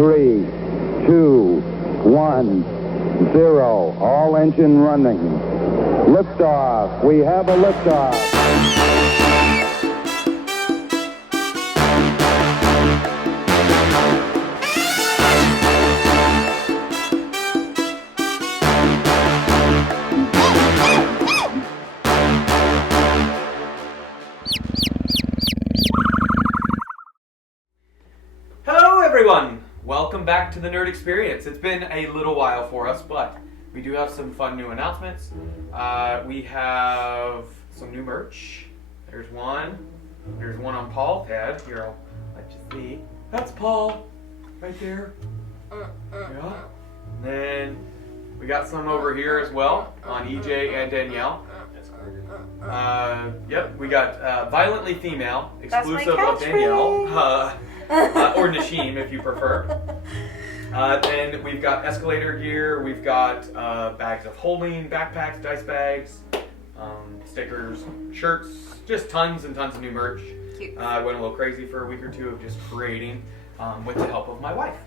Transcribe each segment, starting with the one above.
3, 2, 1, 0. All engine running. Liftoff. We have a liftoff. Everyone, welcome back to the Nerd Experience. It's been a little while for us, but we do have some fun new announcements. We have some new merch. There's one on Paul's head. Here, I'll let you see. That's Paul, right there. Yeah. And then we got some over here as well on EJ and Danielle. Yep, we got Violently Female, exclusive of Danielle. Or Nashim, if you prefer. Then we've got escalator gear. We've got bags of holding, backpacks, dice bags, stickers, shirts, just tons and tons of new merch. Cute. I went a little crazy for a week or two of just creating with the help of my wife.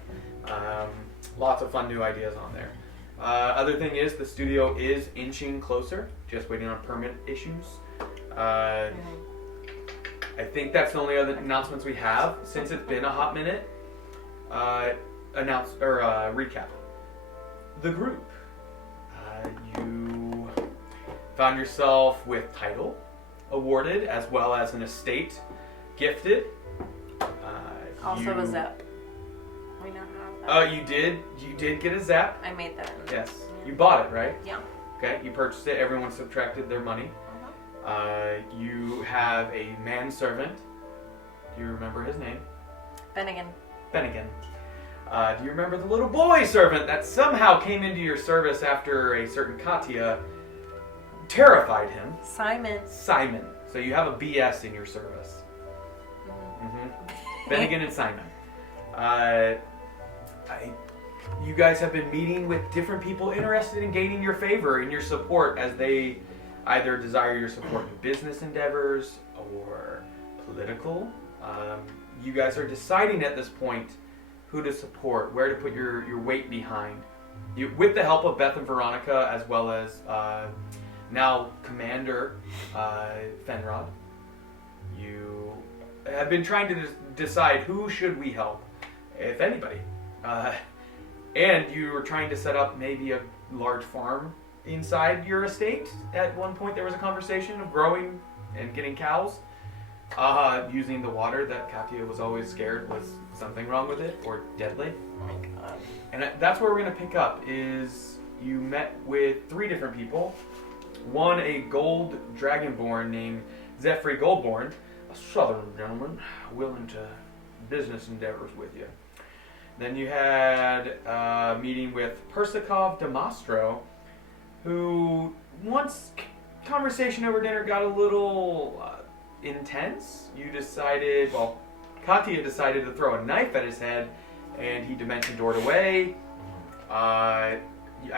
Lots of fun new ideas on there. Other thing is the studio is inching closer, just waiting on permit issues. I think that's the only other announcements we have since it's been a hot minute. Recap. The group. You found yourself with title awarded as well as an estate gifted. Also a Zep. We now have that. You did get a Zap. I made that. Yes. You bought it, right? Yeah. Okay. You purchased it. Everyone subtracted their money. You have a manservant. Do you remember his name? Bennigan. Do you remember the little boy servant that somehow came into your service after a certain Katya terrified him? Simon. So you have a BS in your service. Bennigan and Simon. You guys have been meeting with different people interested in gaining your favor and your support as they either desire your support in business endeavors or political. You guys are deciding at this point who to support, where to put your weight behind. With the help of Beth and Veronica, as well as now Commander Fenrod, you have been trying to decide who should we help, if anybody. And you were trying to set up maybe a large farm inside your estate. At one point there was a conversation of growing and getting cows, using the water that Katya was always scared was something wrong with it or deadly. Oh my god. And that's where we're going to pick up is you met with 3 different people. One, a gold dragonborn named Zephyr Goldborn, a southern gentleman willing to business endeavors with you. Then you had a meeting with Persakov Damastro, who once conversation over dinner got a little intense, Katya decided to throw a knife at his head and he dimension doored away. I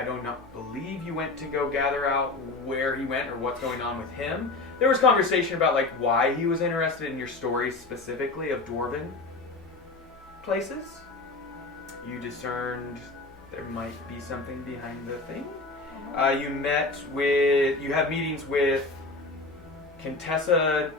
don't believe you went to go gather out where he went or what's going on with him. There was conversation about why he was interested in your story specifically of dwarven places. You discerned there might be something behind the thing. You had meetings with Contessa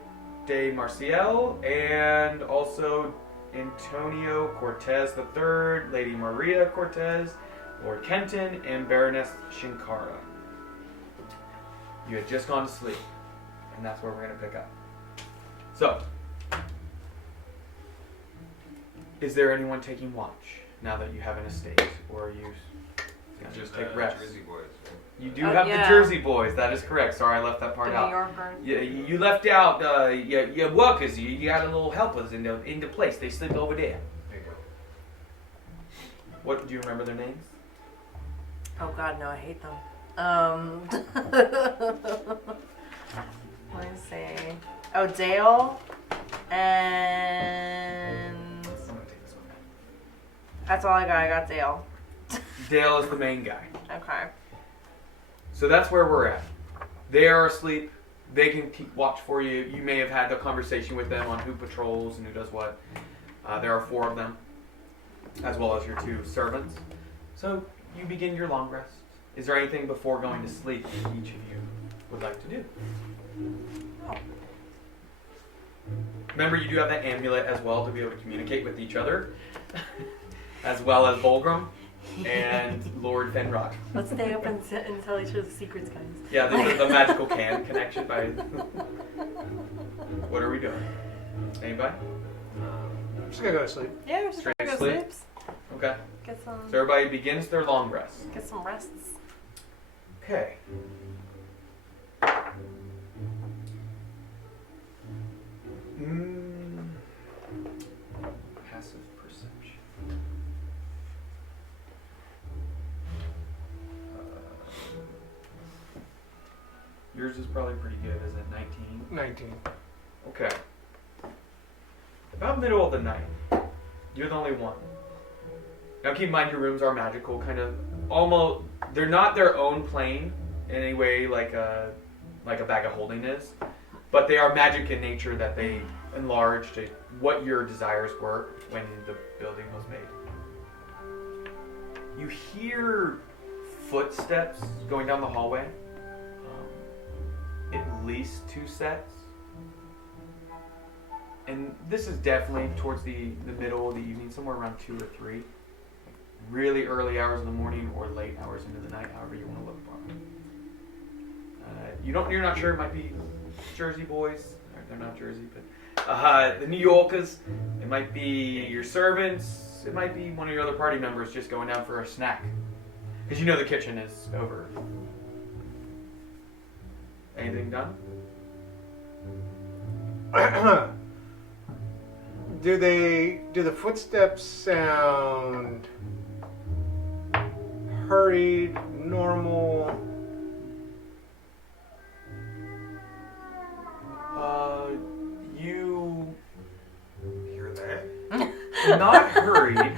de Marcial and also Antonio Cortez III, Lady Maria Cortez, Lord Kenton, and Baroness Shinkara. You had just gone to sleep, and that's where we're going to pick up. So, is there anyone taking watch now that you have an estate, or are you going to just take rest? Jersey boys. Right? You do have the Jersey boys. That is correct. Sorry, I left that part out. New Yorkers. Yeah, you left out your workers. You got a little helpers in the place. They sleep over there. There you go. What do you remember their names? Oh god, no, I hate them. Let me see. Oh, Dale and that's all I got. I got Dale. Dale is the main guy. Okay. So that's where we're at. They are asleep. They can keep watch for you. You may have had a conversation with them on who patrols and who does what. There are 4 of them. as well as your 2 servants. So you begin your long rest. Is there anything before going to sleep that each of you would like to do? Remember, you do have that amulet as well to be able to communicate with each other, as well as Volgrim and Lord Fenrock. Let's stay up and tell each other secrets, guys. Yeah, the magical can connection by... What are we doing? Anybody? I'm just gonna go to sleep. Yeah, we're just Straight gonna go sleep? sleeps. Okay. Get some. So everybody begins their long rest. Get some rests. Okay. Passive perception. Yours is probably pretty good. Is it 19? 19. Okay. About middle of the night. You're the only one. Now keep in mind your rooms are magical, kind of almost. They're not their own plane in any way, like a bag of holding is, but they are magic in nature that they enlarge to what your desires were when the building was made. You hear footsteps going down the hallway. At least 2 sets. And this is definitely towards the middle of the evening, somewhere around 2 or 3. Really early hours of the morning or late hours into the night, however you want to look for them. You're not sure. It might be Jersey boys. They're not Jersey, but the New Yorkers. It might be your servants. It might be one of your other party members just going down for a snack, because you know the kitchen is over. Anything done? Do the footsteps sound hurried, normal? You Hear that? not hurried.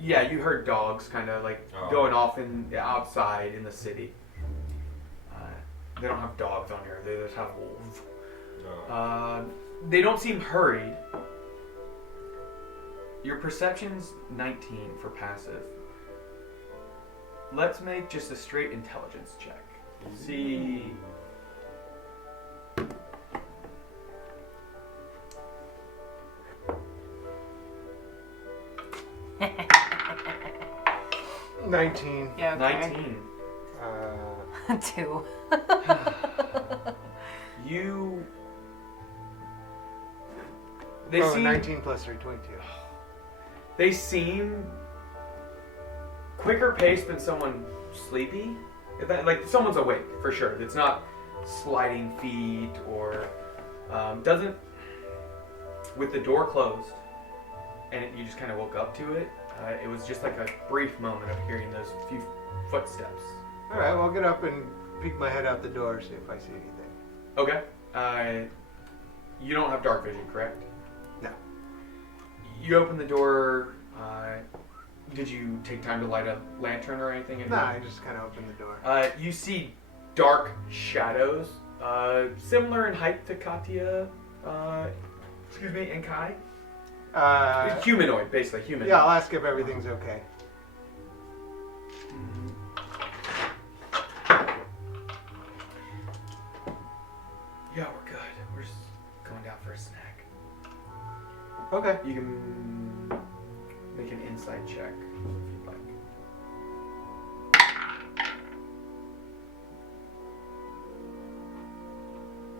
Yeah, you heard dogs kind of like going off outside in the city. They don't have dogs on here. They just have wolves. They don't seem hurried. Your perception's 19 for passive. Let's make just a straight intelligence check. See. $19. Yeah, okay. 19. 2. You. They seem. 19 plus 3, 22. They seem quicker paced than someone sleepy. Like someone's awake for sure. It's not sliding feet or doesn't. With the door closed, and you just kind of woke up to it. It was just like a brief moment of hearing those few footsteps. All right, well, I'll get up and peek my head out the door, see if I see anything. Okay. You don't have dark vision, correct? No. You open the door. Did you take time to light a lantern or anything? Nah, I just kind of opened the door. You see dark shadows, similar in height to Katya, and Kai. Humanoid, basically humanoid. Yeah, I'll ask if everything's okay. Yeah, we're good. We're just going down for a snack. Okay. You can make an insight check if you'd like.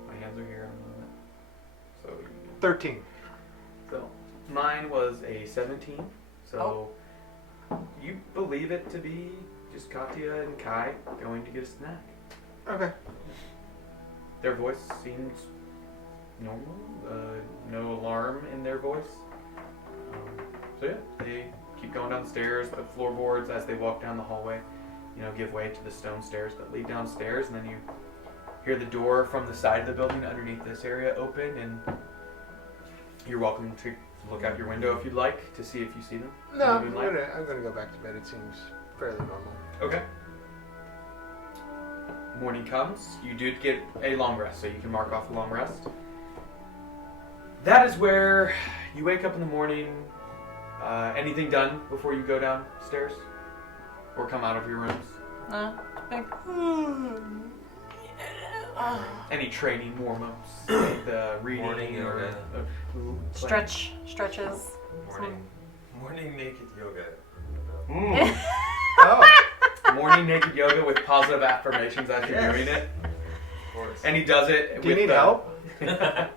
My hands are here on the moment. So 13. So mine was a 17. So you believe it to be just Katya and Kai going to get a snack. Okay. Their voice seems normal. No alarm in their voice. So yeah, they keep going downstairs. The floorboards, as they walk down the hallway, give way to the stone stairs that lead downstairs, and then you hear the door from the side of the building underneath this area open, and you're welcome to look out your window if you'd like to see if you see them. No, I'm gonna go back to bed. It seems fairly normal. Okay. Morning comes. You did get a long rest, so you can mark off a long rest. That is where you wake up in the morning. Anything done before you go downstairs? Or come out of your rooms? Any training, warm-ups, like the reading Morning yoga. Stretches. Morning naked yoga. Oh, Morning naked yoga with positive affirmations as you're doing it. Of course. And he does it do you need help?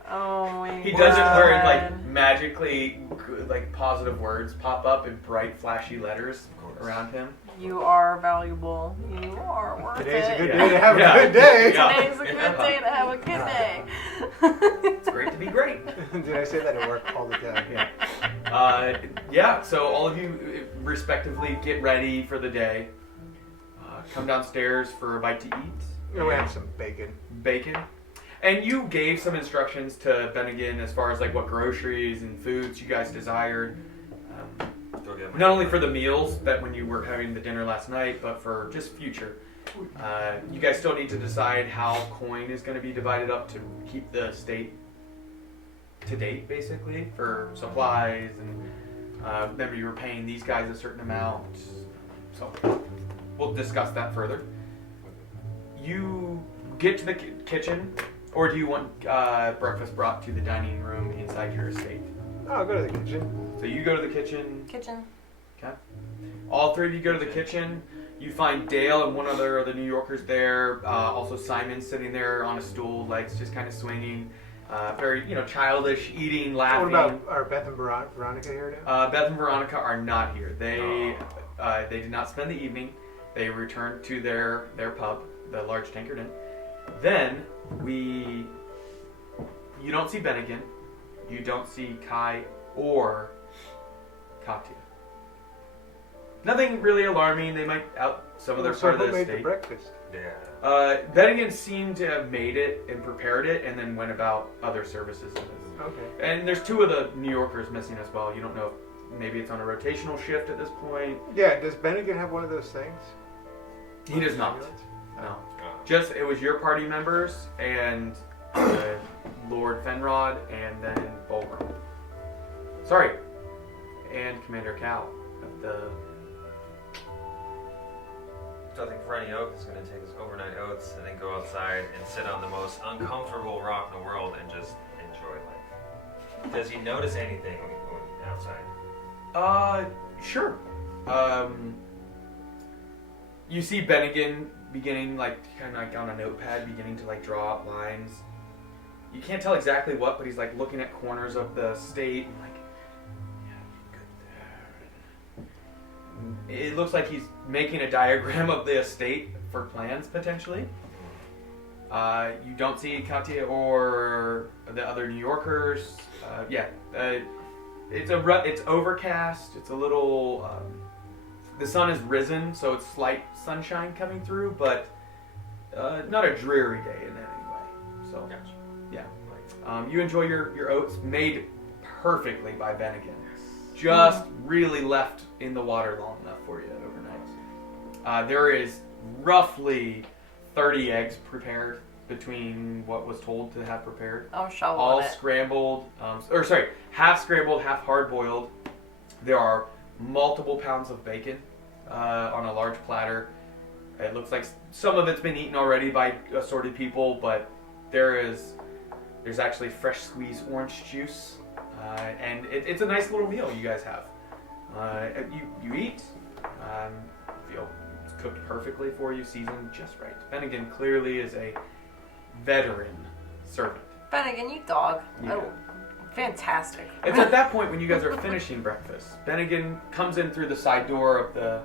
Oh my He does it where it, like, God. magically, like, positive words pop up in bright, flashy letters around him. You are valuable. You are worth Today's a it. good Yeah. day to have Yeah. a good day. Yeah. Today's a good day to have a good day. It's great to be great. Did I say that at work all the time? Yeah. So all of you respectively get ready for the day. Come downstairs for a bite to eat. We're gonna have some bacon. Bacon. And you gave some instructions to Bennigan as far as like what groceries and foods you guys desired. Not only for the meals that when you were having the dinner last night, but for just future. You guys still need to decide how coin is going to be divided up to keep the state to date, basically, for supplies. And remember, you were paying these guys a certain amount. So we'll discuss that further. You get to the kitchen, or do you want breakfast brought to the dining room inside your estate? Oh, I'll go to the kitchen. So you go to the kitchen. Kitchen. Okay. All three of you go to the kitchen. You find Dale and one other of the New Yorkers there. Also Simon sitting there on a stool, legs just kind of swinging. Very, childish, eating, laughing. What about are Beth and Veronica here now? Beth and Veronica are not here. They did not spend the evening. They returned to their pub, the Large Tankard Inn. Then you don't see Bennigan. You don't see Kai or Katya. Nothing really alarming. They might out some of their So part of who the made the estate. breakfast? Yeah. Bennigan seemed to have made it and prepared it, and then went about other services. Okay. And there's two of the New Yorkers missing as well. You don't know if maybe it's on a rotational shift at this point. Yeah, does Bennigan have one of those things? He does not. Ambulance? No. Oh. Just it was your party members and Lord Fenrod and then Bulgrim. Sorry. And Commander Cal of the. So I think Runny Oak is going to take his overnight oats and then go outside and sit on the most uncomfortable rock in the world and just enjoy life. Does he notice anything when outside? Sure. You see Bennigan beginning kind of on a notepad, beginning to draw out lines. You can't tell exactly what, but he's looking at corners of the state and it looks like he's making a diagram of the estate for plans potentially. You don't see Katya or the other New Yorkers. It's overcast. It's a little. The sun has risen, so it's slight sunshine coming through, but not a dreary day in any way. So, yeah. You enjoy your oats made perfectly by Bennigan. Just really left in the water long enough for you overnight. There is roughly 30 eggs prepared between what was told to have prepared. Oh, shovel All it. scrambled, half scrambled, half hard boiled. There are multiple pounds of bacon on a large platter. It looks like some of it's been eaten already by assorted people, but there's actually fresh squeezed orange juice. And it's a nice little meal you guys have. You eat, feel it's cooked perfectly for you, seasoned just right. Bennigan clearly is a veteran servant. Bennigan, you dog. Yeah. Oh, fantastic. It's at that point when you guys are finishing breakfast. Bennigan comes in through the side door of the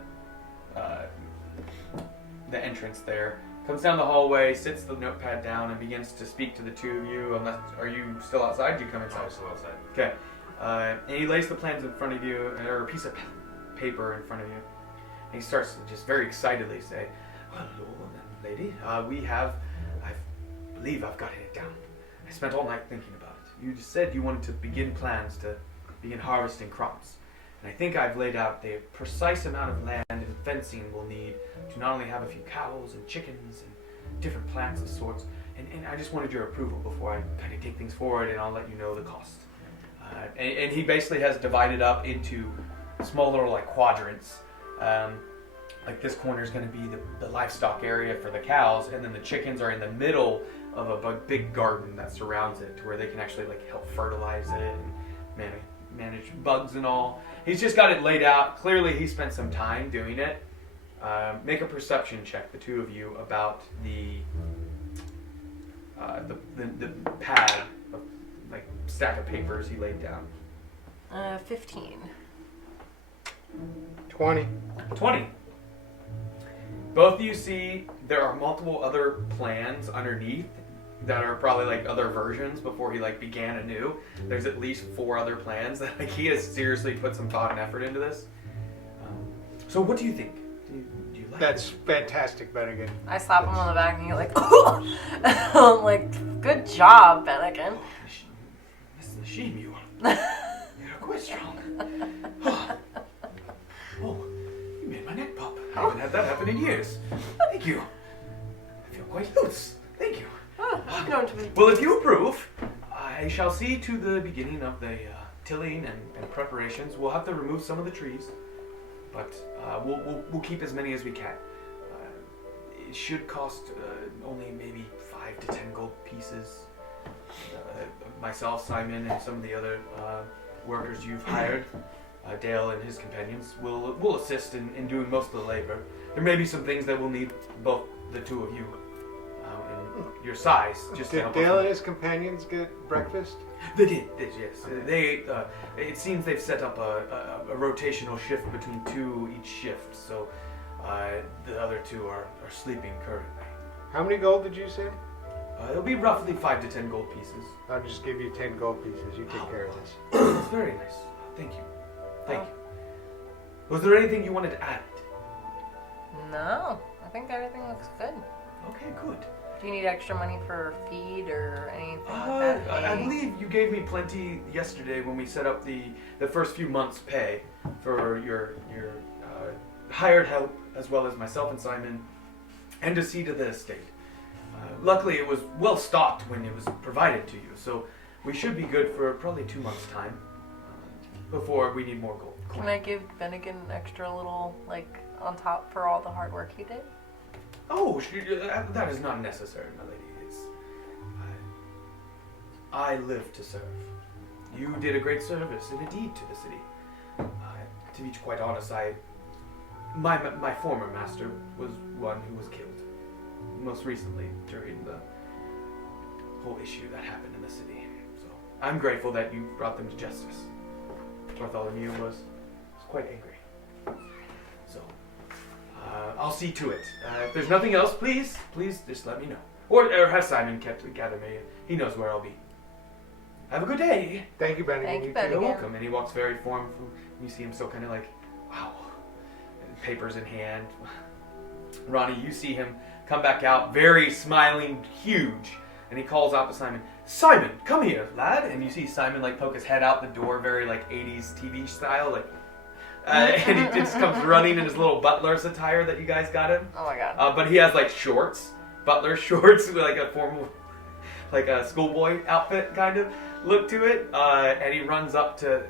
entrance there, comes down the hallway, sits the notepad down, and begins to speak to the two of you. Are you still outside? Do you come inside? I'm still outside. Okay. And he lays the plans in front of you, or a piece of paper in front of you. And he starts to just very excitedly say, "Well, Lord and Lady, I believe I've got it down. I spent all night thinking about it. You just said you wanted to begin plans to begin harvesting crops. And I think I've laid out the precise amount of land and fencing we'll need to not only have a few cows and chickens and different plants of sorts. And I just wanted your approval before I kind of take things forward, and I'll let you know the cost. And he basically has divided up into small little like quadrants. Like this corner is going to be the livestock area for the cows, and then the chickens are in the middle of a big garden that surrounds it, to where they can actually like help fertilize it and manage bugs and all. He's just got it laid out. Clearly, he spent some time doing it. Make a perception check, the two of you, about the pad of like stack of papers he laid down. 15. 20. 20. Both of you see there are multiple other plans underneath that are probably like other versions before he like began anew. There's at least 4 other plans that like he has seriously put some thought and effort into this. So what do you think? Do you like That's it? fantastic, Bennigan. I slap him on the back and you're like, oh! I'm like, good job, Bennigan. This is a shame you are. You're quite strong. Oh, you made my neck pop. I haven't had that happen in years. Thank you. I feel quite loose. Thank you. Well, if you approve, I shall see to the beginning of the tilling and preparations. We'll have to remove some of the trees, but we'll keep as many as we can. It should cost only maybe 5 to 10 gold pieces. Myself, Simon, and some of the other workers you've hired, Dale and his companions, will assist in doing most of the labor. There may be some things that we'll need both the two of you and your size. Just to Did help Dale us. and his companions get breakfast? They did, yes. They. It seems they've set up a rotational shift between 2 each shift, so the other 2 are sleeping currently. How many gold did you say? It'll be roughly 5 to 10 gold pieces. I'll just give you 10 gold pieces. You take care of this. That's very nice. Thank you. Thank you. Was there anything you wanted to add? No, I think everything looks good. Okay, good. Do you need extra money for feed or anything like that? I believe you gave me plenty yesterday when we set up the first few months' pay for your hired help, as well as myself and Simon, and to see to the estate. Luckily, it was well stocked when it was provided to you, so we should be good for probably 2 months' time before we need more gold. Can I give Bennigan an extra little, like, on top for all the hard work he did? Oh, that is not necessary, my lady. I live to serve. You did a great service and a deed to the city. To be quite honest, my former master was one who was killed. Most recently during the whole issue that happened in the city. So I'm grateful that you brought them to justice. Bartholomew was quite angry. So I'll see to it. If there's nothing else, please just let me know. Or have Simon gather me. He knows where I'll be. Have a good day. Thank you, Bennigan. Thank you, too. Bennigan. You're welcome. And he walks very formal. You see him still kind of like, wow. And papers in hand. Ronnie, you see him come back out, very smiling, huge. And he calls out to Simon, Simon, come here, lad. And you see Simon like poke his head out the door, very like 80s TV style, like. And he just comes running in his little butler's attire that you guys got him. Oh my god. But he has like shorts, butler shorts, with like a formal, like a schoolboy outfit kind of look to it. And he runs up to.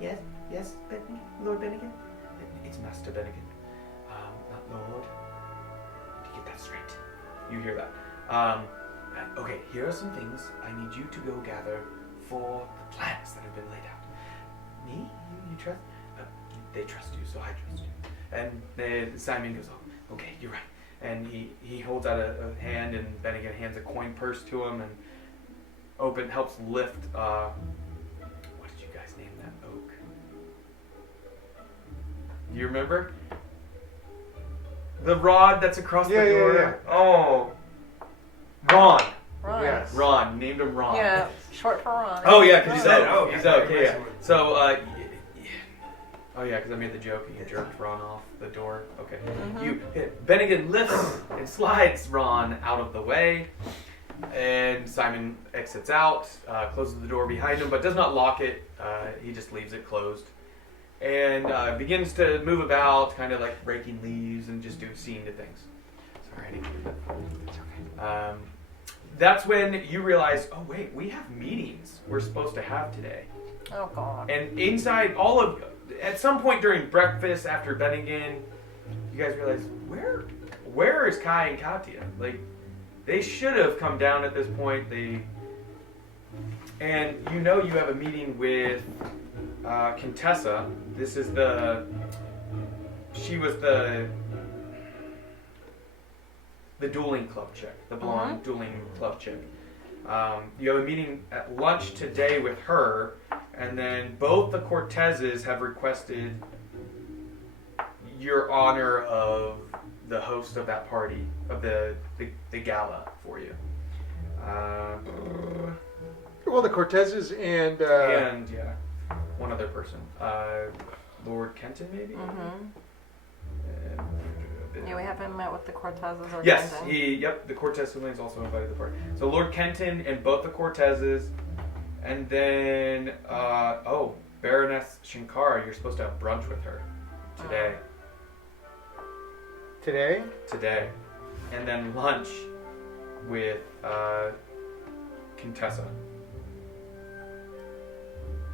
Yes, Bennigan, Lord Bennigan. It's Master Bennigan, not Lord. To get that straight, you hear that? Okay, here are some things I need you to go gather for the plans that have been laid out. Me? You trust? They trust you, so I trust you. And then Simon goes, oh, okay, you're right. And he holds out a hand, and Bennigan hands a coin purse to him, and helps lift, what did you guys name that oak? Do you remember? The rod that's across the door? Yeah. Oh. Ron. Ron. Yes. Ron. Named him Ron. Yeah, short for Ron. Oh, yeah, because he's said oak. oak. He's Yeah, oak, you're yeah. messing with- So, oh, yeah, because I made the joke and you jerked Ron off the door. Okay. Bennigan lifts and slides Ron out of the way, and Simon exits out, closes the door behind him, but does not lock it. He just leaves it closed. And begins to move about, kind of like raking leaves and just seeing to things. Sorry, I didn't do that. It's okay. that's when you realize, oh wait, we have meetings we're supposed to have today. Oh God. And inside at some point during breakfast after bedding in, you guys realize, where is Kai and Katya? Like, they should have come down at this point. And you know you have a meeting with Contessa. This is she was the dueling club chick, the blonde dueling club chick. You have a meeting at lunch today with her, and then both the Cortezes have requested your honor of the host of that party, of the gala for you. Well, the Cortezes and yeah, one other person, Lord Kenton maybe. Yeah, we haven't met with the Cortezes or Yes, Kenton. the Cortez siblings also invited to the party. So Lord Kenton and both the Cortezes, and then Baroness Shinkara, you're supposed to have brunch with her today. Today, and then lunch with Contessa.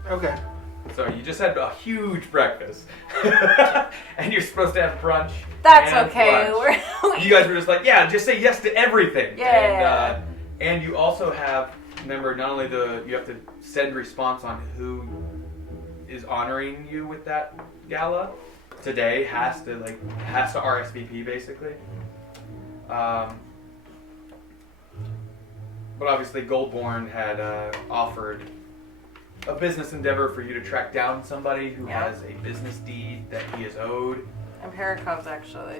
Okay. So you just had a huge breakfast, and you're supposed to have brunch. That's and okay. lunch. You guys were just like, yeah, just say yes to everything. Yeah. And you also have, remember, not only you have to send response on who is honoring you with that gala today has to RSVP basically. But obviously Goldborn had offered a business endeavor for you to track down somebody who has a business deed that he is owed. And Perikov's actually,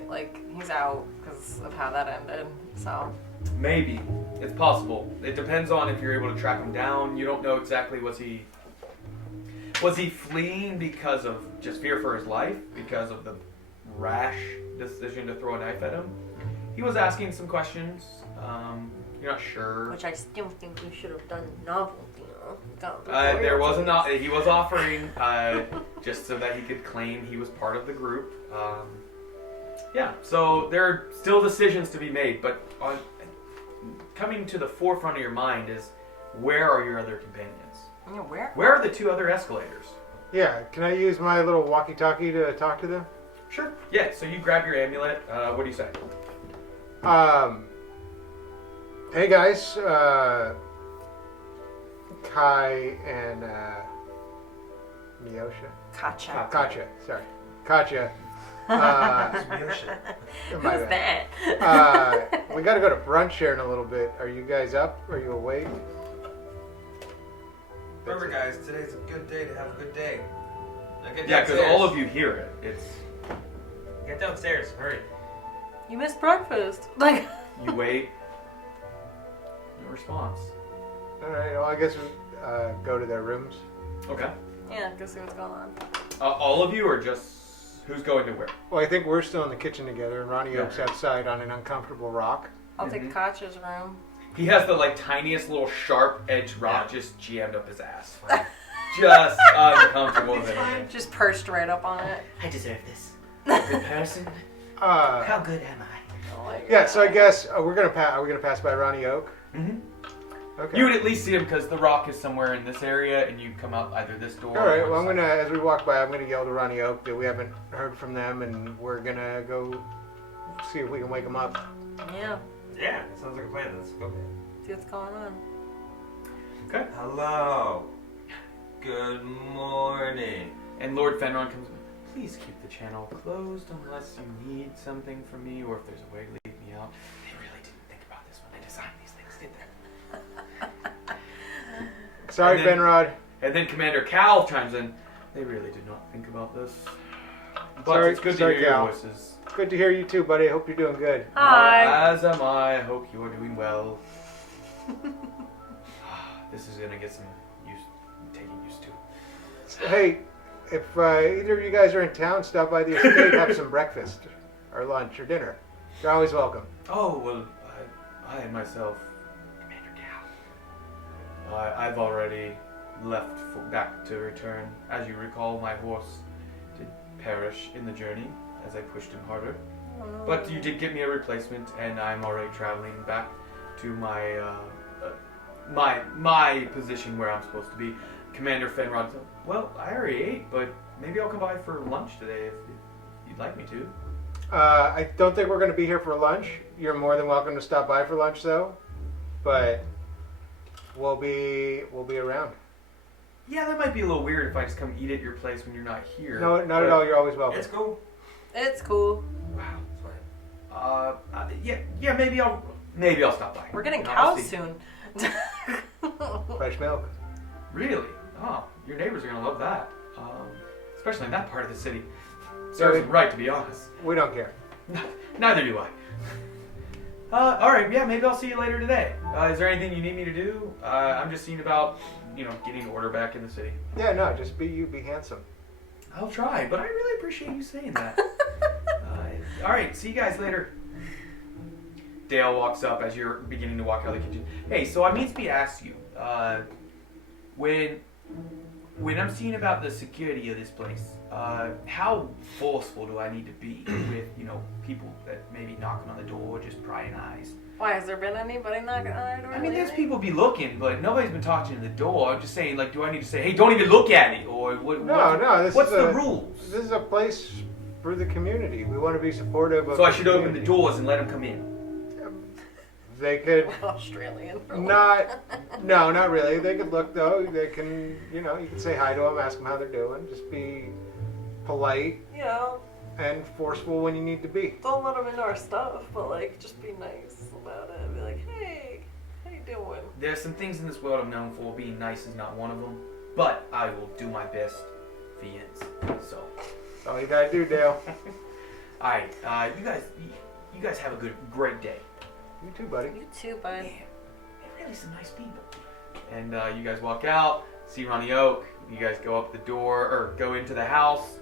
he's out because of how that ended, so. Maybe. It's possible. It depends on if you're able to track him down. You don't know exactly, was he fleeing because of just fear for his life? Because of the rash decision to throw a knife at him? He was asking some questions. You're not sure. Which I still think we should have done novelty. He was offering just so that he could claim he was part of the group. So there are still decisions to be made, but coming to the forefront of your mind is, where are your other companions? Yeah, where? Where are the two other escalators? Yeah, can I use my little walkie-talkie to talk to them? Sure. Yeah, so you grab your amulet. What do you say? Hey guys, Kai and Miosha. Katya, sorry. Katya. Who's that? We gotta go to brunch here in a little bit. Are you guys up? Are you awake? Remember, guys, today's a good day to have a good day. Now get Yeah, because downstairs. all of you hear it. Get downstairs, hurry. You missed breakfast. You wait. No response. Alright, well I guess we go to their rooms. Okay. Yeah, go see what's going on. All of you, or just who's going to where? Well, I think we're still in the kitchen together, and Ronnie Oak's outside on an uncomfortable rock. I'll take Katya's room. He has the tiniest little sharp-edged rock just jammed up his ass. Just uncomfortable with it. Just perched right up on it. I deserve this. Good person. How good am I? Oh my God. Yeah, so I guess are we gonna pass by Ronnie Oak? Mm-hmm. Okay. You would at least see him because the rock is somewhere in this area, and you come out either this door. All right. or Well, this side. as we walk by, I'm gonna yell to Ronnie Oak that we haven't heard from them, and we're gonna go see if we can wake them up. Yeah. Yeah, that sounds like a plan. Let's go. See what's going on. Okay. Hello. Good morning. And Lord Fenron comes in. Please keep the channel closed unless you need something from me, or if there's a way to leave me out. They really didn't think about this when they designed these things, did they? Sorry, And then- Benrod. And then Commander Cal chimes in. They really did not think about this. But Sorry- it's good sorry, to hear Cal. your voices. Good to hear you too, buddy. I hope you're doing good. Hi. As am I. I hope you are doing well. This is going to get some taking used to. Hey, if either of you guys are in town, stop by the estate, have some breakfast, or lunch, or dinner. You're always welcome. Oh, well, I myself, Commander Cal, I've already left back to return. As you recall, my horse did perish in the journey as I pushed him harder. But you did get me a replacement, and I'm already traveling back to my position where I'm supposed to be. Commander Fenrod said, well, I already ate, but maybe I'll come by for lunch today if you'd like me to. I don't think we're going to be here for lunch. You're more than welcome to stop by for lunch, though. But we'll be around. Yeah, that might be a little weird if I just come eat at your place when you're not here. No, not at all. You're always welcome. It's cool. It's cool. Wow. Yeah, maybe I'll stop by. We're getting And I'll cows see. soon. Fresh milk. Really? Oh, your neighbors are gonna love that. Especially in that part of the city. Serves them right, to be honest. We don't care. Neither do I. All right, yeah, maybe I'll see you later today. Is there anything you need me to do? I'm just seeing about, getting order back in the city. Yeah, no, just be you. Be handsome. I'll try, but I really appreciate you saying that. All right, see you guys later. Dale walks up as you're beginning to walk out of the kitchen. Hey, so I means to ask you, when I'm seeing about the security of this place, how forceful do I need to be with, people that maybe knocking on the door, just prying eyes? Why, has there been anybody knocking on our door? I mean, there's lately? people be looking, but nobody's been talking to the door. I'm just saying, do I need to say, hey, don't even look at it? Or what? No. What's the rules? This is a place for the community. We want to be supportive of. So I the should open the community. doors and let them come in. They could Australian. not. No, not really. They could look though. They can. You can say hi to them, ask them how they're doing. Just be polite and forceful when you need to be. Don't let them into our stuff, but just be nice about it. Be like, hey, how you doing? There's some things in this world I'm known for. Being nice is not one of them. But I will do my best for you. So. That's all you gotta do, Dale. All right, you guys have a great day. You too, buddy. You too, bud. Man, they're really some nice people. And you guys walk out, see Ronnie Oak. You guys go up the door, or go into the house,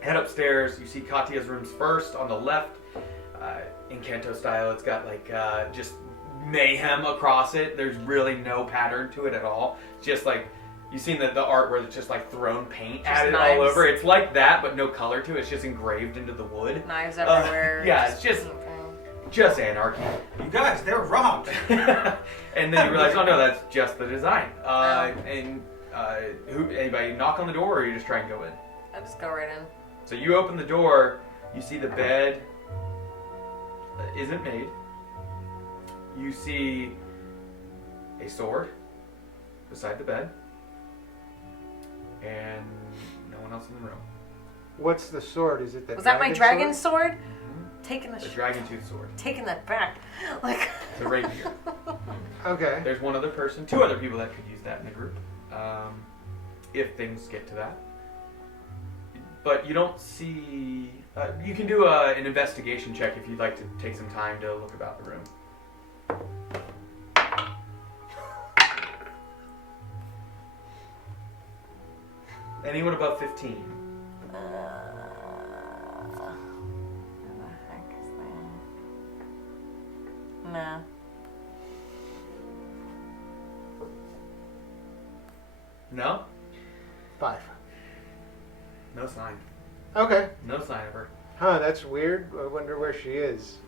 head upstairs. You see Katya's rooms first on the left. In Kanto style, it's got just mayhem across it. There's really no pattern to it at all. Just you've seen the art where it's just thrown paint at it all over. It's like that, but no color to it. It's just engraved into the wood. Knives everywhere. Yeah, it's just anarchy. You guys, they're robbed. And then you realize, oh no, that's just the design. Anybody knock on the door, or you just try and go in? I just go right in. So you open the door, you see the bed isn't made. You see a sword beside the bed, and no one else in the room. What's the sword? Is it the? Was that my dragon sword? Taking The dragon tooth sword. taking that back. It's a rapier. Okay. There's one other person, two other people that could use that in the group, if things get to that. But you don't see. You can do an investigation check if you'd like to take some time to look about the room. Anyone above 15? Nah. No? 5. No sign. Okay. No sign of her. Huh, that's weird. I wonder where she is.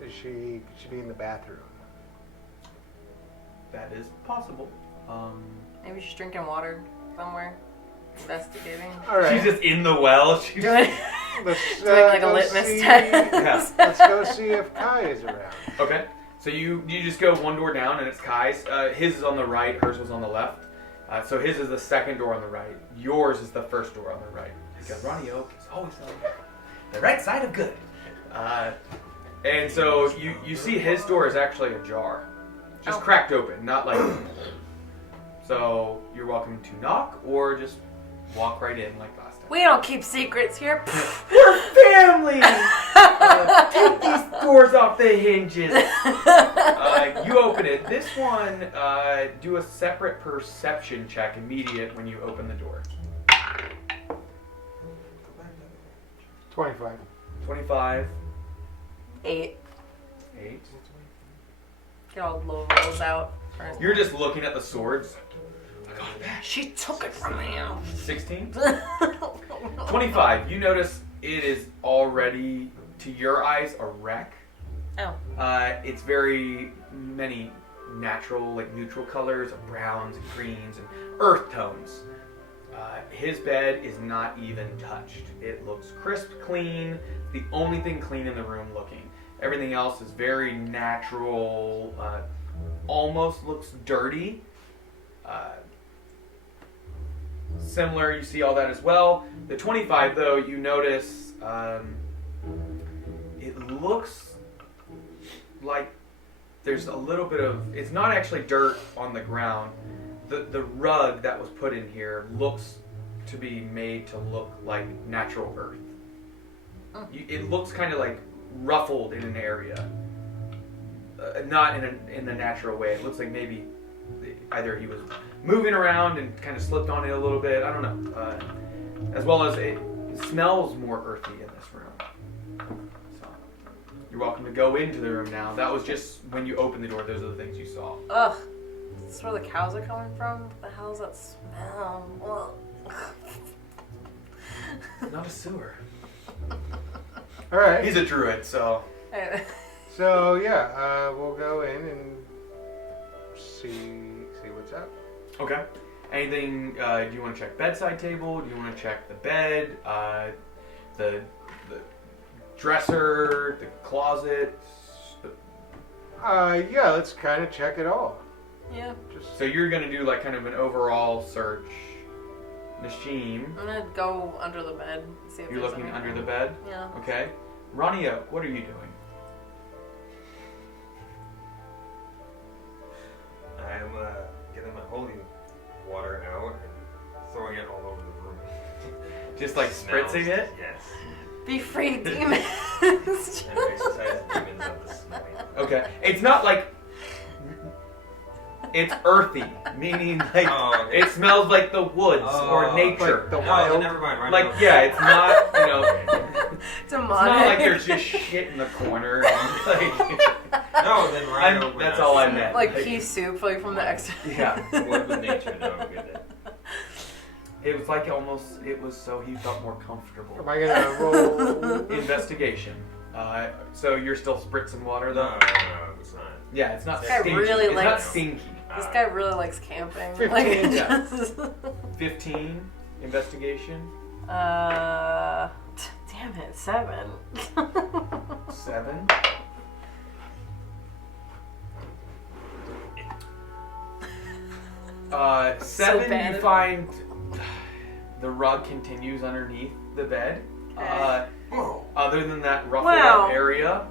Could she be in the bathroom? That is possible. Maybe she's drinking water somewhere. Investigating. All right. She's just in the well. She's Doing Let's a go litmus see- test. Yeah. Let's go see if Kai is around. Okay. So you just go one door down, and it's Kai's. His is on the right. Hers was on the left. So his is the second door on the right. Yours is the first door on the right. Because Ronnie Oak is always on the right side of good. And so you see his door is actually ajar. Just cracked open, not like... So you're welcome to knock or just walk right in like last time. We don't keep secrets here. We're family! Take these doors off the hinges. You open it. This one, do a separate perception check immediate when you open the door. 25. 25. 8. 8. Get all low rolls out. You're just looking at the swords. She took it from me. 16. 25. You notice it is already, to your eyes, a wreck. Oh. It's very many natural, like neutral colors of browns and greens and earth tones. His bed is not even touched. It looks crisp, clean. The only thing clean in the room looking. Everything else is very natural, almost looks dirty. Similar, you see all that as well. The 25, though, you notice it looks like there's a little bit of, it's not actually dirt on the ground. The rug that was put in here looks to be made to look like natural earth. It looks kind of like ruffled in an area, not in a natural way. It looks like maybe either he was moving around and kind of slipped on it a little bit. I don't know. As well as it smells more earthy in this room. So you're welcome to go into the room now. That was just when you opened the door. Those are the things you saw. Ugh. That's where the cows are coming from? What the hell is that smell? Not a sewer. All right. He's a druid, so. So yeah, we'll go in and see what's up. Okay. Anything? Do you want to check bedside table? Do you want to check the bed? The dresser? The closet? Yeah, let's kind of check it all. Yeah. So you're gonna do like kind of an overall search. Nashim. I'm gonna go under the bed. See if You're there's looking anything. under the bed? Yeah. Okay. Rania, what are you doing? I'm getting my holy water out and throwing it all over the room. Just like Smells. spritzing it? Yes. Be free, demons. And exercise demons of the smelling. Okay. It's not like... It's earthy, meaning like okay. it smells like the woods or nature. Like the No, wild. never mind. Right Like, now. yeah, it's not, you know... It's a It's not like there's just shit in the corner. And like, No, then right that's all I meant. like pea soup, like from the extra. Yeah. Wood with nature, no, I'm good then. It was like it was so he felt more comfortable. Am I gonna roll? Investigation. So you're still spritzing water though? No, it's not. Yeah, it's not This guy stinky. really It's not likes- stinky. This guy really likes camping. 15, Like, yeah. just- 15 investigation. Damn it, 7. 7. Seven, bad you at find the rug continues underneath the bed. Okay. Other than that ruffled Wow. up area,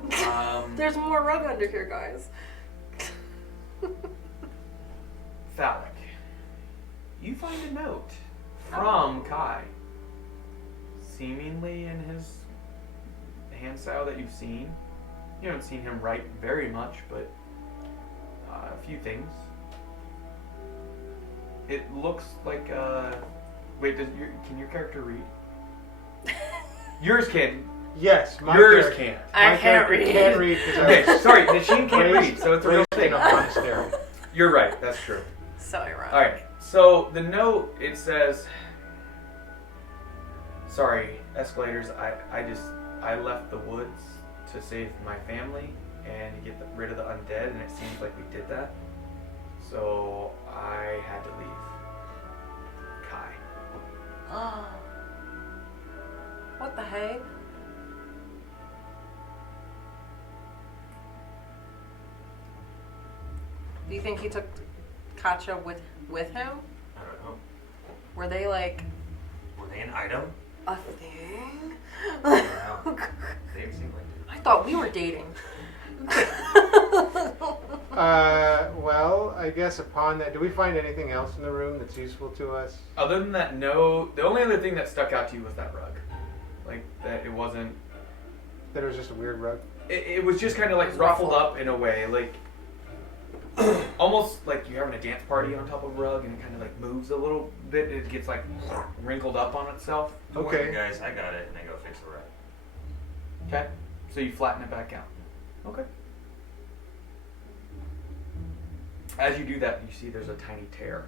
There's more rug under here, guys. phallic. You find a note from Kai, seemingly in his hand style that you've seen. You haven't seen him write very much, but a few things. It looks like wait, can your character read? Yours can. Yes, my Yours character- can't. I my can't character read. Can't read because Okay, sorry, Nashim can't read, so it's a real raised thing. in a monastery. You're right, that's true. So ironic. Alright, so the note, it says, sorry, Escalators, I left the woods to save my family and get rid of the undead, and it seems like we did that. So I had to leave. Kai. What the heck? Do you think he took Katja with him? I don't know. Were they like Were they an item? a thing? I don't know. They seem like I thought we were dating. Well, I guess upon that, do we find anything else in the room that's useful to us? Other than that, no. The only other thing that stuck out to you was that rug. Like, that it wasn't... That it was just a weird rug? It was just kind of like ruffled up in a way, like almost like you're having a dance party on top of a rug and it kind of like moves a little bit. It gets like wrinkled up on itself. Don't worry, Okay. guys, I got it, and I go fix the rug. Okay, so you flatten it back out. Okay. As you do that, you see there's a tiny tear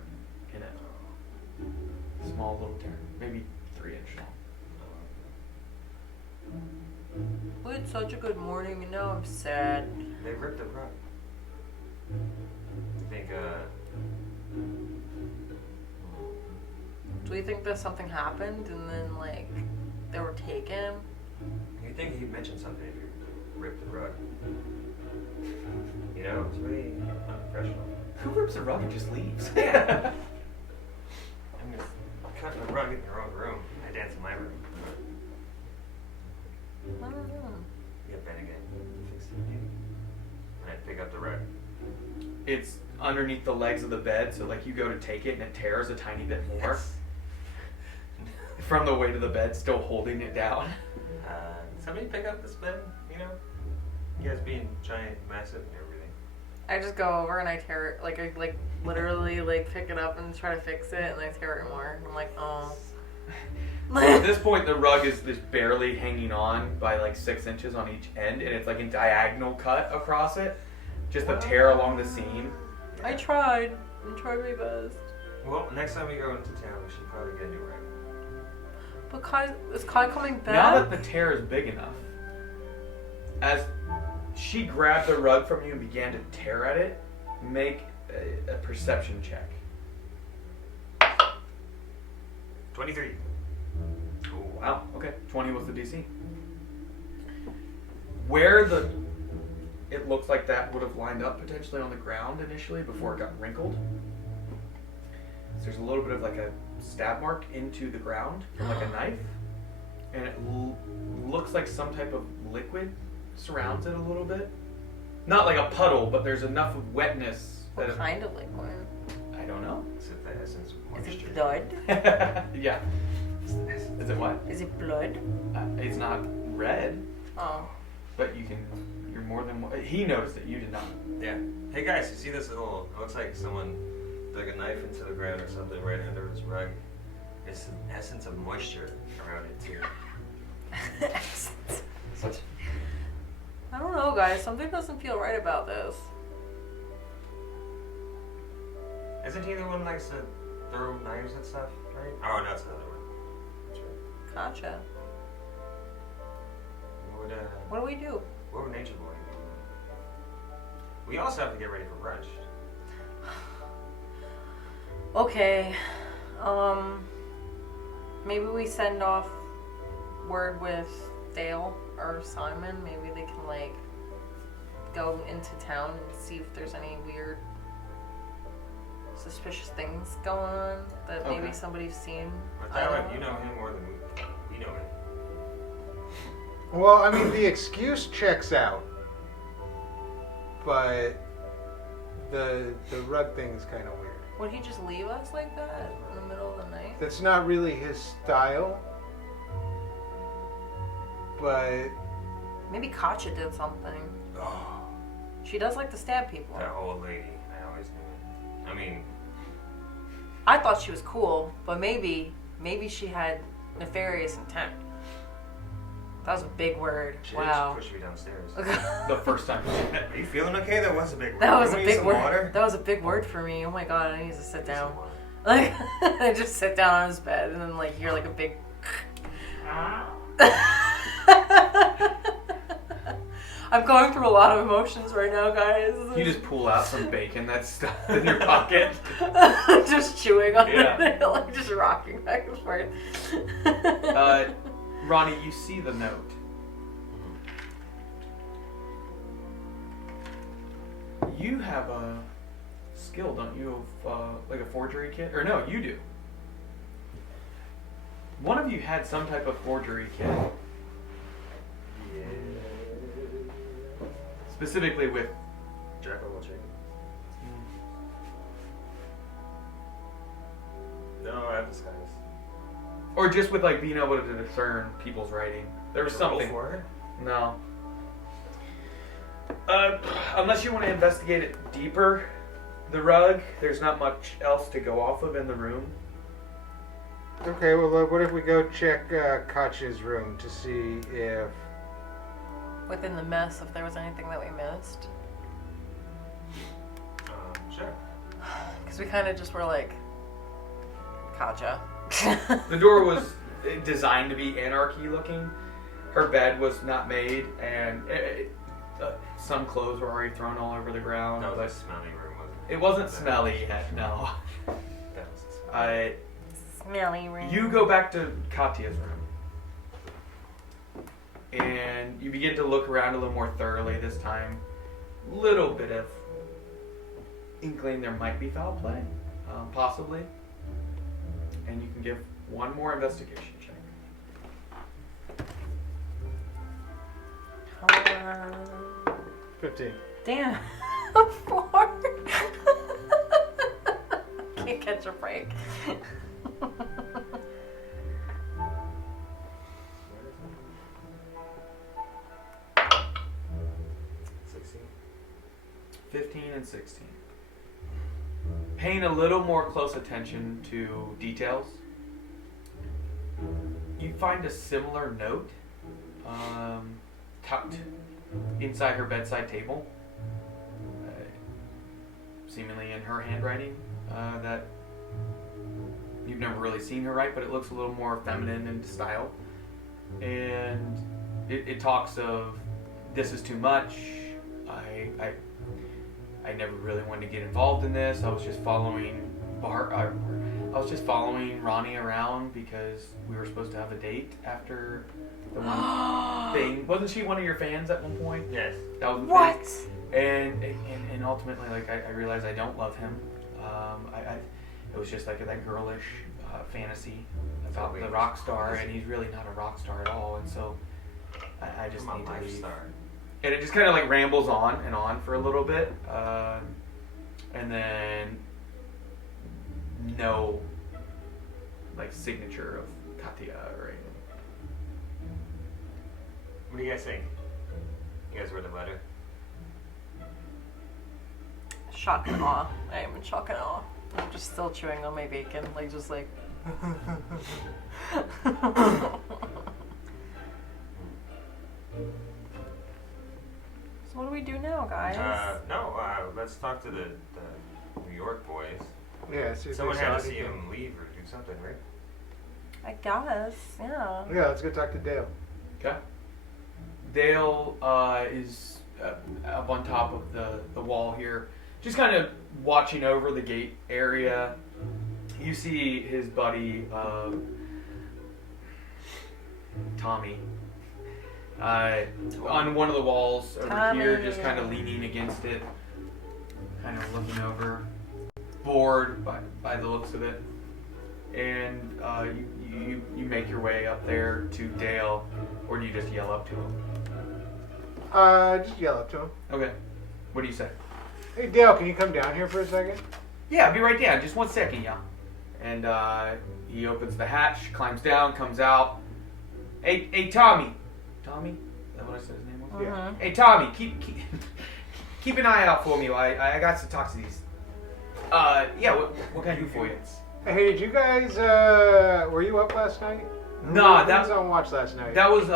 in it. Small little tear, maybe 3 inch long. such a good morning, and now I'm sad. They ripped the rug. I think, Do we think that something happened and then, like, they were taken? you think he mentioned something if you ripped the rug? You know, it's really unprofessional. Who rips a rug and just leaves? Yeah. I'm just cutting the rug in your own room. I dance in my room. I don't know. Yeah, Ben again. Fix it. And I pick up the rug. It's underneath the legs of the bed, so like you go to take it and it tears a tiny bit more. From the weight of the bed, still holding it down. Somebody pick up this bed, you know? You guys being giant, massive, and everything. I just go over and I tear it, like, I literally, like, pick it up and try to fix it, and I tear it more. I'm like, oh. At this point, the rug is just barely hanging on by like 6 inches on each end, and it's like a diagonal cut across it. Just a tear along the seam. I tried my best. Well, next time we go into town, we should probably get a new rug. But is Kai coming back? Now that the tear is big enough, as she grabbed the rug from you and began to tear at it, make a perception check. 23. Oh, wow. Okay. 20 was the DC. Where it looks like that would have lined up potentially on the ground initially before it got wrinkled. So there's a little bit of like a stab mark into the ground from like a knife. And it looks like some type of liquid surrounds it a little bit. Not like a puddle, but there's enough of wetness. What kind of liquid? I don't know. Is it the essence of Is moisture? it blood? Yeah. Is it what? Is it blood? It's not red, Oh. but you're more than one. He noticed it, you did not. Yeah. Hey guys, you see this little, it looks like someone dug a knife into the ground or something right under his rug. It's an essence of moisture around it too. I don't know, guys. Something doesn't feel right about this. Isn't he the one who likes to throw knives and stuff, right? Oh, no, that's another one. That's right. Gotcha. What What do we do? What would Nature Boy do? We also have to get ready for brunch. Okay. Maybe we send off word with Dale or Simon. Maybe they can, like, go into town and see if there's any weird, suspicious things going on that maybe somebody's seen. But Tyler, you know him more than we know him. Well, I mean, the excuse checks out, but the rug thing is kind of weird. Would he just leave us like that in the middle of the night? That's not really his style, but Maybe Katja did something. Oh, She does like to stab people. that old lady. I always knew it. I mean, I thought she was cool, but maybe she had nefarious intent. That was a big word. she Wow. pushed me downstairs. The first time. Are you feeling okay? That was a big word. That was You a want me big some word. Water? That was a big word for me. Oh my god, I need to sit Need some down. water. Like, I just sit down on his bed and then like hear like a big. I'm going through a lot of emotions right now, guys. You just pull out some bacon that's stuffed in your pocket. Just chewing on Yeah. it, like just rocking back and forth. Ronnie, you see the note. You have a skill, don't you, of like a forgery kit? Or no, you do. One of you had some type of forgery kit. Yeah. Specifically with... Jack of all trades. No, I have disguise. Or just with like being able to discern people's writing. There was Roll something. for it? No. Unless you want to investigate it deeper, the rug, there's not much else to go off of in the room. okay. Well, what if we go check Katja's room to see if Within the mess, if there was anything that we missed. Sure. Because we kind of just were like, Katja. The door was designed to be anarchy looking, her bed was not made, and some clothes were already thrown all over the ground. That was but a smelly room, wasn't it? it wasn't smelly yet, no. That was a smelly. Smelly room. You go back to Katya's room, and you begin to look around a little more thoroughly this time. Little bit of inkling there might be foul play, possibly. And you can give one more investigation check. Come on. 15. Damn. 4. Can't catch a break. 15 and 16. Paying a little more close attention to details, you find a similar note tucked inside her bedside table, seemingly in her handwriting, that you've never really seen her write, but it looks a little more feminine in style. And it talks of, this is too much, I never really wanted to get involved in this. I was just following Ronnie around because we were supposed to have a date after the one thing. Wasn't she one of your fans at one point? Yes. That was the What? thing. And ultimately, like I realized I don't love him. It was just like that girlish fantasy about the rock star, and he's really not a rock star at all. And so I just need to leave. Star. And it just kind of like rambles on and on for a little bit, and then no like signature of Katya or anything. What do you guys think? You guys read the letter? Shock and awe. I am in shock and awe. I'm just still chewing on my bacon, like just like. So what do we do now, guys? Let's talk to the New York boys. Yeah, see if Someone they had saw to see anything. him leave or do something, right? I guess, yeah. Yeah, let's go talk to Dale. Okay. Dale is up on top of the wall here, just kind of watching over the gate area. You see his buddy Tommy on one of the walls over here, just kind of leaning against it, kind of looking over, bored by the looks of it. And you make your way up there to Dale, or do you just yell up to him? Just yell up to him. Okay. What do you say? Hey Dale, can you come down here for a second? Yeah, I'll be right down. Just 1 second, yeah. And he opens the hatch, climbs down, comes out. Hey, Tommy. Tommy? Is that what I said his name was? Yeah. Hey, Tommy, keep an eye out for me. I got to talk to these. Yeah, what can I do for you? Hey, did you guys, were you up last night? Nah, Who was on watch last night? That was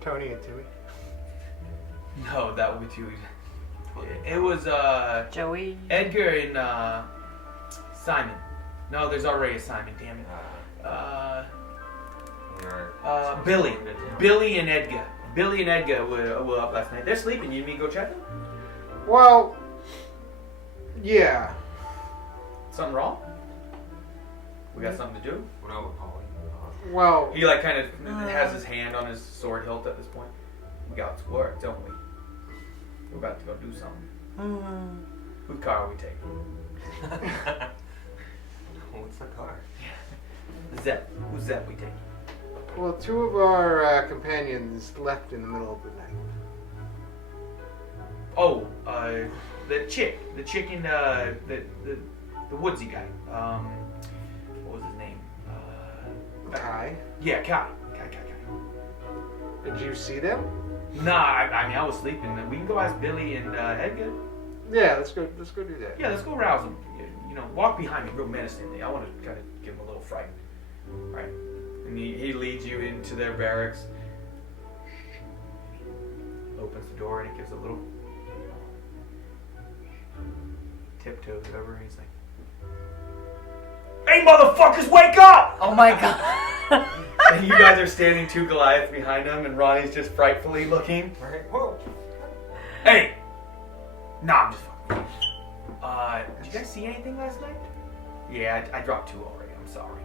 Tony and Timmy. no, that would be too. It was Joey. Edgar and Simon. No, there's already a Simon. Damn it. Billy and Edgar. Billy and Edgar were up last night. They're sleeping. You need me to go check them? Well, yeah. Something wrong? We got something to do? What about Paulie? Well, He like kind of has his hand on his sword hilt at this point. We got to work, don't we? We're about to go do something. Whose car are we taking? What's the car? Zep. Who's Zep we taking? well, two of our companions left in the middle of the night. Oh, the chick in the woodsy guy. What was his name? Kai? Yeah, Kai. Did you see them? Nah, I mean I was sleeping. We can go ask Billy and Edgar. Yeah, let's go do that. Yeah, let's go rouse them. You know, walk behind me real menacingly. I want to kind of give them a little fright. Right. And he leads you into their barracks. Opens the door and he gives a little tiptoes over and he's like, Hey, motherfuckers, wake up! Oh my god. And you guys are standing 2 Goliaths behind him, and Ronnie's just frightfully looking. Right? Whoa. Hey! Nah, I'm just fucking. Did you guys see anything last night? Yeah, I dropped 2 already. I'm sorry.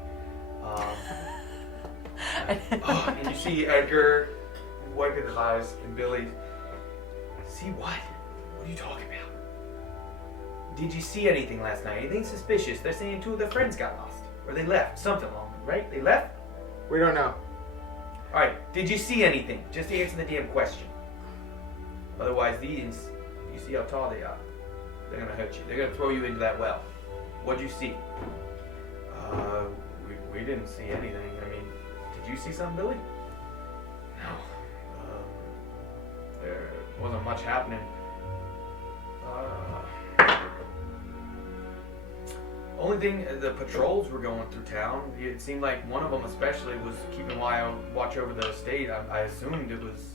And you see Edgar wiping his eyes, and Billy. See what? What are you talking about? Did you see anything last night? Anything suspicious? They're saying 2 of their friends got lost. Or they left. Something wrong, right? They left? We don't know. Alright, did you see anything? Just answer the damn question. Otherwise, these, you see how tall they are. They're gonna hurt you. They're gonna throw you into that well. What'd you see? We didn't see anything. I mean, did you see something, Billy? No. There wasn't much happening. Only thing, the patrols were going through town. It seemed like one of them especially was keeping watch over the estate. I assumed it was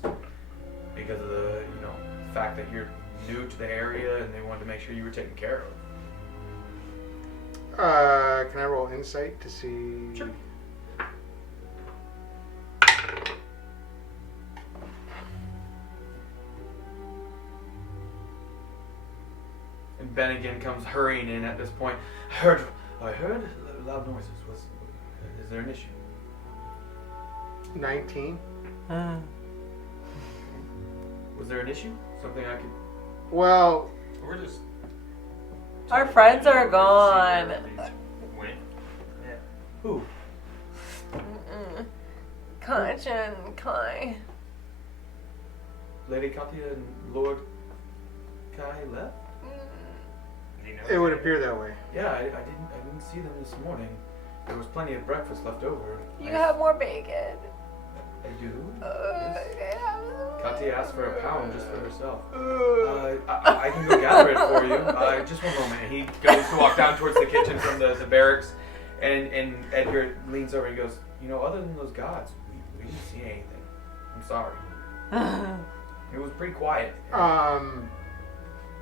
because of the, fact that you're new to the area and they wanted to make sure you were taken care of. Can I roll insight to see? Sure. And Ben again comes hurrying in at this point. I heard loud noises. Is there an issue? 19. Was there an issue? Something I could... Well, We're just. Our friends are gone. Win. Yeah. Who? Kanchan, Kai. Lady Katya and Lord Kai left? Do you know it would appear that way. Yeah, I didn't see them this morning. There was plenty of breakfast left over. You have more bacon. I do. Yes. Katya asked for a pound just for herself. I can go gather it for you. Just one moment. He goes to walk down towards the kitchen from the barracks, and Edgar leans over and goes, other than those gods, we didn't see anything. I'm sorry. It was pretty quiet.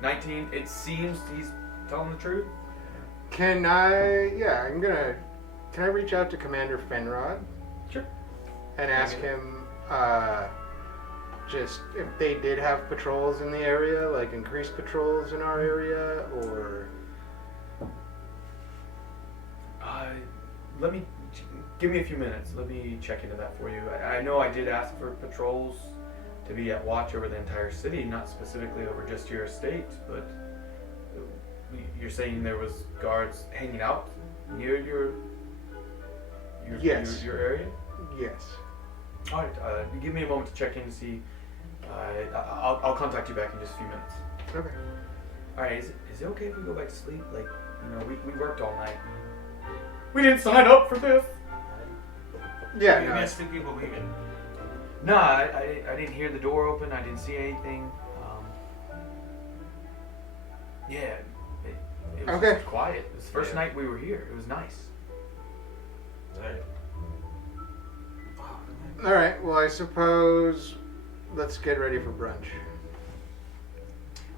19, it seems he's telling the truth. Can I reach out to Commander Fenrod? Sure. And ask him, just if they did have patrols in the area, like increased patrols in our area, or... Give me a few minutes. Let me check into that for you. I know I did ask for patrols to be at watch over the entire city, not specifically over just your estate, but you're saying there was guards hanging out near your Yes. your area? Yes. All right. Give me a moment to check in to see. I'll contact you back in just a few minutes. Okay. All right. Is it okay if we go back to sleep? Like, we worked all night. We didn't sign up for this. Yeah, You no, missed 2 people leaving. No, I didn't hear the door open. I didn't see anything. Yeah, it was Okay. just quiet. It was the first night we were here. It was nice. Alright. all right, well, I suppose let's get ready for brunch.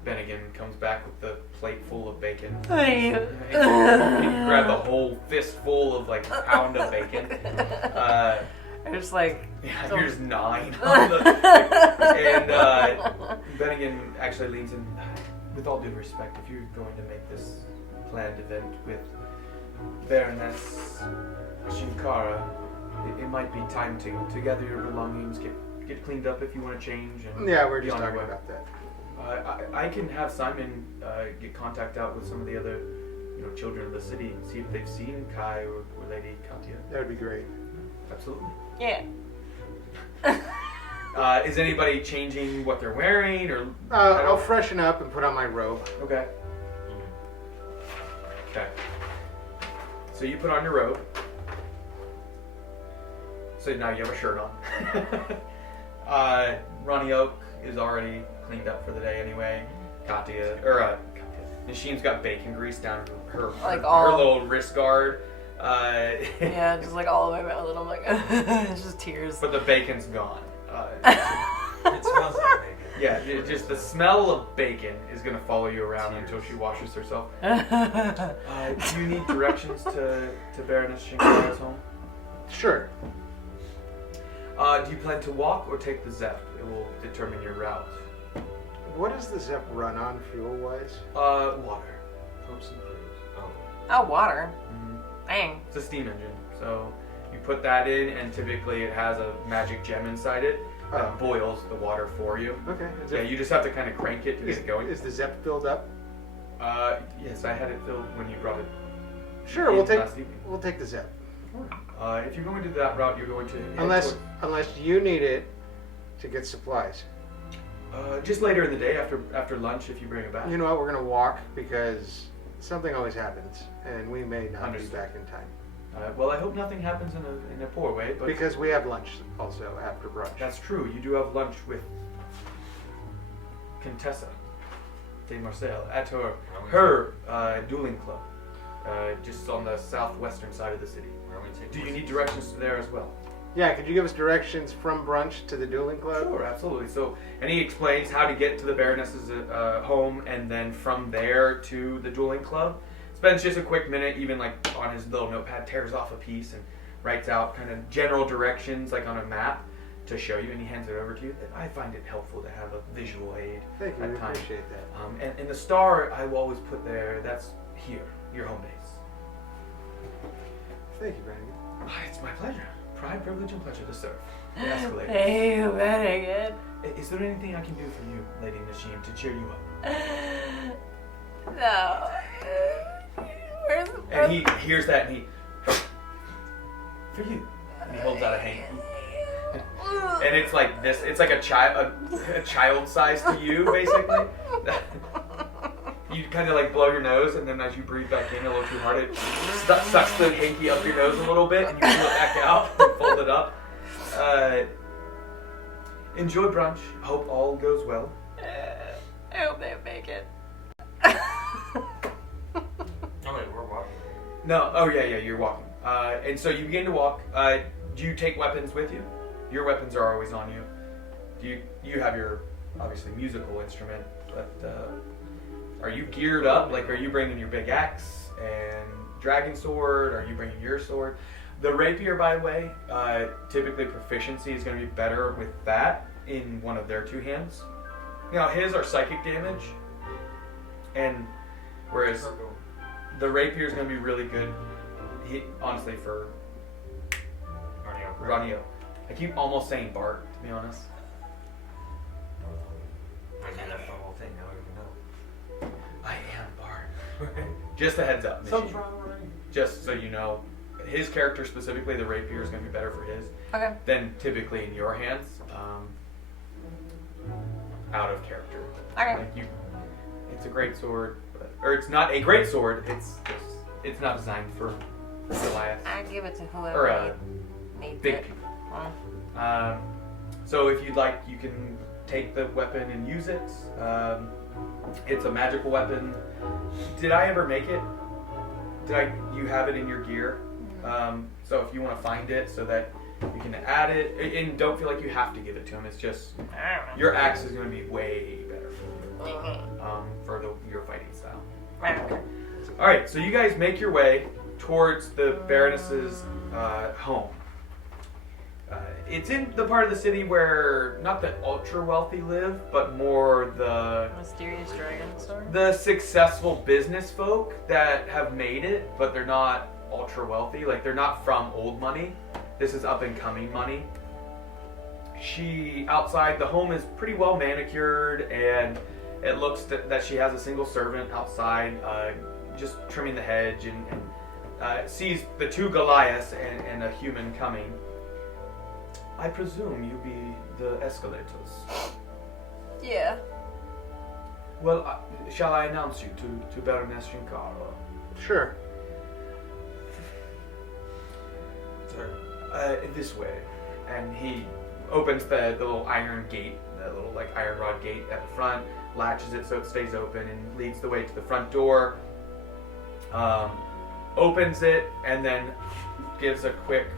Bennigan comes back with the plate full of bacon. Hey. He grabbed the whole fistful of like a pound of bacon. I'm just like... Yeah, so- here's 9 on the... And Bennigan actually leans in. With all due respect, if you're going to make this planned event with Baroness Shinkara, it might be time to gather your belongings, get cleaned up if you want to change. And Yeah, we're be just on your talking way. about that. I can have Simon get contact out with some of the other, children of the city, see if they've seen Kai or Lady Katya. That would be great. Absolutely. Yeah. Is anybody changing what they're wearing, or? I'll freshen up and put on my robe. Okay. Okay. So you put on your robe. So now you have a shirt on. Ronnie Oak is already cleaned up for the day anyway. Nashim's got bacon grease down her little wrist guard. Yeah, just like all the way around, and I'm like, it's just tears. But the bacon's gone. It smells like bacon. Yeah, just the smell of bacon is going to follow you around until she washes herself. Do you need directions to Baroness Shinkara's home? Sure. Do you plan to walk or take the Zepp? It will determine your route. What does the Zepp run on fuel-wise? Water. Hopes and prayers. Oh, water. Mm-hmm. Dang. It's a steam engine, so you put that in, and typically it has a magic gem inside it that boils the water for you. Okay. Yeah, you just have to kind of crank it to get it going. Is the Zepp filled up? Yes, I had it filled when you brought it. Sure, we'll take the Zepp. If you're going to that route, you're going to unless you need it to get supplies. Just later in the day after lunch, if you bring it back. You know what? We're gonna walk because something always happens, and we may not be back in time. Well, I hope nothing happens in a poor way, but because we have lunch also after brunch. That's true. You do have lunch with Contessa de Marseille at her dueling club, just on the southwestern side of the city. Do you need directions to there as well? Yeah, could you give us directions from brunch to the dueling club? Sure, absolutely. So, and he explains how to get to the Baroness's home, and then from there to the dueling club. Spends just a quick minute, even like on his little notepad, tears off a piece and writes out kind of general directions, like on a map, to show you, and he hands it over to you. I find it helpful to have a visual aid. Thank you, at we times. appreciate that. And the star I will always put there. That's here, your home base. Thank you, Brannigan. It's my pleasure. Pride, privilege, and pleasure to serve. The Escalators. Thank you, Brannigan. Is there anything I can do for you, Lady Najim, to cheer you up? No. And he hears that, and he... For you. And he holds out a hanky. And it's like this. It's like a child size to you, basically. You kind of like blow your nose, and then as you breathe back in a little too hard, it sucks the hanky up your nose a little bit, and you pull it back out and fold it up. Enjoy brunch. Hope all goes well. I hope they make it. Oh wait, we're walking. No. Oh yeah, you're walking. And so you begin to walk. Do you take weapons with you? Your weapons are always on you. Do you have your obviously musical instrument, but are you geared up? Like, are you bringing your big axe and dragon sword? Are you bringing your sword? The rapier, by the way, typically proficiency is going to be better with that in one of their two hands. Now his are psychic damage, and whereas the rapier is going to be really good. Honestly, for Ranio. I keep almost saying Bart, to be honest. I did that the whole thing. Now we know. I am Bart. Just a heads up. Something's wrong, right? Just so you know, his character specifically, the rapier is going to be better for his Okay. than typically in your hands. Out of character. Okay. Like it's a great sword, or it's not a great sword. It's not designed for Goliath I give it to or whoever needs big it. people. So if you'd like, you can take the weapon and use it. It's a magical weapon. Did I ever make it? You have it in your gear? So if you want to find it so that you can add it, and don't feel like you have to give it to him. It's just your axe is going to be way better for your fighting style. All right, so you guys make your way towards the Baroness's home. It's in the part of the city where not the ultra wealthy live, but more the Mysterious dragon sword? the successful business folk that have made it, but they're not ultra wealthy. Like, they're not from old money. This is up and coming money. Outside the home is pretty well manicured, and it looks that she has a single servant outside, just trimming the hedge, and sees the two Goliaths and a human coming. I presume you be the Escalators. Yeah. Well, shall I announce you to Baroness Shinkara? Sure. This way. And he opens the little iron gate, the little like iron rod gate at the front, latches it so it stays open, and leads the way to the front door. Opens it, and then gives a quick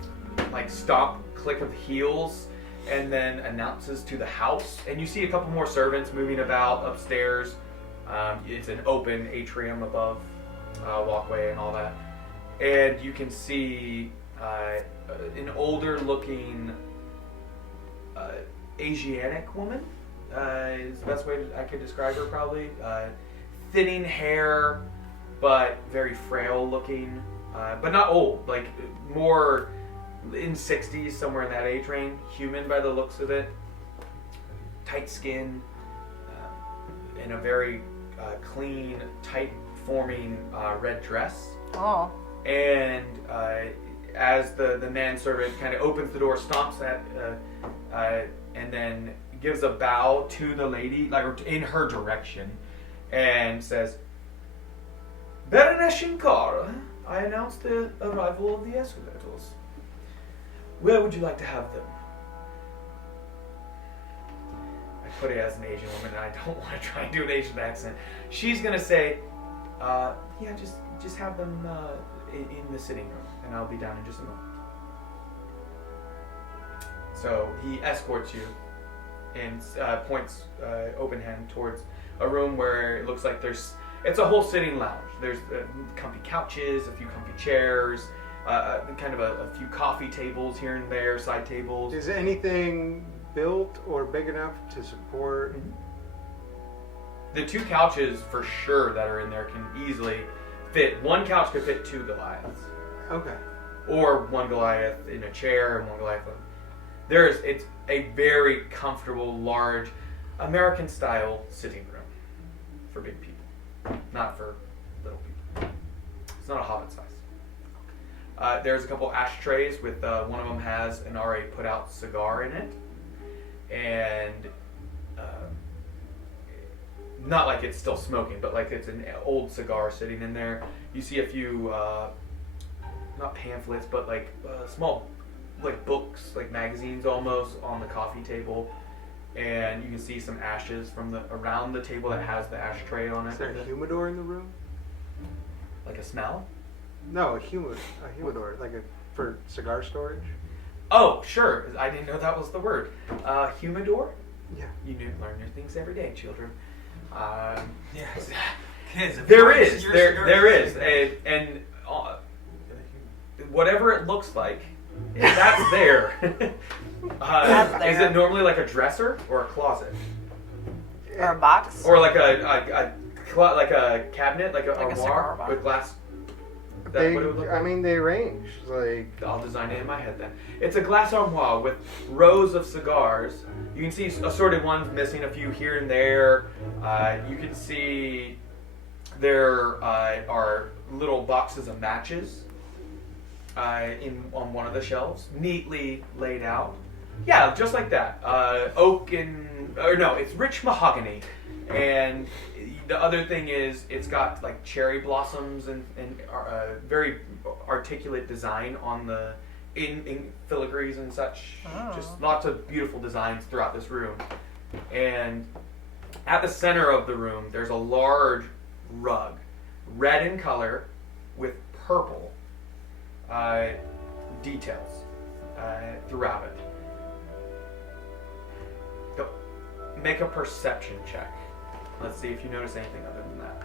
like stomp click of heels, and then announces to the house. And you see a couple more servants moving about upstairs. It's an open atrium above, walkway and all that. And you can see an older looking Asiatic woman, is the best way I could describe her probably. Thinning hair, but very frail looking, but not old, like more in 60s, somewhere in that age range. Human by the looks of it. Tight skin, in a very clean, tight forming red dress. Oh. And as the manservant kind of opens the door, stomps and then gives a bow to the lady, like in her direction, and says, "Baroness Shinkara, I announce the arrival of the Escalators. Where would you like to have them?" I put it as an Asian woman, and I don't want to try and do an Asian accent. She's gonna say, "Yeah, just have them in the sitting room, and I'll be down in just a moment." So he escorts you and points open hand towards a room where it looks like it's a whole sitting lounge. There's comfy couches, a few comfy chairs, kind of a few coffee tables here and there, side tables. Is anything built or big enough to support? The two couches for sure that are in there can easily fit. One couch could fit 2 Goliaths. Okay. Or 1 Goliath in a chair and 1 Goliath. It's a very comfortable, large, American-style sitting room for big people, not for little people. It's not a Hobbit size. There's a couple ashtrays with one of them has an already put out cigar in it, and not like it's still smoking, but like it's an old cigar sitting in there. You see a few, not pamphlets, but like small, like books, like magazines almost, on the coffee table, and you can see some ashes from around the table that has the ashtray on it. Is there a humidor in the room? Like a smell? No, a humidor, like for cigar storage. Oh, sure. I didn't know that was the word. Humidor? Yeah. You learn new things every day, children. Yes. Kids, There is, and whatever it looks like, that's there. Is it normally like a dresser or a closet, Or a box? or like a cabinet, like an armoire box? with glass? They range like. I'll design it in my head then. It's a glass armoire with rows of cigars. You can see assorted ones missing a few here and there. You can see there are little boxes of matches on one of the shelves, neatly laid out. Yeah, just like that. It's rich mahogany. And the other thing is, it's got like cherry blossoms and very articulate design on the in filigrees and such. Oh. Just lots of beautiful designs throughout this room. And at the center of the room, there's a large rug, red in color with purple details throughout it. Go. Make a perception check. Let's see if you notice anything other than that.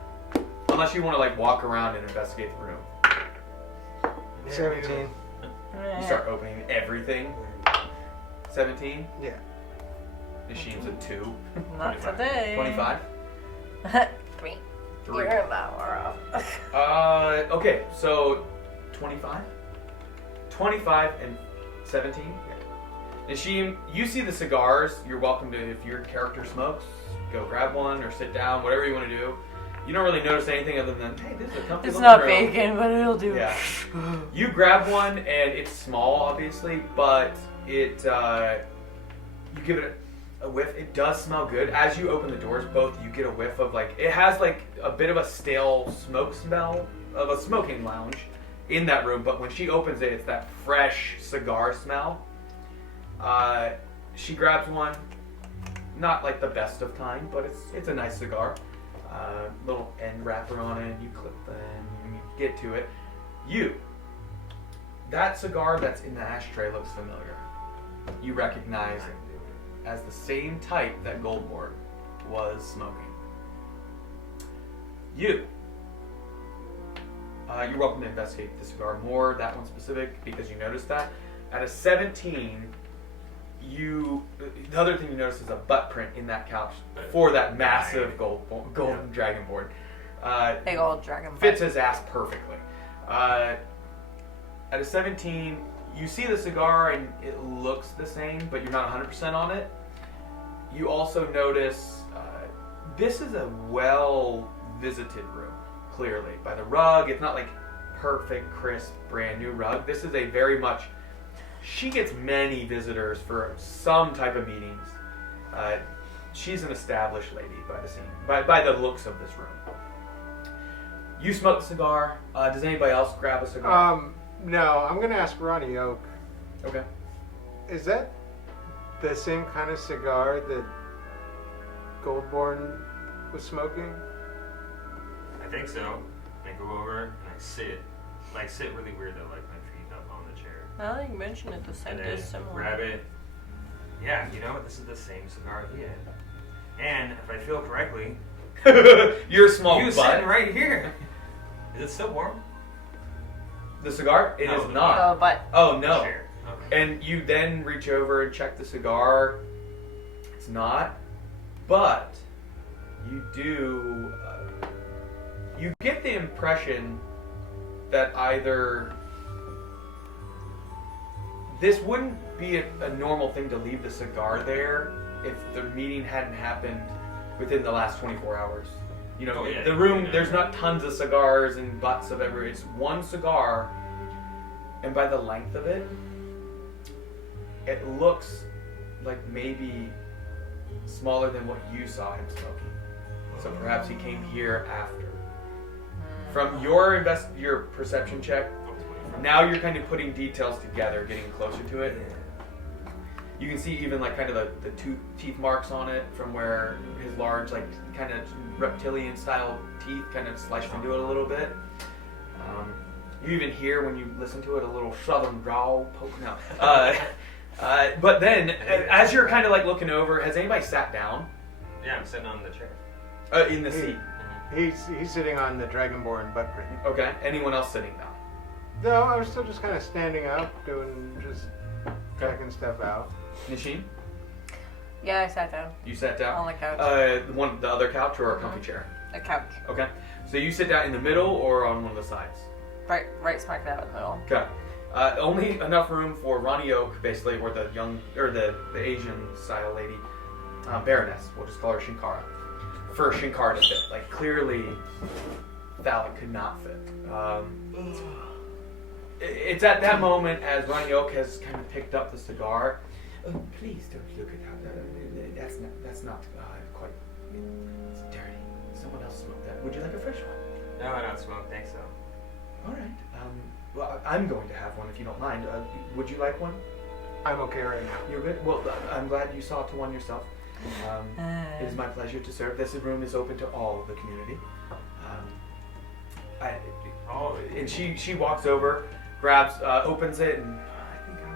Unless you want to like walk around and investigate the room. 17. You start opening everything. 17? Yeah. Nashim's a 2. Not today. 25? 3. 3. You're about off. Okay, so 25? 25 and 17? Yeah. Nashim, you see the cigars. You're welcome to, if your character smokes, go grab one or sit down, whatever you want to do. You don't really notice anything other than, hey, this is a comfy It's little not room. bacon, but it'll do. Yeah. You grab one, and it's small, obviously, but you give it a whiff. It does smell good. As you open the doors, both you get a whiff of it has like a bit of a stale smoke smell of a smoking lounge in that room, but when she opens it, it's that fresh cigar smell. She grabs one. Not like the best of kind, but it's a nice cigar. Little end wrapper on it. You clip and you get to it. That cigar that's in the ashtray looks familiar. you recognize as the same type that Goldborn was smoking. You're welcome to investigate the cigar more, that one specific, because you noticed that. At a 17, the other thing you notice is a butt print in that couch for that massive golden dragonborn. Big old dragon butt. Fits his ass perfectly. At a 17, you see the cigar and it looks the same, but you're not 100% on it. You also notice this is a well-visited room, clearly. By the rug, it's not like perfect, crisp, brand new rug. This is a very much... She gets many visitors for some type of meetings. She's an established lady by the scene, by the looks of this room. You smoke a cigar. Does anybody else grab a cigar? No, I'm going to ask Ronnie Oak. Okay. Is that the same kind of cigar that Goldborn was smoking? I think so. I go over and I sit really weird though, like my feet up on the chair. Now that you mention it, the scent And is then similar. grab it. Yeah, you know what? This is the same cigar he had. And if I feel correctly, You're a small he was butt. sitting right here. Is it still warm? The cigar? It No, is the not. Oh, but Oh, no. Chair. Okay. And you then reach over and check the cigar. It's not. But you do... you get the impression that either... This wouldn't be a normal thing to leave the cigar there if the meeting hadn't happened within the last 24 hours. You know, Oh, yeah, the room, there's not tons of cigars and butts of every... It's one cigar, and by the length of it, it looks like maybe smaller than what you saw him smoking. So perhaps he came here after. From your perception check, now you're kind of putting details together, getting closer to it. You can see even like kind of the two teeth marks on it from where his large, like kind of reptilian style teeth kind of sliced into it a little bit. You even hear when you listen to it a little southern drawl poking out. But then, as you're kind of like looking over, has anybody sat down? Yeah, I'm sitting on the chair. In the seat. He's sitting on the Dragonborn butt print. Okay. Anyone else sitting down? No, I was still just kind of standing up, just checking stuff out. Nisheen? yeah, I sat down You sat down? on the couch. The other couch or a comfy chair? The couch. Okay. So you sit down in the middle or on one of the sides? Right smack dab in the middle. Okay. Only enough room for Ronnie Oak, basically, or the the Asian style lady, Baroness. We'll just call her Shinkara. For Shinkara to fit, like clearly, Thalic could not fit. It's at that moment as Ronnie Oak has kind of picked up the cigar. Oh, please don't look at how that's not quite. It's dirty. Someone else smoked that. Would you like a fresh one? No, I don't smoke. Thanks though. All right. Well, I'm going to have one if you don't mind. Would you like one? I'm okay right now. You're good? Well, I'm glad you saw to one yourself. It is my pleasure to serve. This room is open to all of the community. And she walks over, grabs, opens it, and I think I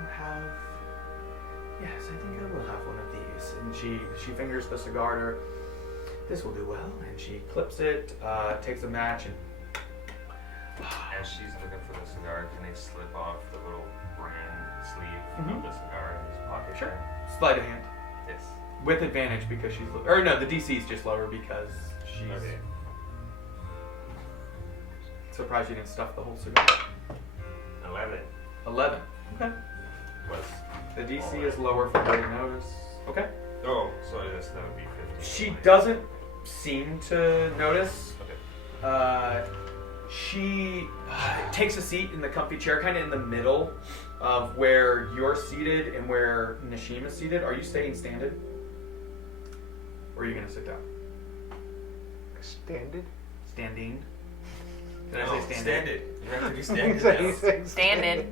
will have one of these. And she fingers the cigar to her. This will do well. And she clips it, takes a match, and As she's looking for the cigar, can they slip off the little brand sleeve of the cigar in his pocket? Sure. Sleight of hand. Yes. With advantage because she's... Or no, the DC is just lower because she's... Okay. Surprised you didn't stuff the whole cigar. 11. 11. Okay. What's The DC is lower for her to notice. Okay. Oh, so I guess that would be 15. She doesn't seem to notice. Okay. She takes a seat in the comfy chair, kind of in the middle of where you're seated and where Nishim is seated. Are you staying standing? Or are you going to sit down? Standard? Standing? Did I No, say standing? standard. You have to be standard. Standard.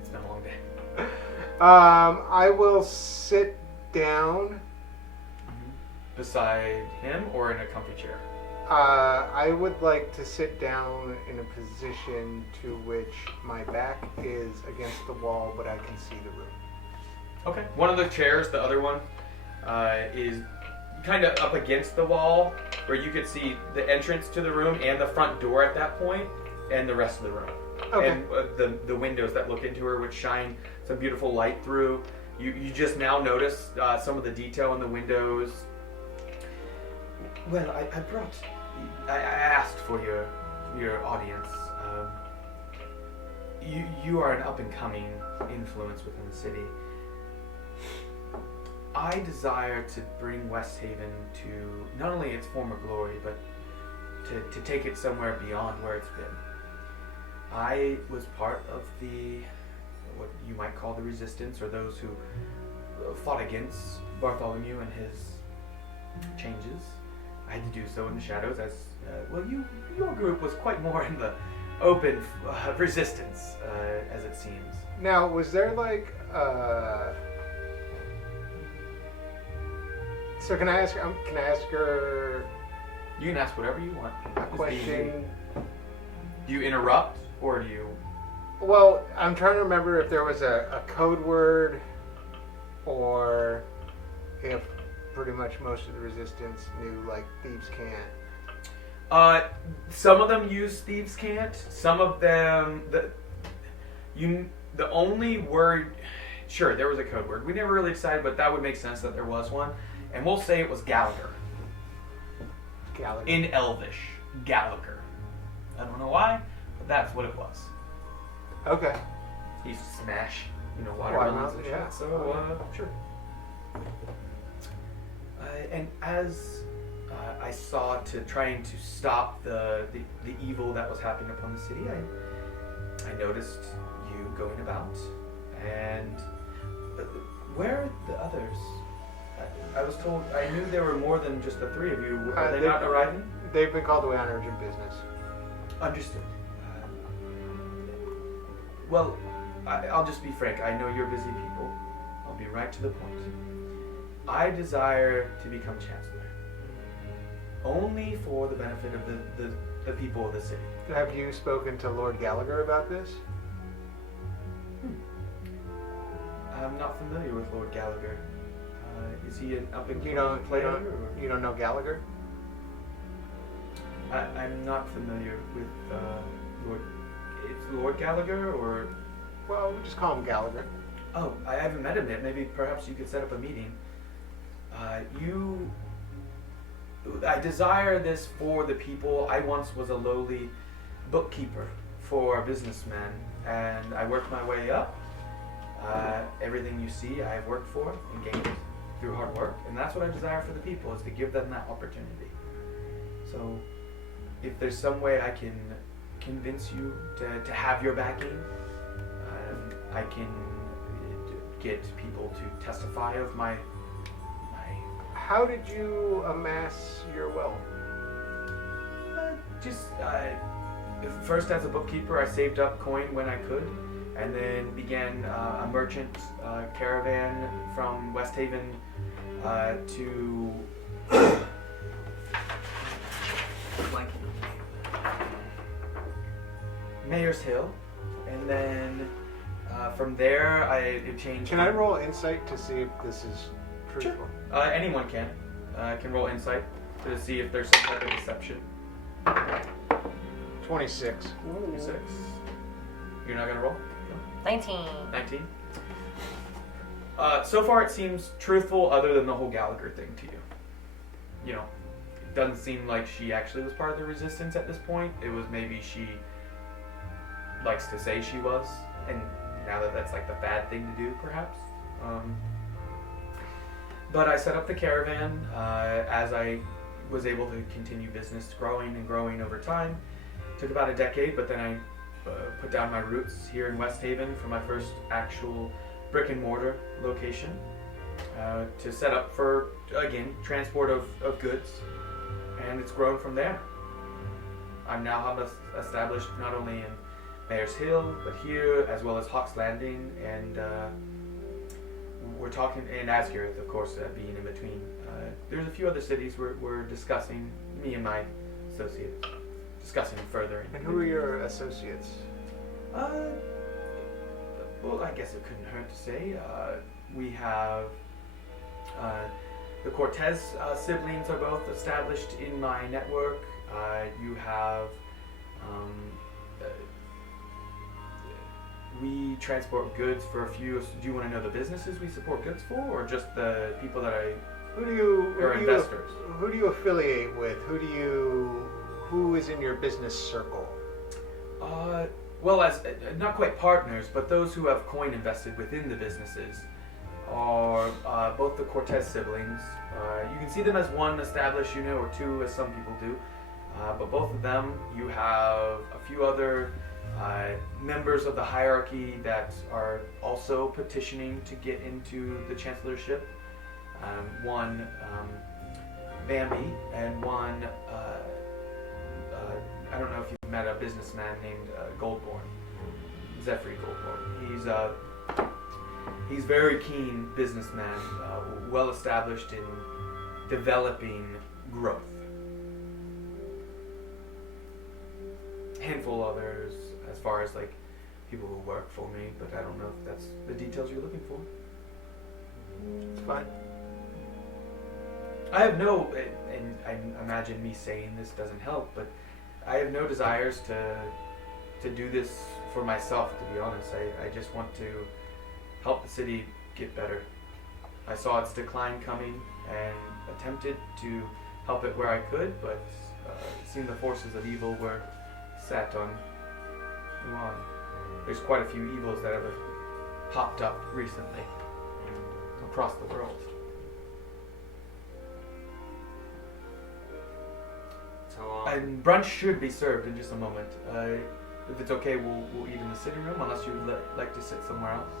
It's been a long day. I will sit down. Beside him or in a comfy chair? I would like to sit down in a position to which my back is against the wall, but I can see the room. Okay. One of the chairs, the other one, is kind of up against the wall, where you could see the entrance to the room and the front door at that point, and the rest of the room. Okay. And the windows that look into her, which shine some beautiful light through. You just now notice some of the detail in the windows. Well, I asked for your audience. You are an up-and-coming influence within the city. I desire to bring Westhaven to not only its former glory, but to take it somewhere beyond where it's been. I was part of what you might call the resistance, or those who fought against Bartholomew and his changes. I had to do so in the shadows, as your group was quite more in the open resistance, as it seems. Now, was there like so can I ask her You can ask whatever you want. a question? Do you interrupt, or do you? Well, I'm trying to remember if there was a code word, or if pretty much most of the resistance knew like thieves can't. Some of them use thieves can't. Some of them the only word. Sure, there was a code word. We never really decided, but that would make sense that there was one. And we'll say it was Gallagher. Gallagher. In Elvish, Gallagher. I don't know why, but that's what it was. Okay. He used to smash, watermelons and shit. Yeah. So, sure. And as I saw to trying to stop the evil that was happening upon the city, I noticed you going about. And where are the others? I was told, I knew there were more than just the three of you. Are they not arriving? They've been called away on urgent business. Understood. Well, I'll just be frank. I know you're busy people. I'll be right to the point. I desire to become chancellor. Only for the benefit of the people of the city. Have you spoken to Lord Gallagher about this? I'm not familiar with Lord Gallagher. Is he an up-and-coming You player? don't know Gallagher? I'm not familiar with Lord. It's Lord Gallagher, or? Well, we just call him Gallagher. Oh, I haven't met him yet. Maybe perhaps you could set up a meeting. I desire this for the people. I once was a lowly bookkeeper for a businessman, and I worked my way up. Everything you see, I've worked for and gained through hard work, and that's what I desire for the people, is to give them that opportunity. So, if there's some way I can convince you to have your backing, I can get people to testify of my. How did you amass your wealth? First as a bookkeeper, I saved up coin when I could, and then began a merchant caravan from Westhaven to Mayor's Hill, and then from there I changed. Can I roll insight to see if this is truthful? Sure. Anyone can roll insight to see if there's some type of deception. 26. 26. You're not gonna roll? No? 19. 19. So far it seems truthful, other than the whole Gallagher thing to you. It doesn't seem like she actually was part of the resistance at this point. It was maybe she likes to say she was, and now that's like the bad thing to do, perhaps. But I set up the caravan as I was able to continue business growing and growing over time. Took about a decade, but then I put down my roots here in Westhaven for my first actual brick and mortar location to set up for, again, transport of goods, and it's grown from there. I'm now established not only in Mayor's Hill, but here, as well as Hawk's Landing, and we're talking, and Asgirth, of course, being in between. There's a few other cities we're discussing, me and my associates, discussing further. And who are your associates? Well, I guess it couldn't hurt to say. we have the Cortez siblings are both established in my network. You have we transport goods for a few. Do you want to know the businesses we support goods for, or just the people that I or investors? Who do you affiliate with? Who is in your business circle? Well, as not quite partners, but those who have coin invested within the businesses are both the Cortez siblings. You can see them as one established, or two, as some people do. But both of them, you have a few other members of the hierarchy that are also petitioning to get into the chancellorship. One Bambi, and one I don't know if you've met a businessman named Goldborn, Zephyr Goldborn. He's very keen businessman, well established in developing growth. Handful others as far as like people who work for me, but I don't know if that's the details you're looking for. It's fine. I have no, and I imagine me saying this doesn't help, but I have no desires to do this for myself, to be honest. I just want to help the city get better. I saw its decline coming and attempted to help it where I could, but it seemed the forces of evil were set on Yuan. There's quite a few evils that have popped up recently across the world. And brunch should be served in just a moment. If it's okay, we'll eat in the sitting room, unless you would like to sit somewhere else.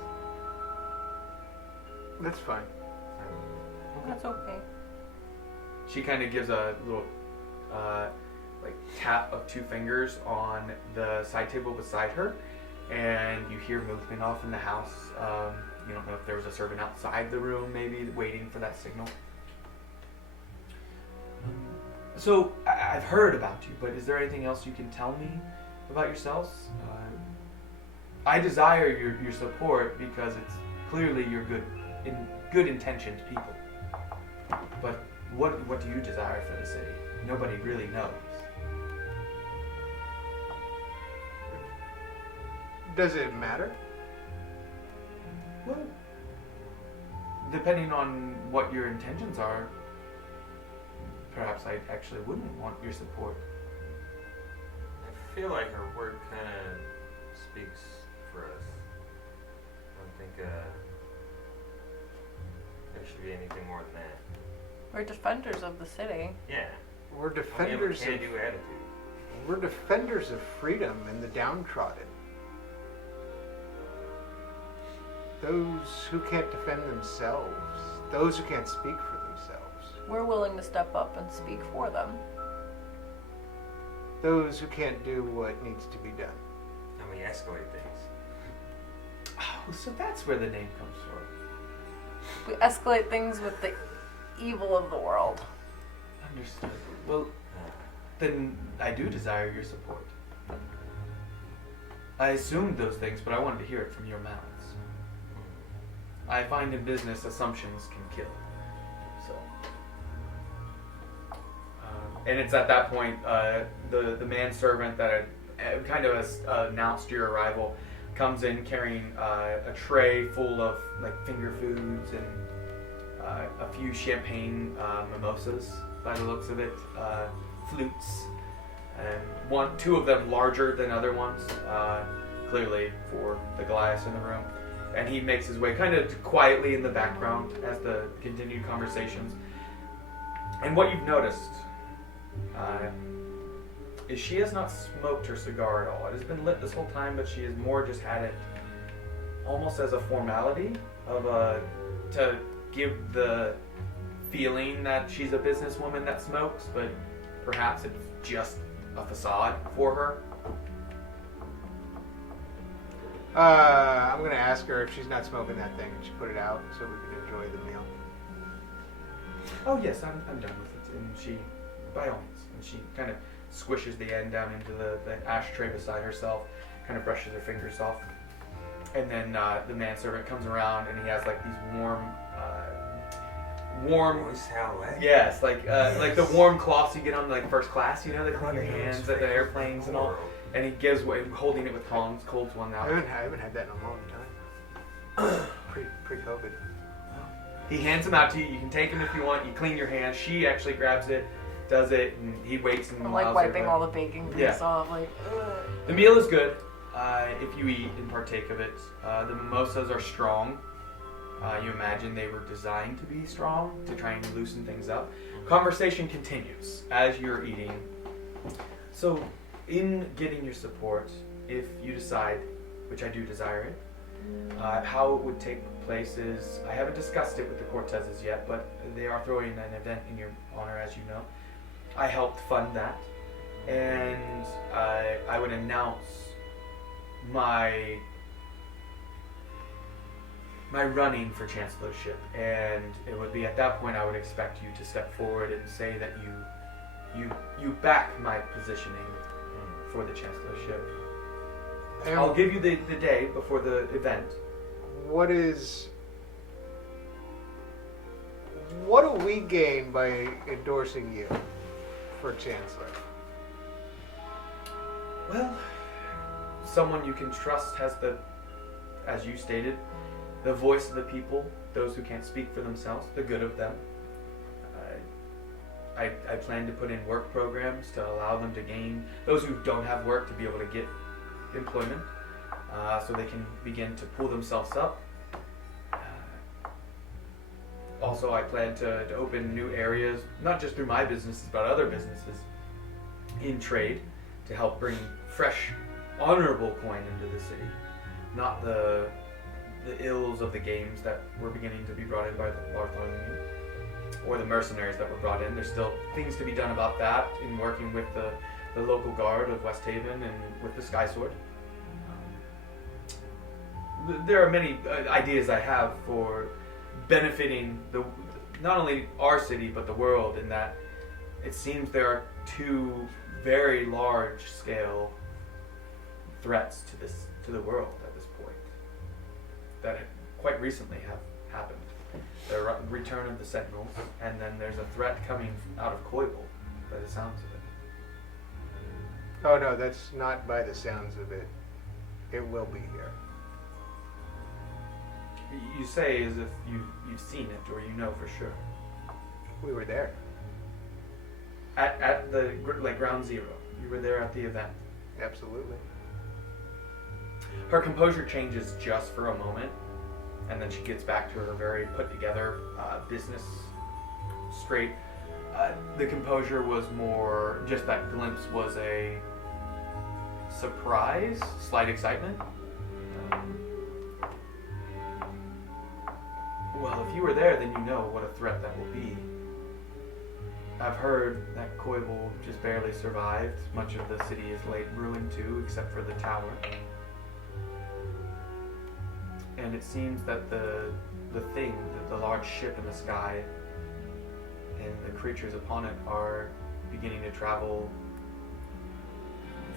That's fine. That's okay. She kind of gives a little tap of two fingers on the side table beside her, and you hear movement off in the house. You don't know if there was a servant outside the room, maybe waiting for that signal. So, I've heard about you, but is there anything else you can tell me about yourselves? I desire your support because it's clearly you're good intentioned people. But what do you desire for the city? Nobody really knows. Does it matter? Well, depending on what your intentions are, perhaps I actually wouldn't want your support. I feel like her word kind of speaks for us. I don't think there should be anything more than that. We're defenders of the city. Yeah. We're defenders Can-do attitude. We're defenders of freedom and the downtrodden. Those who can't defend themselves. Those who can't speak for themselves. We're willing to step up and speak for them. Those who can't do what needs to be done. And we escalate things. Oh, so that's where the name comes from. We escalate things with the evil of the world. Understood. Well, then I do desire your support. I assumed those things, but I wanted to hear it from your mouths. I find in business assumptions can kill. So, and it's at that point the manservant that had kind of announced your arrival comes in carrying a tray full of like finger foods and a few champagne mimosas by the looks of it, flutes, and two of them larger than other ones, clearly for the Goliaths in the room. And he makes his way kind of quietly in the background as the continued conversations. And what you've noticed is she has not smoked her cigar at all. It has been lit this whole time, but she has more just had it almost as a formality to give the feeling that she's a businesswoman that smokes, but perhaps it's just a facade for her. I'm going to ask her if she's not smoking that thing and she put it out so we can enjoy the meal. Oh yes, I'm done with it. And she, by all means, and she kind of squishes the end down into the ashtray beside herself, kind of brushes her fingers off. And then the manservant comes around and he has like these warm. Moist Halloway. Yes, like the warm cloths you get on like first class. You know, they clean your hands at the airplanes and all. And he gives away, holding it with tongs, holds one out. I haven't had that in a long time. Pre-COVID. He hands them out to you. You can take them if you want. You clean your hands. She actually grabs it, does it, and he waits and I'm like allows wiping everybody- all the bacon grease off. Like, ugh. The meal is good if you eat and partake of it. The mimosas are strong. You imagine they were designed to be strong to try and loosen things up. Conversation continues as you're eating. So, in getting your support, if you decide, which I do desire it, how it would take place is, I haven't discussed it with the Cortezes yet, but they are throwing an event in your honor, as you know. I helped fund that, and I would announce my running for chancellorship, and it would be at that point I would expect you to step forward and say that you back my positioning for the chancellorship. And I'll give you the day before the event. what do we gain by endorsing you for chancellor? Well, someone you can trust has as you stated, the voice of the people, those who can't speak for themselves, the good of them. I plan to put in work programs to allow them to gain, those who don't have work to be able to get employment, so they can begin to pull themselves up. Also, I plan to open new areas, not just through my businesses, but other businesses in trade to help bring fresh, honorable coin into the city, not the ills of the games that were beginning to be brought in by the Bartholomew or the mercenaries that were brought in. There's still things to be done about that in working with the local guard of Westhaven and with the Sky Sword. There are many ideas I have for benefiting not only our city but the world, in that it seems there are two very large scale threats to the world at this point that quite recently have happened. The return of the Sentinels, and then there's a threat coming out of Koible by the sounds of it. Oh no, that's not by the sounds of it. It will be here. You say as if you've seen it or you know for sure. We were there. At the ground zero, you were there at the event. Absolutely. Her composure changes just for a moment, and then she gets back to her very put together business straight. The composure was more, just that glimpse was a surprise, slight excitement. Well, if you were there, then you know what a threat that will be. I've heard that Koible just barely survived. Much of the city is laid ruined too, except for the tower. And it seems that the large ship in the sky and the creatures upon it are beginning to travel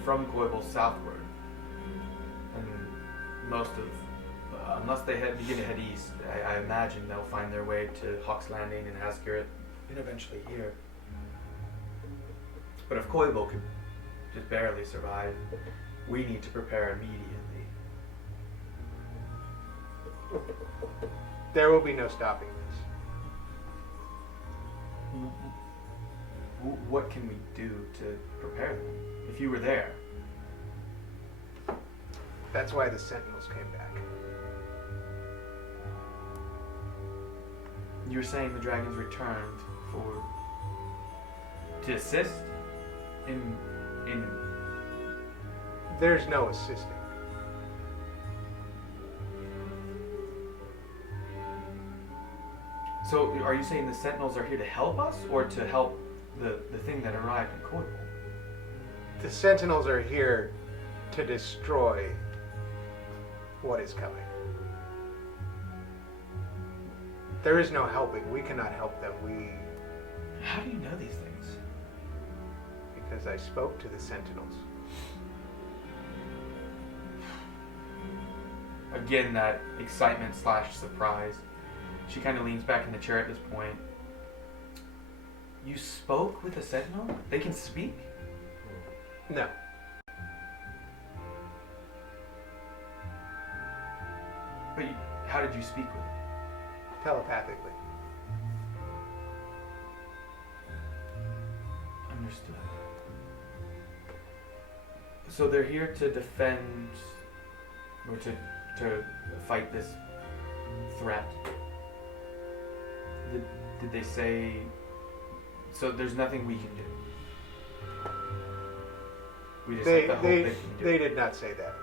from Koible southward. And most of, unless they begin to head east, I imagine they'll find their way to Hawk's Landing and Ascurit, and eventually here. But if Koible could just barely survive, we need to prepare immediately. There will be no stopping this. What can we do to prepare them? If you were there. That's why the Sentinels came back. You were saying the dragons returned to assist in. There's no assisting. So, are you saying the Sentinels are here to help us, or to help the thing that arrived in Koible? The Sentinels are here to destroy what is coming. There is no helping. We cannot help them. How do you know these things? Because I spoke to the Sentinels. again, that excitement / surprise. She kind of leans back in the chair at this point. You spoke with a sentinel? They can speak? No. But how did you speak with it? Telepathically. Understood. So they're here to defend, or to fight this threat. Did they say? So there's nothing we can do. We just have to hope they can do. They did not say that.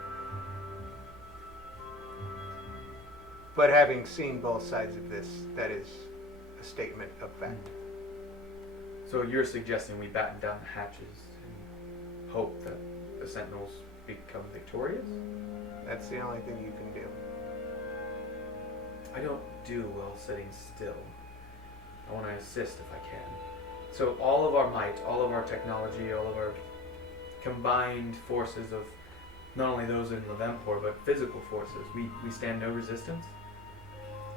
But having seen both sides of this, that is a statement of fact. So you're suggesting we batten down the hatches and hope that the Sentinels become victorious? That's the only thing you can do. I don't do well sitting still. I want to assist if I can. So all of our might, all of our technology, all of our combined forces of not only those in Levempor, but physical forces, we stand no resistance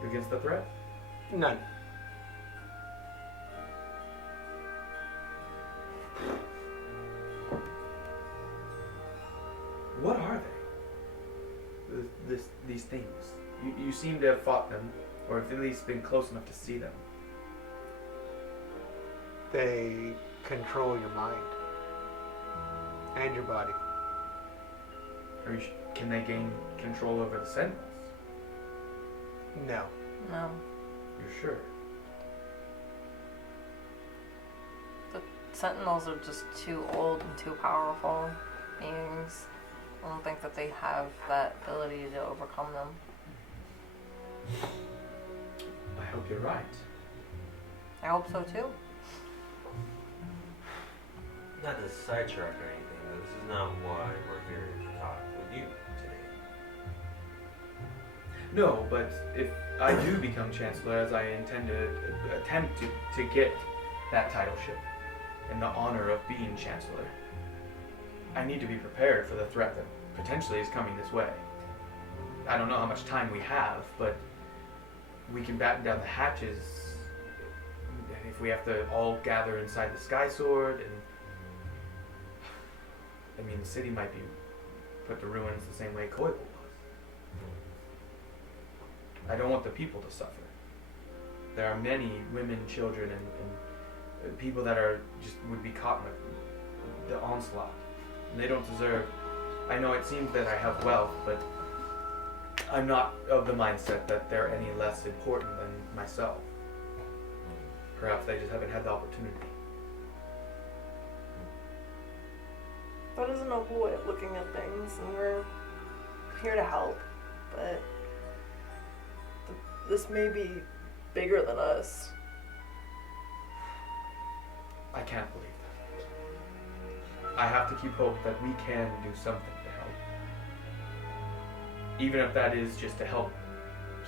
against the threat? None. What are they? These things. You seem to have fought them, or have at least been close enough to see them. They control your mind and your body. Can they gain control over the Sentinels? No. No. You're sure? The Sentinels are just too old and too powerful beings. I don't think that they have that ability to overcome them. I hope you're right. I hope so too. Not to sidetrack or anything, but this is not why we're here to talk with you today. No, but if I do become Chancellor, as I intend to attempt to get that titleship and the honor of being Chancellor, I need to be prepared for the threat that potentially is coming this way. I don't know how much time we have, but we can batten down the hatches if we have to all gather inside the Sky Sword. And I mean, the city might be put to ruins the same way Koible was. I don't want the people to suffer. There are many women, children, and people that are just would be caught in the onslaught. And they don't deserve. I know it seems that I have wealth, but I'm not of the mindset that they're any less important than myself. Perhaps they just haven't had the opportunity. That is a noble way of looking at things, and we're here to help, but this may be bigger than us. I can't believe that. I have to keep hope that we can do something to help. Even if that is just to help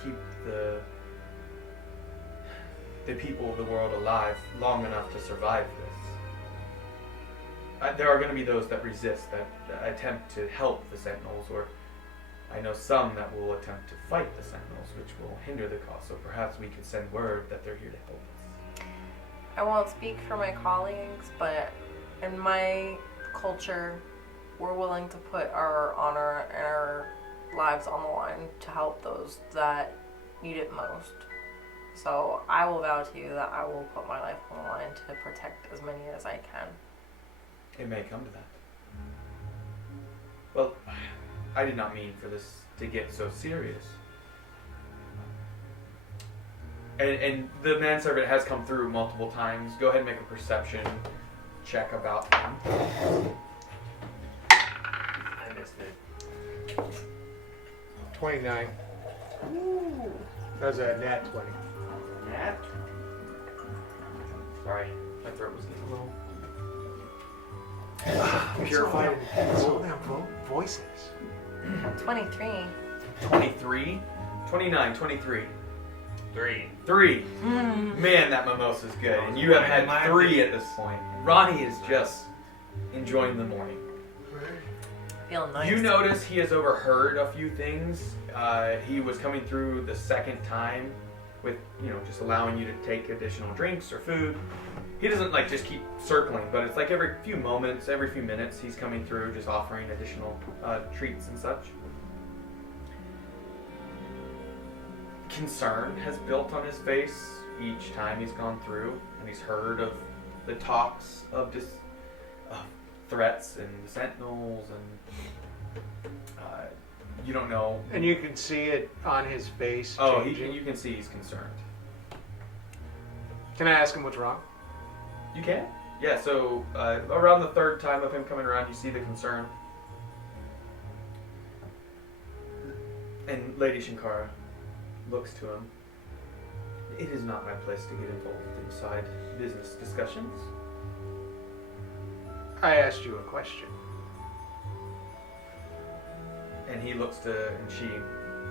keep the people of the world alive long enough to survive this. There are going to be those that resist, that attempt to help the Sentinels, or I know some that will attempt to fight the Sentinels, which will hinder the cause. So perhaps we could send word that they're here to help us. I won't speak for my colleagues, but in my culture, we're willing to put our honor and our lives on the line to help those that need it most. So I will vow to you that I will put my life on the line to protect as many as I can. It may come to that. Well, I did not mean for this to get so serious. And the manservant has come through multiple times. Go ahead and make a perception check about him. I missed it. 29. Ooh. That was a nat 20. Nat? Sorry, my throat was getting a little purified. It's all them voices. 23. 23? 29, 23. 3. Man, that mimosa's good. And you have had 3 at this point. Ronnie is just enjoying the morning. Feeling nice. You notice he has overheard a few things. He was coming through the second time with, just allowing you to take additional drinks or food. He doesn't just keep circling, but it's like every few moments, every few minutes, he's coming through, just offering additional treats and such. Concern has built on his face each time he's gone through, and he's heard of the talks of threats and sentinels, and you don't know. And you can see it on his face. Oh, changing. you can see he's concerned. Can I ask him what's wrong? You can? Yeah, so around the third time of him coming around, you see the concern. And Lady Shankara looks to him. It is not my place to get involved inside business discussions. I asked you a question. And he looks and she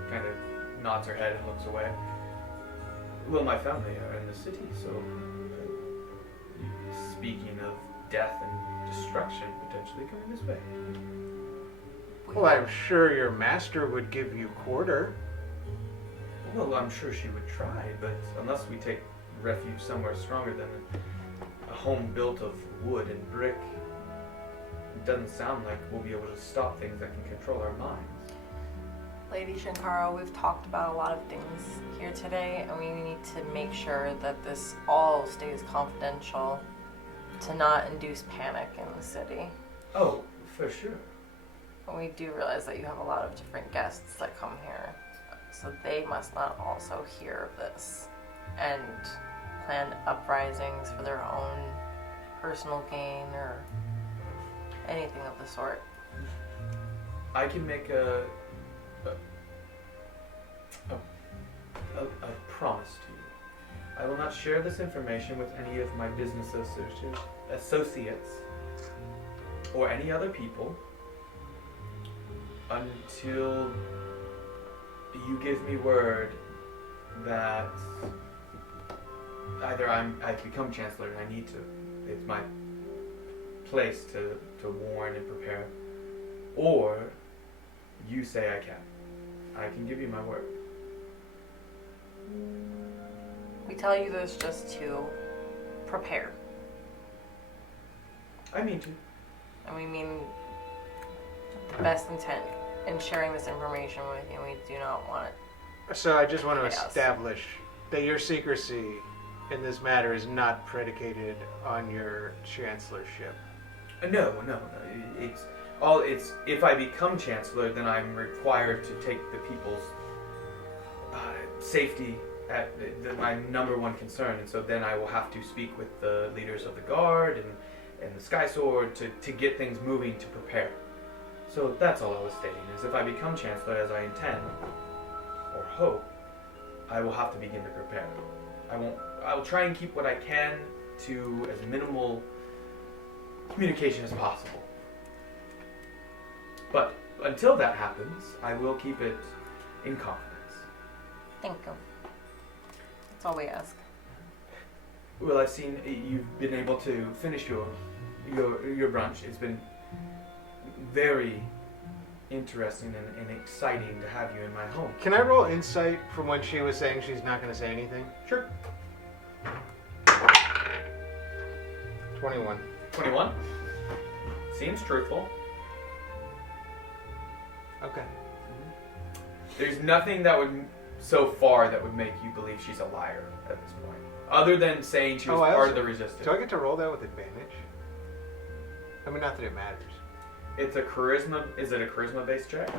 kind of nods her head and looks away. Well, my family are in the city, so speaking of death and destruction potentially coming this way. Well, I'm sure your master would give you quarter. Well, I'm sure she would try, but unless we take refuge somewhere stronger than a home built of wood and brick, it doesn't sound like we'll be able to stop things that can control our minds. Lady Shankara, we've talked about a lot of things here today, and we need to make sure that this all stays confidential to not induce panic in the city. Oh, for sure. And we do realize that you have a lot of different guests that come here, so they must not also hear of this and plan uprisings for their own personal gain or anything of the sort. I can make a promise to you. I will not share this information with any of my business associates or any other people until you give me word that either I become chancellor and I need to. It's my place to warn and prepare, or you say I can. I can give you my word. We tell you this just to prepare. I mean to. And we mean the best intent in sharing this information with you. We do not want it. So I just want to Yes. establish that your secrecy in this matter is not predicated on your chancellorship. No. It's if I become chancellor, then I'm required to take the people's safety at my number one concern, and so then I will have to speak with the leaders of the guard and the Sky Sword to get things moving to prepare. So that's all I was stating, is if I become chancellor as I intend or hope, I will have to begin to prepare. I will try and keep what I can to as minimal communication as possible. But until that happens, I will keep it in confidence. Thank you. That's all we ask. Well, I've seen you've been able to finish your brunch. It's been very interesting and exciting to have you in my home. Can I roll insight from when she was saying she's not going to say anything? Sure. 21. 21? Seems truthful. Okay. There's nothing that would, so far, that would make you believe she's a liar at this point. Other than saying she was part of the resistance. Do I get to roll that with advantage? I mean, not that it matters. It's a charisma. Is it a charisma-based check?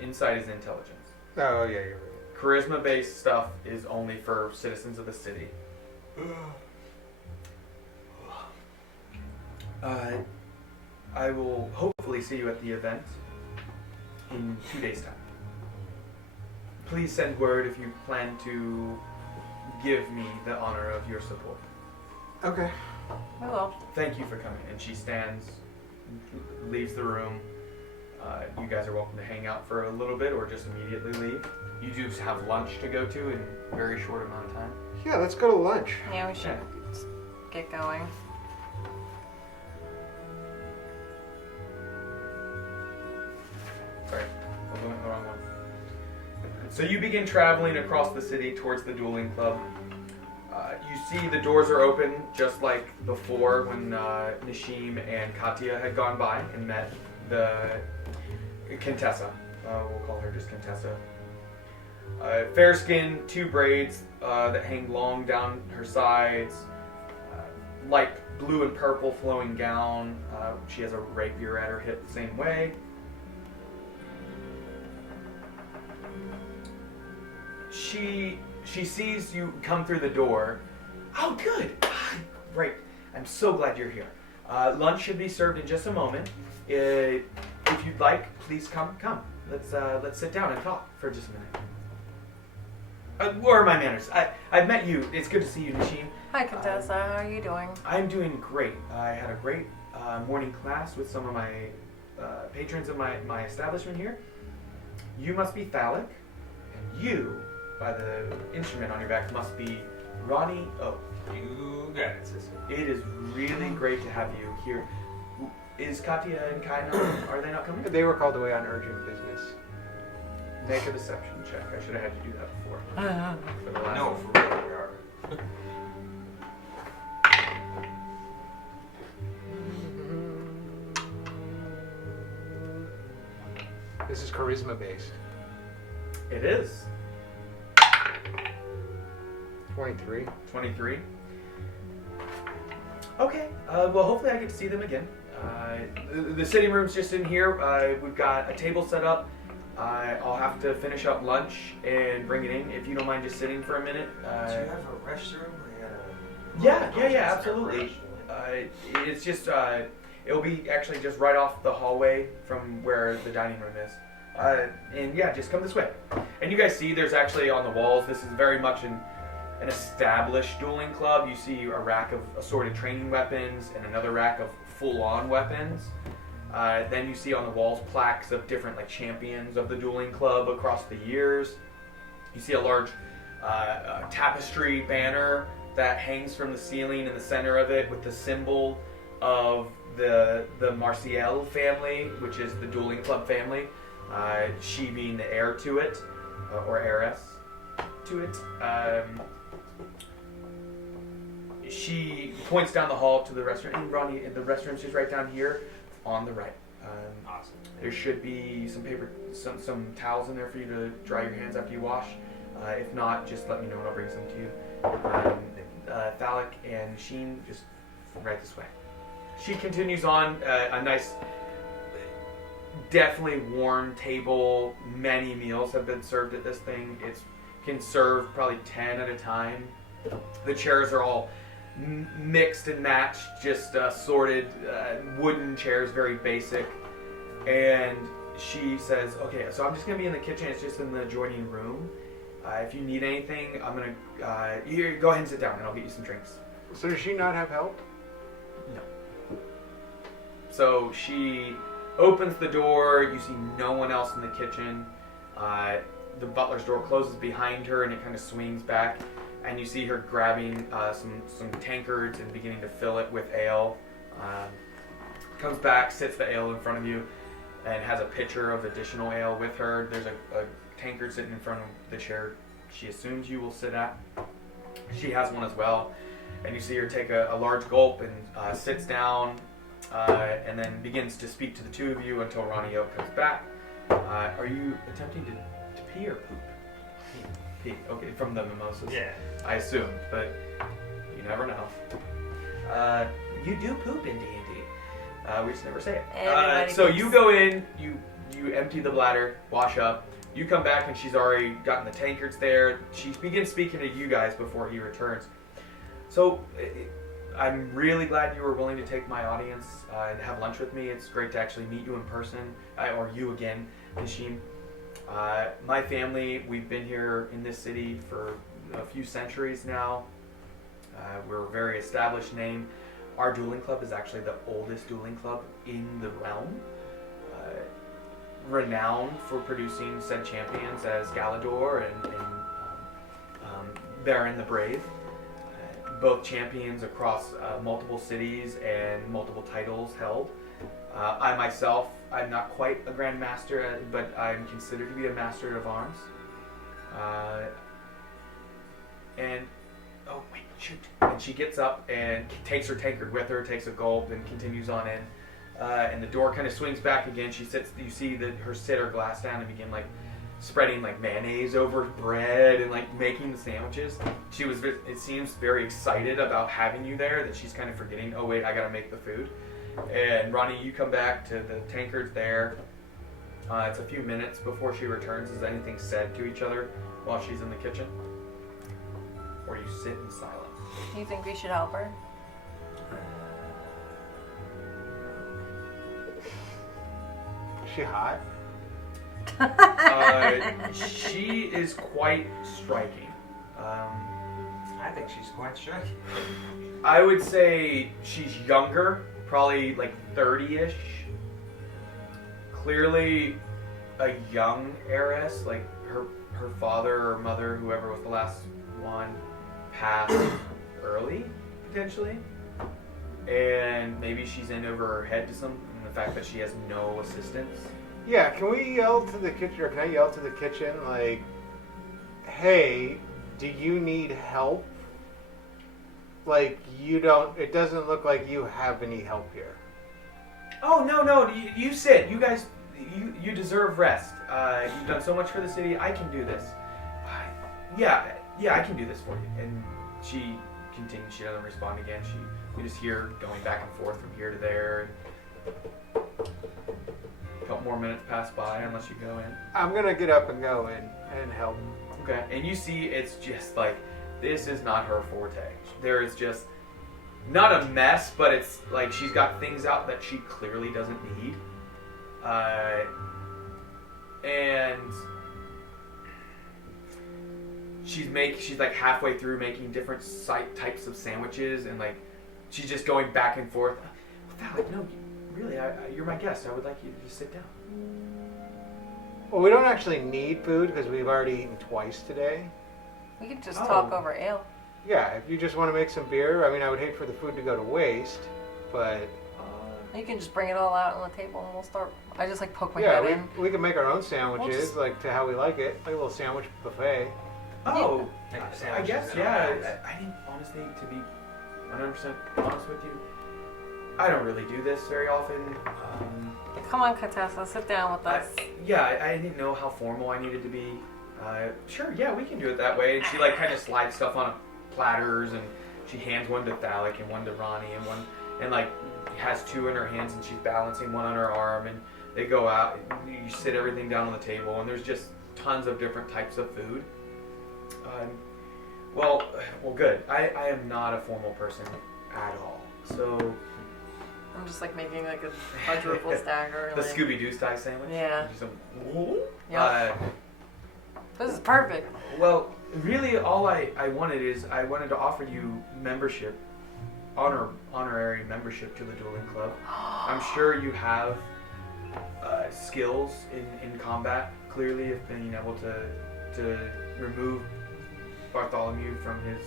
Insight is intelligence. Oh, yeah, you're right. Charisma-based stuff is only for citizens of the city. I will hopefully see you at the event in 2 days' time. Please send word if you plan to give me the honor of your support. Okay. We will. Thank you for coming. And she stands, leaves the room. You guys are welcome to hang out for a little bit or just immediately leave. You do have lunch to go to in a very short amount of time. Yeah, let's go to lunch. Yeah, we should get going. So you begin traveling across the city towards the dueling club. You see the doors are open, just like before when Nishim and Katya had gone by and met the Contessa. We'll call her just Contessa. Fair skin, 2 braids that hang long down her sides, light blue and purple flowing gown. She has a rapier at her hip the same way. She sees you come through the door. Oh, good. Great. I'm so glad you're here. Lunch should be served in just a moment. If you'd like, please come. Let's sit down and talk for just a minute. Where are my manners? I've met you. It's good to see you, Nishim. Hi, Contessa. How are you doing? I'm doing great. I had a great morning class with some of my patrons of my establishment here. You must be Thalic, and you, by the instrument on your back, must be Ronnie O. You got it, sister. It is really great to have you here. Is Katya and Kai not, are they not coming? They were called away on urgent business. Make a deception check. I should have had you do that before. For the last No, one. for real, we are. This is charisma based. It is. 23. 23. Okay. Well, hopefully I get to see them again. The sitting room's just in here. We've got a table set up. I'll have to finish up lunch and bring it in. If you don't mind just sitting for a minute. Do you have a restroom? Yeah, absolutely. It's just, it'll be actually just right off the hallway from where the dining room is. And yeah, just come this way. And you guys see there's actually on the walls, this is very much an established dueling club. You see a rack of assorted training weapons and another rack of full-on weapons. Then you see on the walls plaques of different like champions of the dueling club across the years. You see a large tapestry banner that hangs from the ceiling in the center of it with the symbol of the Marcial family, which is the dueling club family. She being the heir to it, or heiress to it. She points down the hall to the restaurant. And Ronnie, the restaurant's just right down here on the right. Awesome. There should be some paper, some towels in there for you to dry your hands after you wash. If not, just let me know and I'll bring some to you. Thalic and Sheen, just right this way. She continues on. A nice, definitely worn table. Many meals have been served at this thing. It can serve probably 10 at a time. The chairs are all mixed and matched, just sorted wooden chairs, very basic. And she says, okay, so I'm just going to be in the kitchen. It's just in the adjoining room. If you need anything, I'm going to, here, go ahead and sit down and I'll get you some drinks. So does she not have help? No. So she opens the door. You see no one else in the kitchen. The butler's door closes behind her and it kind of swings back. And you see her grabbing some tankards and beginning to fill it with ale. Comes back, sits the ale in front of you, and has a pitcher of additional ale with her. There's a tankard sitting in front of the chair she assumes you will sit at. She has one as well. And you see her take a large gulp and sits down and then begins to speak to the two of you until Ronnie O comes back. Are you attempting to pee or poop? Pee. Okay, from the mimosas. Yeah. I assumed, but you never know. You do poop in D&D. We just never say it. So you go in, you empty the bladder, wash up. You come back and she's already gotten the tankards there. She begins speaking to you guys before he returns. So I'm really glad you were willing to take my audience and have lunch with me. It's great to actually meet you in person, or you again, Nishim. My family, we've been here in this city for a few centuries now. We're a very established name. Our dueling club is actually the oldest dueling club in the realm. Renowned for producing said champions as Galador and Baron the Brave. Both champions across multiple cities and multiple titles held. I myself, I'm not quite a Grand Master, but I'm considered to be a Master of Arms. And oh wait, shoot! And she gets up and takes her tankard with her, takes a gulp, and continues on in. And the door kind of swings back again. She sits. You see that her sit her glass down and begin like spreading like mayonnaise over bread and like making the sandwiches. She was. It seems very excited about having you there that she's kind of forgetting. Oh wait, I gotta make the food. And Ronnie, you come back to the tankards there. It's a few minutes before she returns. Is anything said to each other while she's in the kitchen? Or you sit in silence? You think we should help her? Is she hot? She is quite striking. I think she's quite striking. I would say she's younger, probably like 30-ish. Clearly a young heiress, like her father or mother, whoever was the last one, passed early, potentially. And maybe she's in over her head to some, and the fact that she has no assistance. Yeah, can we yell to the kitchen, or can I yell to the kitchen, like, hey, do you need help? Like, it doesn't look like you have any help here. Oh, no, you sit. You guys, you deserve rest. You've done so much for the city. I can do this. Yeah, I can do this for you. And she continues. She doesn't respond again. We just hear her going back and forth from here to there. A couple more minutes pass by unless you go in. I'm going to get up and go in and help. Okay, and you see it's just like, this is not her forte. There is just, not a mess, but it's like she's got things out that she clearly doesn't need. And she's like halfway through making different types of sandwiches, and like she's just going back and forth. Like, no, really, you're my guest. I would like you to just sit down. Well, we don't actually need food because we've already eaten twice today. We could just talk over ale. Yeah, if you just want to make some beer, I mean, I would hate for the food to go to waste, but... You can just bring it all out on the table and we'll start. I just like poke my head in. We can make our own sandwiches, like to how we like it. Like a little sandwich buffet. Oh, Yeah. I guess, yeah. I didn't, honestly, to be 100% honest with you, I don't really do this very often. Come on, Katessa, sit down with us. I didn't know how formal I needed to be. Sure, yeah, we can do it that way. And she like kind of slides stuff on platters, and she hands one to Thalic and one to Ronnie, and like has two in her hands, and she's balancing one on her arm, and they go out. You sit everything down on the table, and there's just tons of different types of food. Well, good. I am not a formal person at all, so. I'm just like making like a quadruple stagger. The like, Scooby-Doo style sandwich? Yeah. Yeah. This is perfect. Well, really all I wanted is I wanted to offer you membership, honorary membership to the Dueling Club. I'm sure you have skills in combat, clearly, of being able to remove Bartholomew from his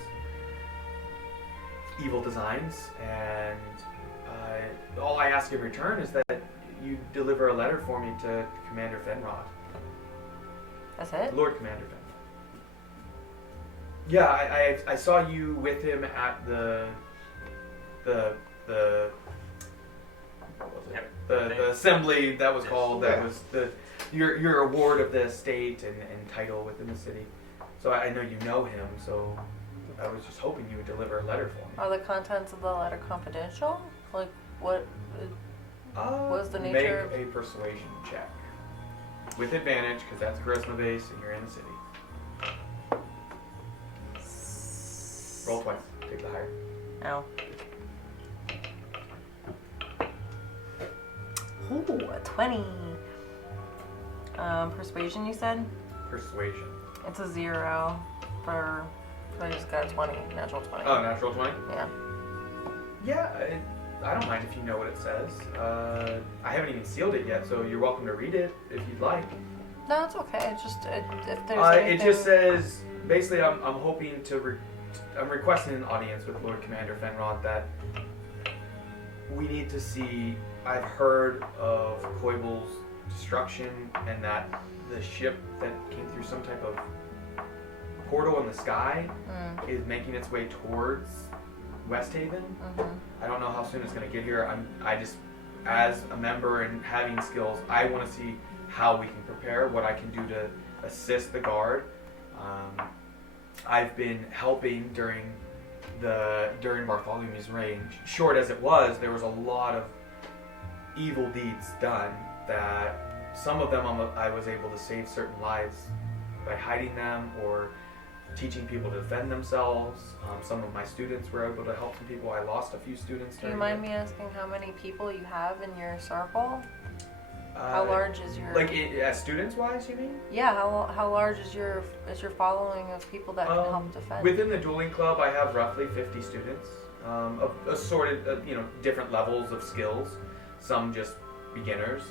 evil designs, and all I ask in return is that you deliver a letter for me to Commander Fenrod. That's it? Lord Commander Fenrod. Yeah, I saw you with him at the what was it? The assembly that was called, that was your award of the estate and title within the city. So I know you know him, so I was just hoping you would deliver a letter for me. Are the contents of the letter confidential? Like, what was the nature? Make a persuasion check. With advantage, because that's charisma based and you're in the city. Roll twice. Take the higher. No. Ooh, a 20. Persuasion, you said? Persuasion. It's a 0 for. I just got a 20, natural 20. Oh, natural 20? Yeah. Yeah, I don't mind if you know what it says. I haven't even sealed it yet, so you're welcome to read it if you'd like. No, it's okay. It's just if there's anything... It just says, basically, I'm hoping to, I'm requesting an audience with Lord Commander Fenrod that we need to see. I've heard of Koibel's destruction and that the ship that came through some type of portal in the sky is making its way towards Westhaven. I don't know how soon it's going to get here. I just, as a member and having skills, I want to see how we can prepare, what I can do to assist the guard. I've been helping during Bartholomew's reign. Short as it was, there was a lot of evil deeds done that some of them I was able to save certain lives by hiding them or teaching people to defend themselves. Some of my students were able to help some people. I lost a few students. Do you mind me asking how many people you have in your circle? How large is your... Like, students-wise, you mean? Yeah, how large is your following of people that can help defend? Within the dueling club, I have roughly 50 students, of assorted, different levels of skills. Some just beginners.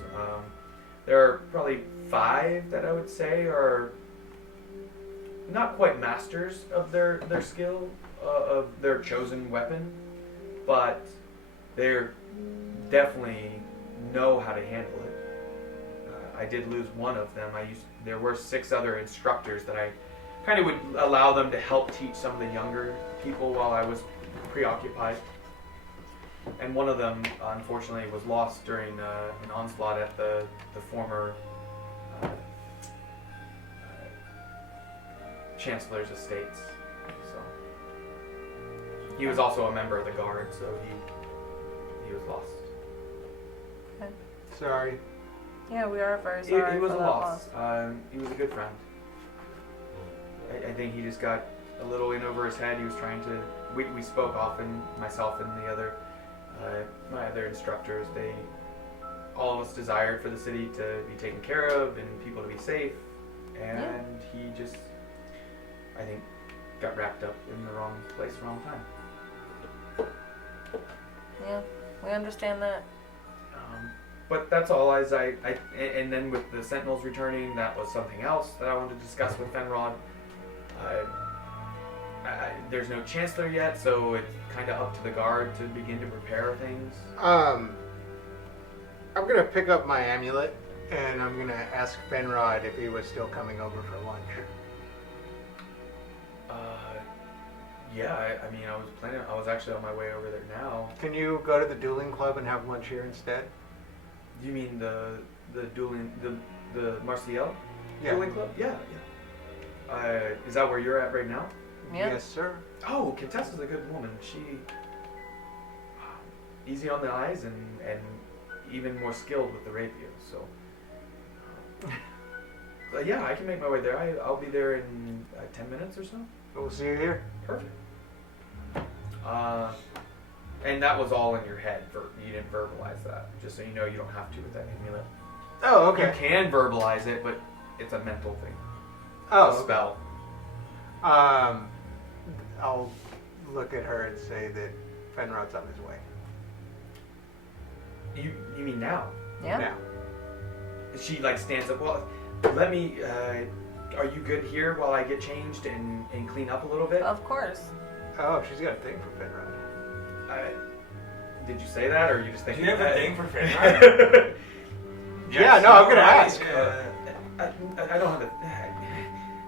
There are probably 5 that I would say are not quite masters of their skill, of their chosen weapon, but they're definitely know how to handle it. I did lose one of them. There were 6 other instructors that I kind of would allow them to help teach some of the younger people while I was preoccupied. And one of them, unfortunately, was lost during an onslaught at the former Chancellor's estates. So he was also a member of the guard, so he was lost. Okay. Sorry. Yeah, we are very sorry. He was for a that loss. He was a good friend. I think he just got a little in over his head. He was trying to. We spoke often, myself and the other, my other instructors. All of us desired for the city to be taken care of and people to be safe, and he just, I think, got wrapped up in the wrong place, wrong time. Yeah, we understand that. But that's all. And then with the Sentinels returning, that was something else that I wanted to discuss with Fenrod. There's no Chancellor yet, so it's kind of up to the guard to begin to prepare things. I'm gonna pick up my amulet and I'm gonna ask Fenrod if he was still coming over for lunch. Yeah, I mean, I was actually on my way over there now. Can you go to the dueling club and have lunch here instead? Do you mean the dueling, the Marcial Yeah. dueling club? Yeah. Is that where you're at right now? Yeah. Yes, sir. Oh, Contessa's a good woman. She easy on the eyes and even more skilled with the rapier. So, but yeah, I can make my way there. I'll be there in 10 minutes or so. We'll see you here. Perfect. And that was all in your head. You didn't verbalize that. Just so you know, you don't have to with that amulet. Oh, okay. You can verbalize it, but it's a mental thing. Oh, A spell. I'll look at her and say that Fenrod's on his way. You mean now? Yeah. Now. She stands up. Well, let me. Are you good here while I get changed and clean up a little bit? Of course. Oh, she's got a thing for Fenrod. Did you say that, or are you just Do thinking? you have a thing for Fenrod? Yeah, no, I'm gonna ask. I don't have a.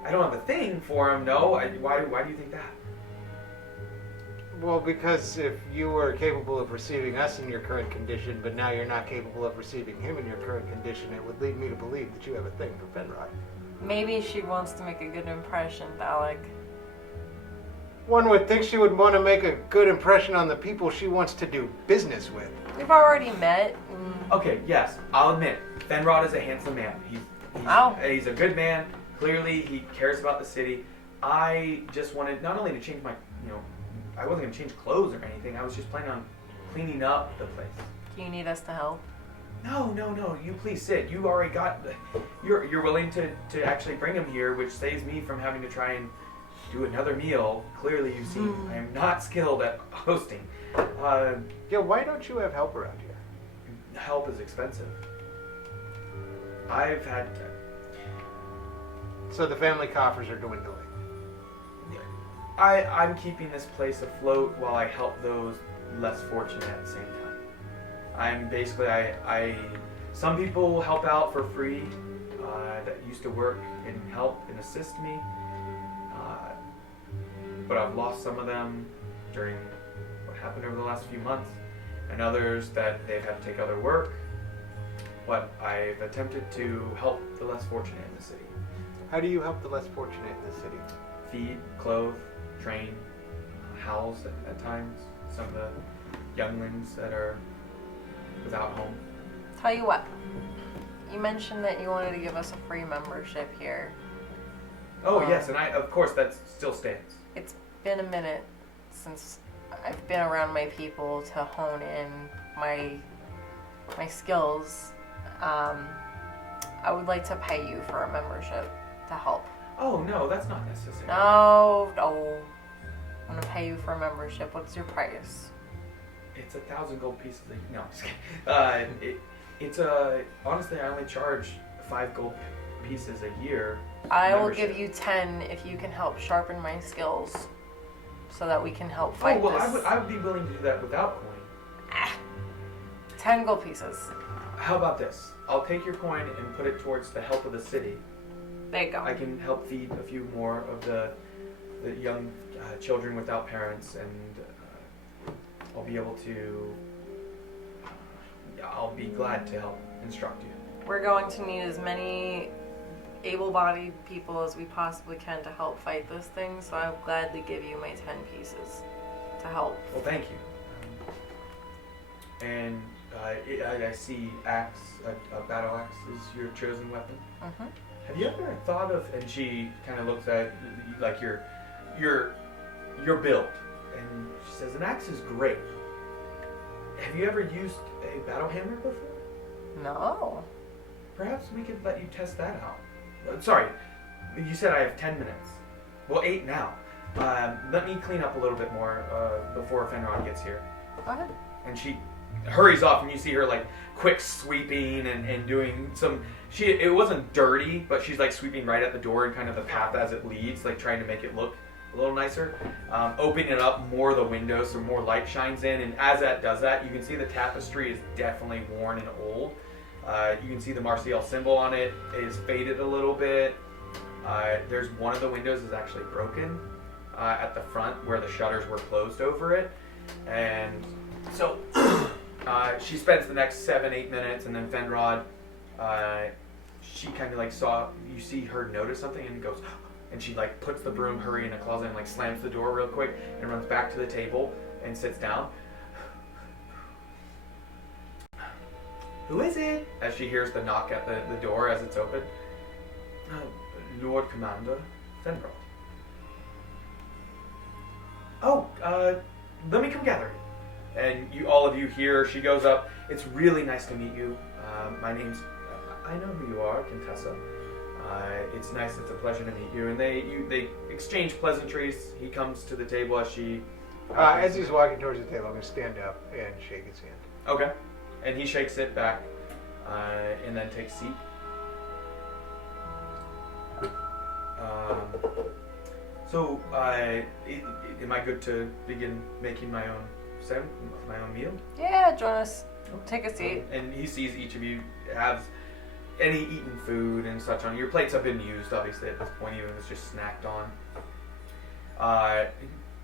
I don't have a thing for him. No. Why do you think that? Well, because if you were capable of receiving us in your current condition, but now you're not capable of receiving him in your current condition, it would lead me to believe that you have a thing for Fenrod. Maybe she wants to make a good impression, Alec. One would think she would want to make a good impression on the people she wants to do business with. We've already met. Okay. Yes, I'll admit, Fenrod is a handsome man. He's a good man. Clearly, he cares about the city. I just wanted not only to change my, I wasn't going to change clothes or anything. I was just planning on cleaning up the place. Do you need us to help? No. You please sit. You already got. You're willing to actually bring him here, which saves me from having to try and do another meal. Clearly, you've seen I am not skilled at hosting. Yeah, why don't you have help around here? Help is expensive. I've had. So the family coffers are dwindling. I'm keeping this place afloat while I help those less fortunate at the same time. I'm basically, some people help out for free that used to work and help and assist me. but I've lost some of them during what happened over the last few months, and others that they've had to take other work. But I've attempted to help the less fortunate in the city. How do you help the less fortunate in the city? Feed, clothe, train, house at times some of the younglings that are without home. Tell you what, you mentioned that you wanted to give us a free membership here. Oh yes, and of course that still stands. It's been a minute since I've been around my people to hone in my skills. I would like to pay you for a membership to help. Oh no, that's not necessary. No. I'm gonna pay you for a membership. What's your price? It's 1,000 gold pieces. No, I'm just kidding. It's honestly, I only charge 5 gold pieces a year. I will membership. give you 10 if you can help sharpen my skills, so that we can help fight Oh well, this. I would be willing to do that without coin. 10 gold pieces. How about this? I'll take your coin and put it towards the help of the city. There you go. I can help feed a few more of the young children without parents, and I'll be able to. I'll be glad to help instruct you. We're going to need as many able-bodied people as we possibly can to help fight this thing, so I'll gladly give you my 10 pieces to help. Well, thank you. And I see axe, a battle axe is your chosen weapon. Mm-hmm. Have you ever thought of? And she kind of looks at like your build, and she says, "An axe is great. Have you ever used a battle hammer before? No. Perhaps we could let you test that out." Sorry, you said I have 10 minutes. Well, 8 now. Let me clean up a little bit more before Fenrod gets here. Go ahead. And she hurries off, and you see her like quick sweeping and doing some. It wasn't dirty, but she's like sweeping right at the door and kind of the path as it leads, like trying to make it look a little nicer. Opening it up more of the windows so more light shines in, and as that does that, you can see the tapestry is definitely worn and old. You can see the Martial symbol on it is faded a little bit. There's one of the windows is actually broken at the front where the shutters were closed over it, and so she spends the next 7-8 minutes, and then Fenrod, she kind of like you see her notice something and goes, and she like puts the broom, hurry in a closet, and like slams the door real quick and runs back to the table and sits down. "Who is it?" As she hears the knock at the door as it's open. "Lord Commander Fenrod." "Oh, let me come gather you." And all of you hear, she goes up. "It's really nice to meet you. My name's, I know who you are, Contessa. It's nice, it's a pleasure to meet you." And they exchange pleasantries. He comes to the table as she... As he's walking towards the table, I'm going to stand up and shake his hand. Okay. And he shakes it back, and then takes a seat. So, am I good to begin making my own meal? Yeah, join us. Take a seat. And he sees each of you have any eaten food and such on. Your plates have been used, obviously, at this point, even if it's just snacked on.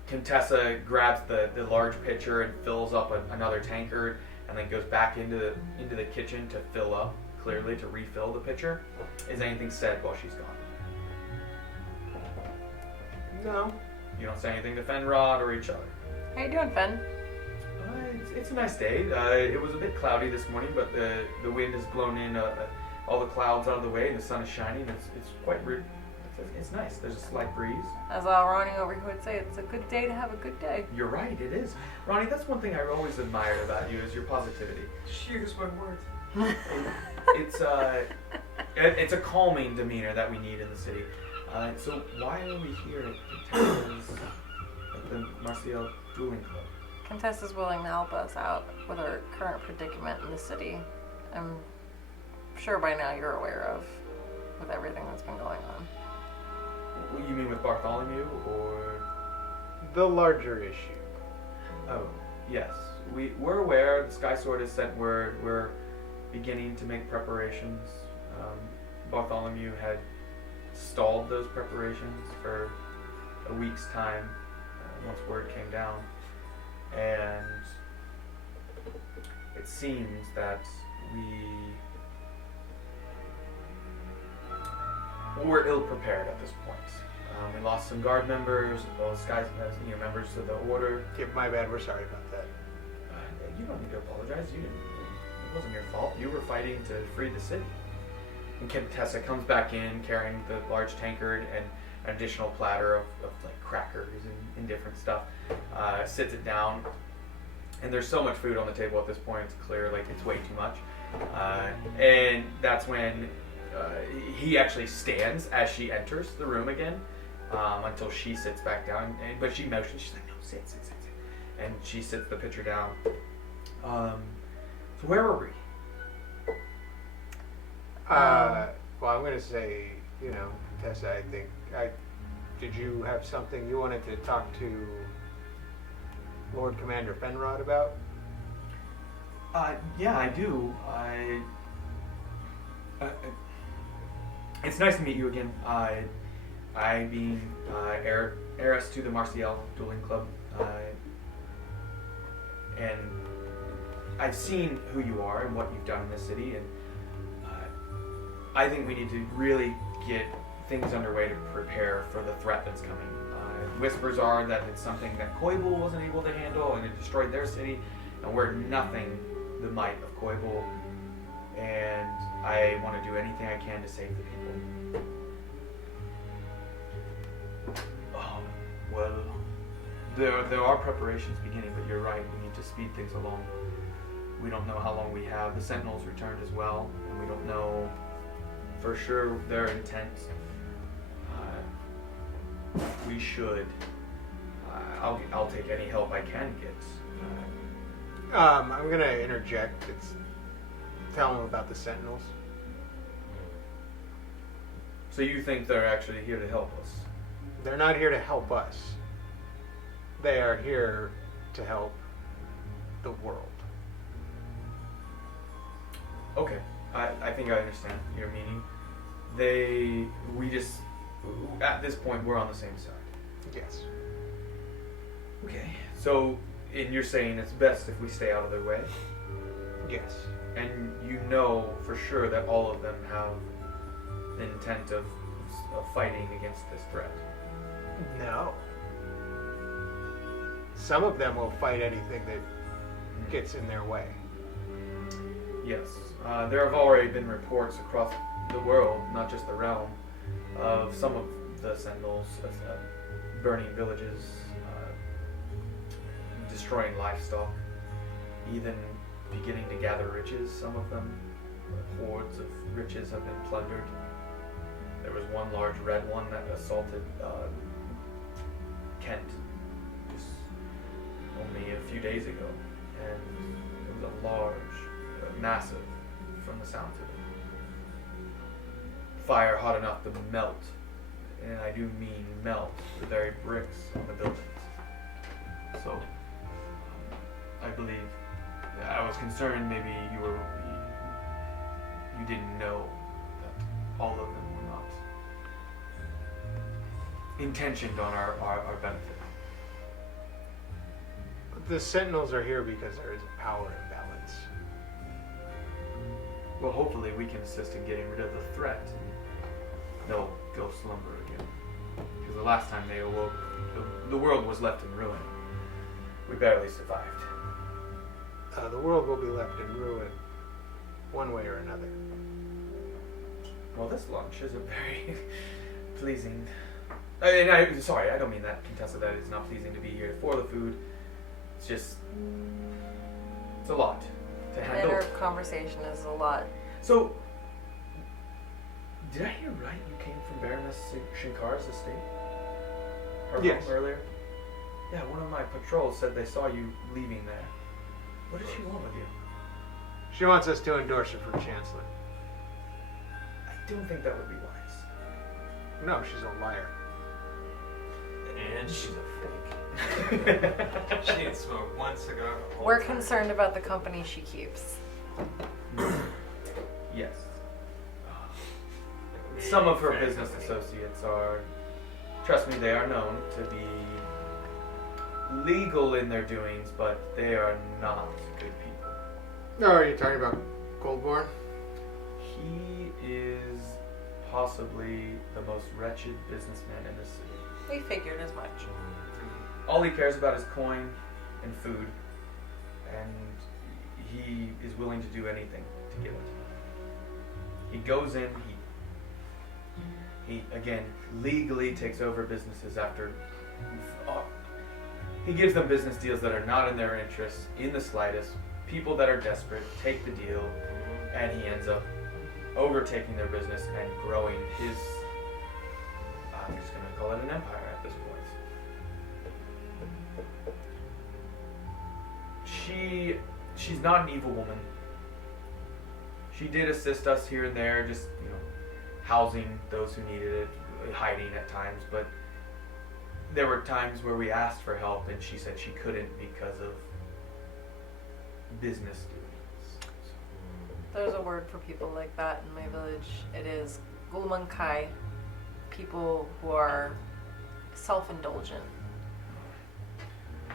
Contessa grabs the large pitcher and fills up another tankard, and then goes back into the kitchen to fill up, clearly to refill the pitcher. Is anything said while she's gone? No. You don't say anything to Fenrod or each other? How you doing, Fen? It's a nice day. It was a bit cloudy this morning, but the wind has blown in all the clouds out of the way, and the sun is shining. It's quite rude. It's nice. There's a slight breeze. As Ronnie over here would say, it's a good day to have a good day. You're right, it is. Ronnie, that's one thing I always admired about you is your positivity. Shears my words. It's a calming demeanor that we need in the city. So why are we here at the Martial Dueling Club? Contessa's willing to help us out with our current predicament in the city. I'm sure by now you're aware of with everything that's been going on. What you mean with Bartholomew, or? The larger issue. Oh, yes. We're aware. The Sky Sword has sent word. We're beginning to make preparations. Bartholomew had stalled those preparations for a week's time. once word came down, and it seems that we're ill prepared at this point. We lost some guard members, as well as members of the order. Yeah, my bad. We're sorry about that. You don't need to apologize. It wasn't your fault. You were fighting to free the city. And Contessa comes back in carrying the large tankard and an additional platter of like crackers and different stuff. Sits it down, and there's so much food on the table at this point. It's clear like it's way too much. And that's when he actually stands as she enters the room again, until she sits back down. But she motions. She's like, "No, sit." And she sits the pitcher down. So where were we? Well, I'm going to say, Tessa, I think, did you have something you wanted to talk to Lord Commander Fenrod about? Yeah, I do. It's nice to meet you again. I being heiress to the Martial Dueling Club, and I've seen who you are and what you've done in this city, and I think we need to really get things underway to prepare for the threat that's coming. Whispers are that it's something that Koibul wasn't able to handle, and it destroyed their city, and we're nothing the might of Koibul, and I want to do anything I can to save the people. Well, there are preparations beginning, but you're right, we need to speed things along. We don't know how long we have. The Sentinels returned as well, and we don't know for sure their intent. We should. I'll take any help I can get. I'm going to interject. Tell them about the Sentinels. So you think they're actually here to help us? They're not here to help us. They are here to help the world. Okay, I think I understand your meaning. At this point, we're on the same side. Yes. Okay. So, and you're saying it's best if we stay out of their way? Yes. And you know for sure that all of them have the intent of fighting against this threat? No. Some of them will fight anything that gets in their way. Yes. There have already been reports across the world, not just the realm, of some of the Sentinels burning villages, destroying livestock, even beginning to gather riches. Some of them, hordes of riches have been plundered. There was one large red one that assaulted Kent just only a few days ago, and it was a large, massive, from the sounds of it. Fire hot enough to melt, and I do mean melt, the very bricks on the buildings. So, I believe, I was concerned maybe you didn't know that all of them were not intentioned on our benefit. The Sentinels are here because there is a power imbalance. Well, hopefully we can assist in getting rid of the threat, and they'll go slumber again. Because the last time they awoke, the world was left in ruin. We barely survived. The world will be left in ruin, one way or another. Well, this lunch isn't very pleasing. Sorry, I don't mean that, Contessa, that it's not pleasing to be here for the food. It's just, it's a lot to handle. Manner of conversation is a lot. So, did I hear right? You came from Baroness Shinkar's estate? Her Yes. home earlier? Yeah, one of my patrols said they saw you leaving there. What does she want with you? She wants us to endorse her for Chancellor. I don't think that would be wise. No, she's a liar. And she's a fake. She didn't smoke one cigar the whole We're time. concerned about the company she keeps. Yes. Some of her business associates are, trust me, they are known to be legal in their doings, but they are not good people. No, are you talking about Goldborn? He is possibly the most wretched businessman in the city. We figured as much. All he cares about is coin and food, and he is willing to do anything to get it. He goes in, he again legally takes over businesses after he gives them business deals that are not in their interests in the slightest. People that are desperate take the deal, and he ends up overtaking their business and growing his, I'm just going to call it an empire at this point. She's not an evil woman. She did assist us here and there, just, housing those who needed it, hiding at times, but there were times where we asked for help and she said she couldn't because of business dealings. There's a word for people like that in my village. It is gulmankai, people who are self-indulgent.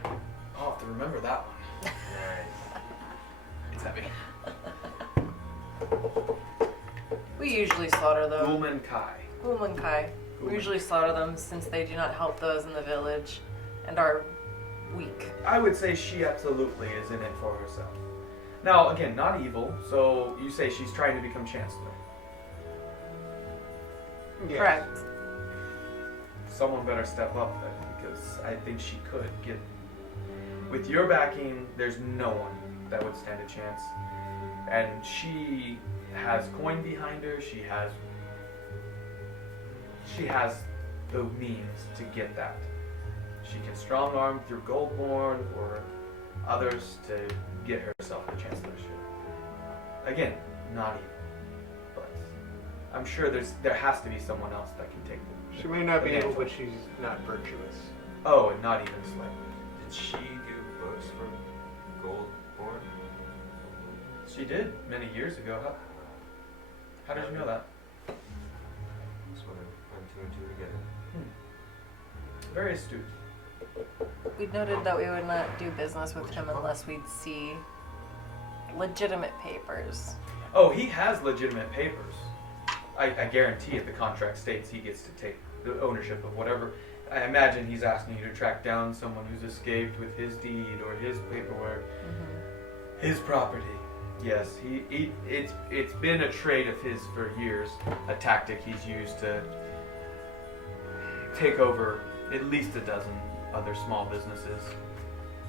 I'll have to remember that one. Nice. It's heavy. We usually slaughter them. Gulman Kai. Gulmankai. We usually slaughter them since they do not help those in the village and are weak. I would say she absolutely is in it for herself. Now, again, not evil, so you say she's trying to become chancellor. Yes. Correct. Someone better step up then, because I think she could get... With your backing, there's no one that would stand a chance. And she has coin behind her, she has the means to get that. She can strong arm through Goldborn or others to get herself the chancellorship. Again, not evil, but I'm sure there has to be someone else that can take the She may not be mantle. evil, but she's not virtuous. Oh, and not even slightly. Did she do books for Goldborn? She did many years ago. How did you know that? That's what I put two and two together. Very astute. We noted that we would not do business with him unless we'd see legitimate papers. Oh, he has legitimate papers. I guarantee it. The contract states he gets to take the ownership of whatever. I imagine he's asking you to track down someone who's escaped with his deed or his paperwork, his property. Yes, it's been a trait of his for years, a tactic he's used to take over at least a dozen other small businesses.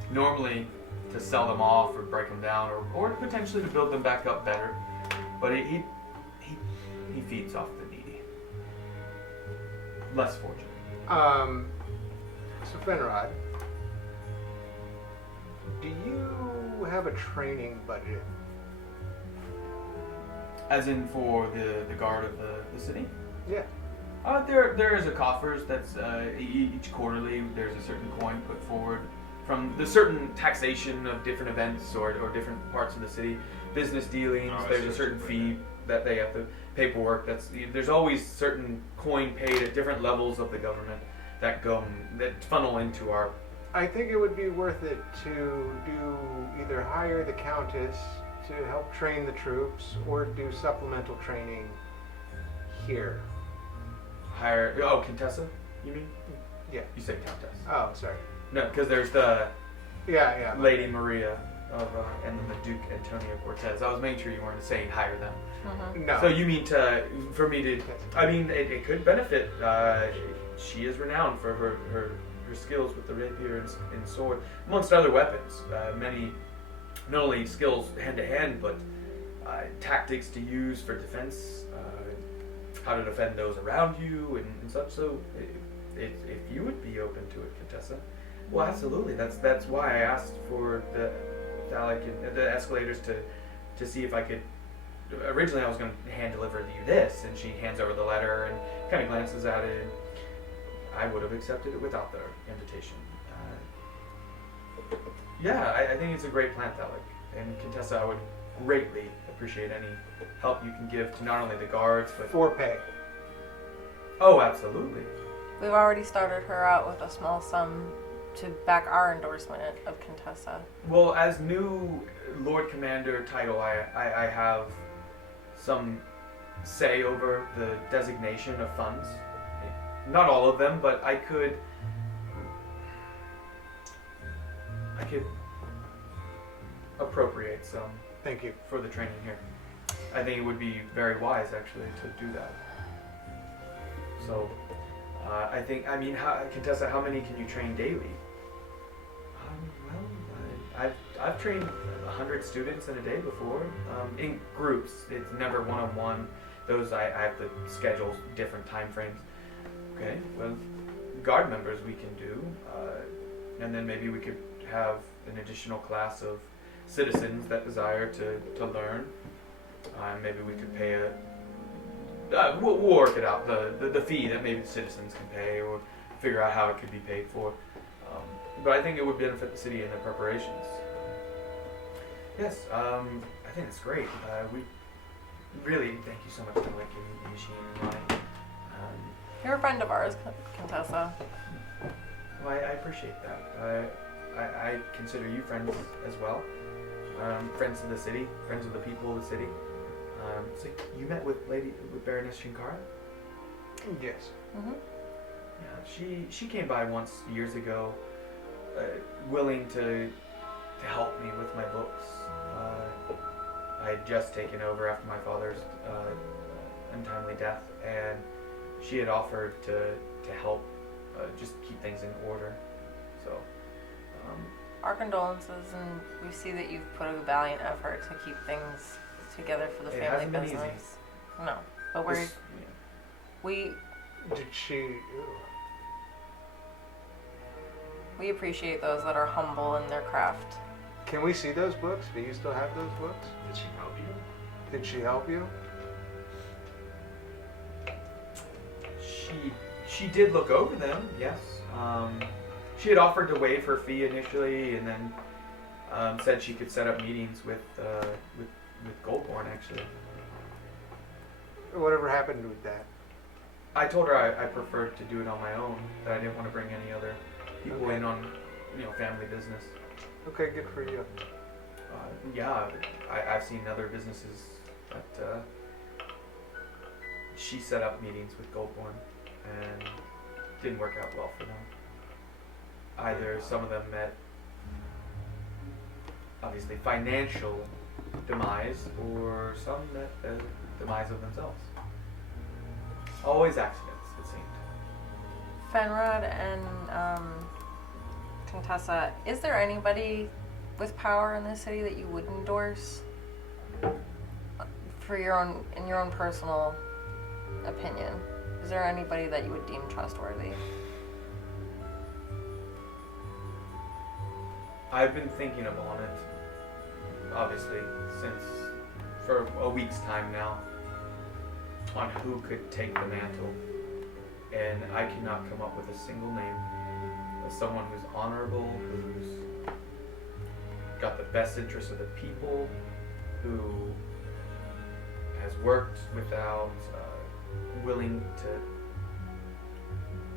Normally to sell them off or break them down or potentially to build them back up better. But he feeds off the needy. Less fortunate. So Fenrod, do you have a training budget? As in for the guard of the city? Yeah. There is a coffers that's each quarterly there's a certain coin put forward from the certain taxation of different events or different parts of the city, business dealings. Oh, I There's see a what certain you're fee that they have to paperwork. There's always certain coin paid at different levels of the government that funnel into our. I think it would be worth it to do either hire the Countess to help train the troops or do supplemental training here. Hire Contessa, you mean? Yeah. You said Countess. Oh, sorry. No, because there's the Yeah. Lady Maria of and then the Duke Antonio Cortez. I was making sure you weren't saying hire them. No. So you mean for me to? I mean, it could benefit. She is renowned for her skills with the rapier and sword, amongst other weapons. Many, not only skills hand to hand, but tactics to use for defense. How to defend those around you and such. So, if you would be open to it, Contessa, well, absolutely. That's why I asked for the escalators to see if I could. Originally, I was going to hand deliver you this, and she hands over the letter and kind of glances at it. I would have accepted it without the invitation. I think it's a great plan, Thalik. And Contessa, I would greatly appreciate any help you can give to not only the guards, but... For pay. Oh, absolutely. We've already started her out with a small sum to back our endorsement of Contessa. Well, as new Lord Commander title, I have some say over the designation of funds. Not all of them, but I could appropriate some Thank you. for the training here. I think it would be very wise, actually, to do that. So, Contessa, how many can you train daily? I've trained 100 students in a day before, in groups. It's never one-on-one. Those I have to schedule different time frames. Okay, well, guard members we can do, and then maybe we could have an additional class of citizens that desire to learn. Maybe we could pay we'll work it out, the fee that maybe the citizens can pay, or figure out how it could be paid for. But I think it would benefit the city in the preparations. Yes, I think it's great. We really thank you so much for like giving the machine and running. You're a friend of ours, Contessa. Well, I appreciate that. I consider you friends as well. Friends of the city, friends of the people of the city. So you met with Baroness Shinkara? Yes. Mm-hmm. Yeah, she came by once years ago, willing to help me with my books. I had just taken over after my father's untimely death, and she had offered to help just keep things in order. So. Our condolences, and we see that you've put a valiant effort to keep things together for the It family hasn't been business. easy. No, but we Did she? we appreciate those that are humble in their craft. Can we see those books? Do you still have those books? Did she help you? Did she help you? She did look over them, yes. She had offered to waive her fee initially, and then said she could set up meetings with Goldborn. Actually, Whatever happened with that? I told her I preferred to do it on my own. That I didn't want to bring any other people in on family business. Okay, good for you. Yeah, I've seen other businesses that she set up meetings with Goldborn, and didn't work out well for them. Either some of them met, obviously, financial demise, or some met the demise of themselves. Always accidents, it seemed. Fenrod and Contessa, is there anybody with power in this city that you would endorse for in your own personal opinion? Is there anybody that you would deem trustworthy? I've been thinking upon it, obviously, for a week's time now, on who could take the mantle, and I cannot come up with a single name of someone who's honorable, who's got the best interests of the people, who has worked without willing to.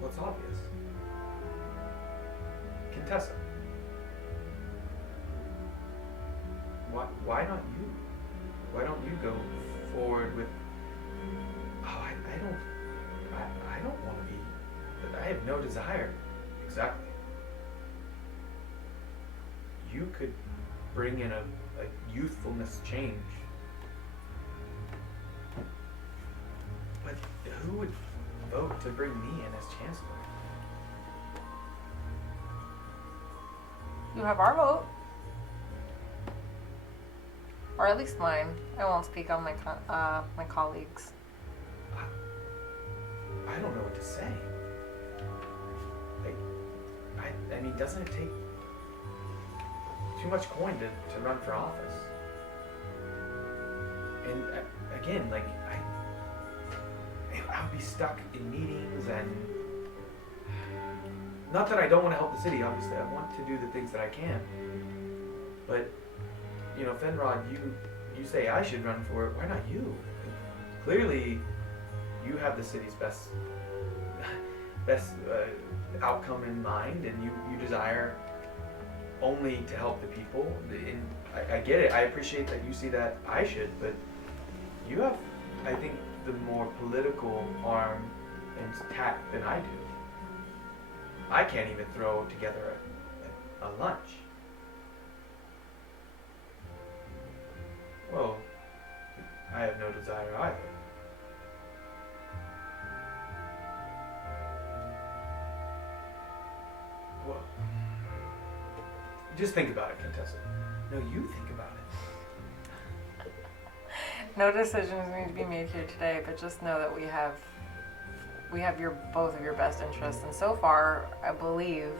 What's obvious? Contessa. Why not you? Why don't you go forward with? Oh, I don't want to be. I have no desire. Exactly. You could bring in a youthfulness change. But who would vote to bring me in as chancellor? You have our vote. Or at least mine. I won't speak on my colleagues. I don't know what to say. I mean, doesn't it take too much coin to run for office? And again, I'll be stuck in meetings, and not that I don't want to help the city. Obviously, I want to do the things that I can. But Fenrod, you say I should run for it. Why not you? Clearly, you have the city's best best outcome in mind, and you desire only to help the people. And I get it. I appreciate that you see that I should, but you have, I think, the more political arm and tact than I do. I can't even throw together a lunch. Well, I have no desire either. Well, just think about it, Contessa. No, you think about it. No decisions need to be made here today, but just know that we have both of your best interests. And so far, I believe,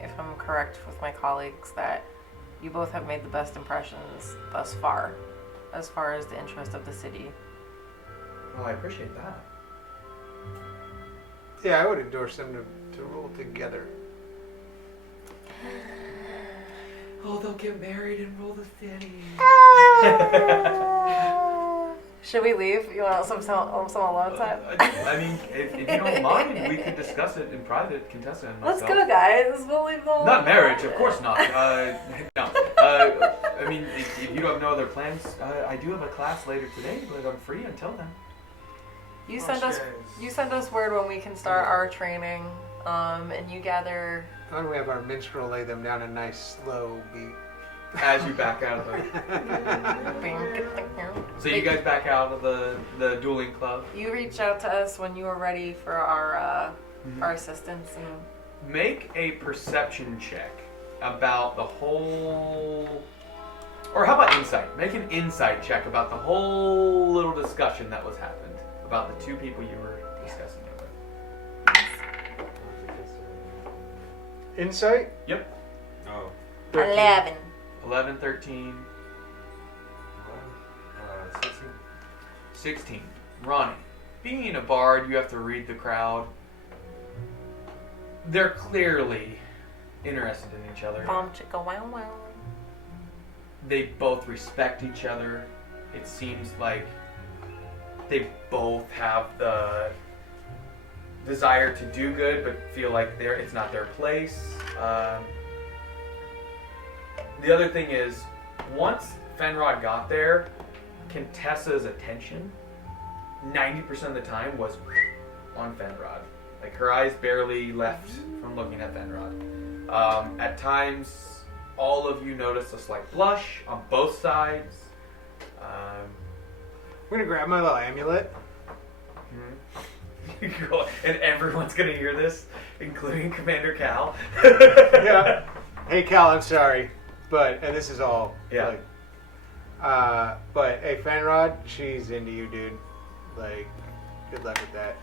if I'm correct with my colleagues, that you both have made the best impressions thus far, as far as the interest of the city. Well, I appreciate that. Yeah, I would endorse them to rule together. Oh, they'll get married and rule the city. Should we leave? You want some alone time? I mean, if you don't mind, we could discuss it in private, Contessa and myself. Let's go, guys. We'll leave the Not marriage, of course not. No. I mean, if you have no other plans, I do have a class later today, but I'm free until then. You send us word when we can start our training, and you gather. Why don't we have our minstrel lay them down a nice slow beat? As you back out of the... So you guys back out of the dueling club? You reached out to us when you were ready for our assistance. And make a perception check about the whole... Or how about insight? Make an insight check about the whole little discussion that was happened. About the two people you were discussing it with. Insight? Yep. Oh. 11. 11, 13, 16. 16. Ronnie, being a bard, you have to read the crowd. They're clearly interested in each other. Bomb chicka wow wow. They both respect each other. It seems like they both have the desire to do good, but feel like it's not their place. The other thing is, once Fenrod got there, Contessa's attention, 90% of the time, was on Fenrod. Like, her eyes barely left from looking at Fenrod. At times, all of you notice a slight blush on both sides. I'm going to grab my little amulet. And everyone's going to hear this, including Commander Cal. Yeah. Hey, Cal, I'm sorry. And this is all. Yeah. Like, but hey, Fenrod, she's into you, dude. Like, good luck with that.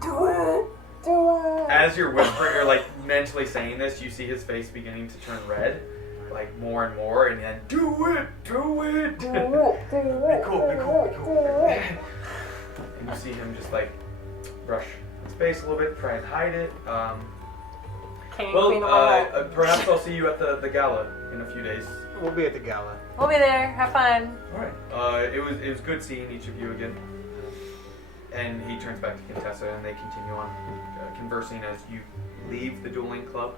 Do it. Do it. As you're whispering, or like mentally saying this, you see his face beginning to turn red, like more and more, and then do it. Do it. Do it. Be cool. And you see him just like brush his face a little bit, try and hide it. Perhaps I'll see you at the gala in a few days. We'll be at the gala. We'll be there. Have fun. All right. It was good seeing each of you again. And he turns back to Contessa, and they continue on conversing as you leave the dueling club.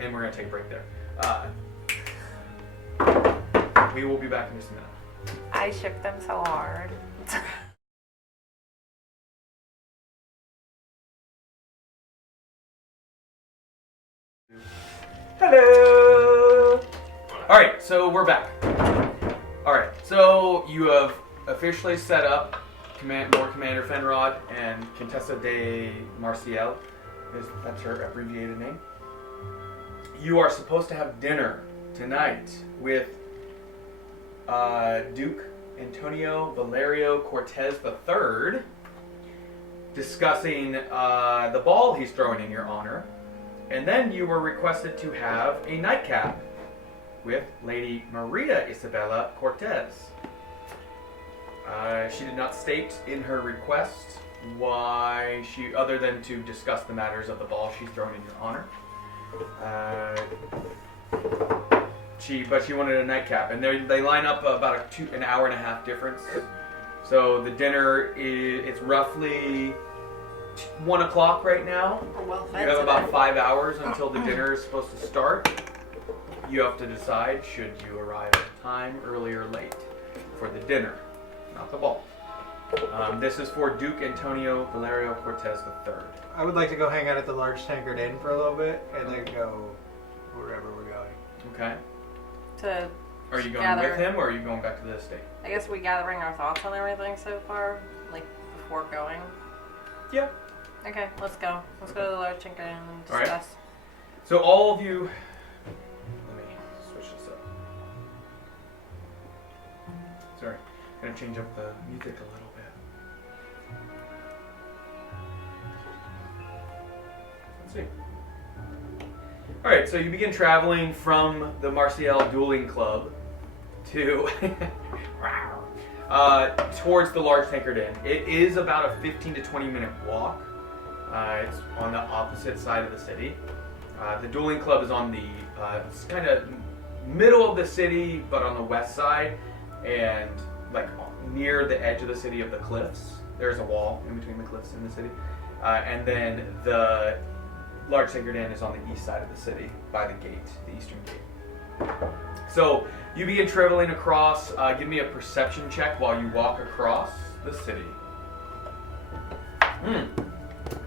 And we're gonna take a break there. We will be back in just a minute. I shook them so hard. Hello! Alright, so we're back. Alright, so you have officially set up Lord Commander Fenrod and Contessa de Marcial. That's her abbreviated name. You are supposed to have dinner tonight with Duke Antonio Valerio Cortez III, discussing the ball he's throwing in your honor. And then you were requested to have a nightcap with Lady Maria Isabella Cortez. She did not state in her request why other than to discuss the matters of the ball she's thrown in your honor. But she wanted a nightcap, and they line up about an hour and a half difference. So the dinner it's roughly 1 o'clock right now. We're well You fed have about today. 5 hours until the dinner is supposed to start. You have to decide should you arrive on time, early or late for the dinner, not the ball. This is for Duke Antonio Valerio Cortez III. I would like to go hang out at the Large Tankard Inn for a little bit and then go wherever we're going. Okay. To Are you going gather- with him or are you going back to the estate? I guess we gathering our thoughts on everything so far, like before going. Yeah. Okay, let's go. Let's go to the Large Tinker Inn and All right. discuss. So all of you, let me switch this up. Sorry, gonna change up the music a little bit. Let's see. All right, so you begin traveling from the Martial Dueling Club to towards the Large Tankard Inn. It is about a 15 to 20 minute walk. It's on the opposite side of the city. The Dueling Club is on the it's kind of middle of the city, but on the west side, and like near the edge of the city of the cliffs. There's a wall in between the cliffs and the city, and then the Large Tankard Inn is on the east side of the city by the gate, the eastern gate. So you begin traveling across. Give me a perception check while you walk across the city.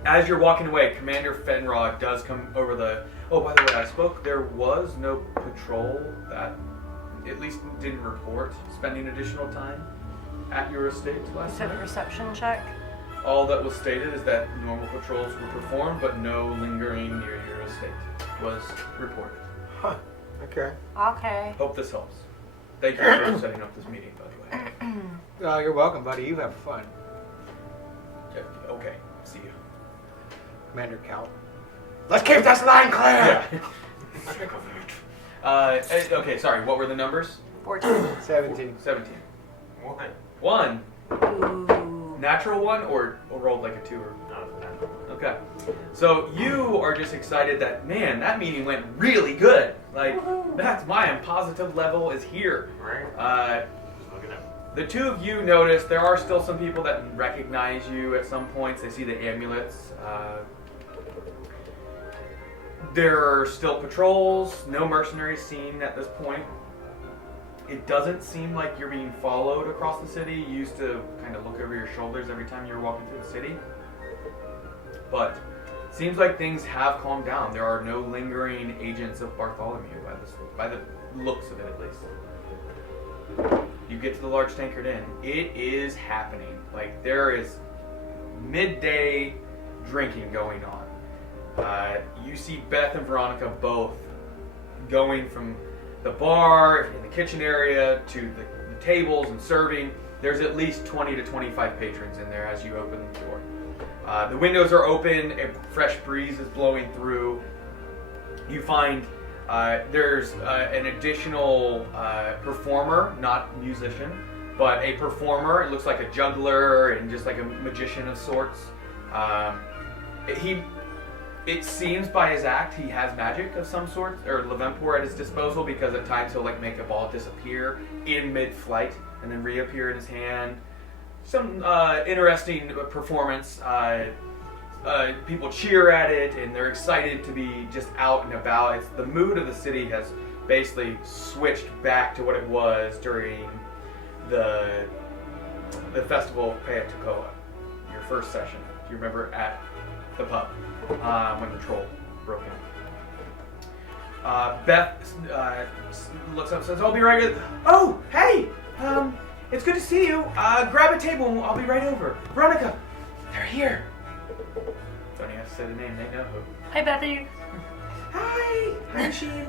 As you're walking away, Commander Fenrod does come over the... Oh, by the way, I spoke. There was no patrol that at least didn't report spending additional time at your estate last Said night. perception check. All that was stated is that normal patrols were performed, but no lingering near your estate was reported. Huh. Okay. Okay. Hope this helps. Thank you for setting up this meeting, by the way. Oh, you're welcome, buddy. You have fun. Okay, see you. Commander Cal. Let's keep this line clear! Okay, sorry, what were the numbers? 14. 17. 17. One. 1. Ooh. Natural 1 or rolled like a 2 or... No. Okay. So you are just excited that, man, that meeting went really good. Like, that's my positive level is here. Right. Just looking at. The two of you notice there are still some people that recognize you at some points. They see the amulets. There are still patrols, no mercenaries seen at this point. It doesn't seem like you're being followed across the city. You used to kind of look over your shoulders every time you were walking through the city. But it seems like things have calmed down. There are no lingering agents of Bartholomew by the looks of it at least. You get to the Large Tankard Inn. It is happening. Like, there is midday drinking going on. You see Beth and Veronica both going from the bar in the kitchen area to the tables and serving. There's at least 20 to 25 patrons in there as you open the door. The windows are open, a fresh breeze is blowing through. You find there's an additional performer, not musician, but a performer. It looks like a juggler and just like a magician of sorts. It seems by his act he has magic of some sort, or Levempor at his disposal, because at times he'll like make a ball disappear in mid-flight and then reappear in his hand. Some interesting performance. People cheer at it and they're excited to be just out and about. It's the mood of the city has basically switched back to what it was during the festival of Peatacoa, your first session. Do you remember at the pub when the troll broke in? Beth looks up and says, "I'll be right with." "Oh, hey, it's good to see you. Grab a table and I'll be right over." "Veronica, they're here." Don't even have to say the name; they know who. Hi, Bethy. "Hi, hi, Sheen."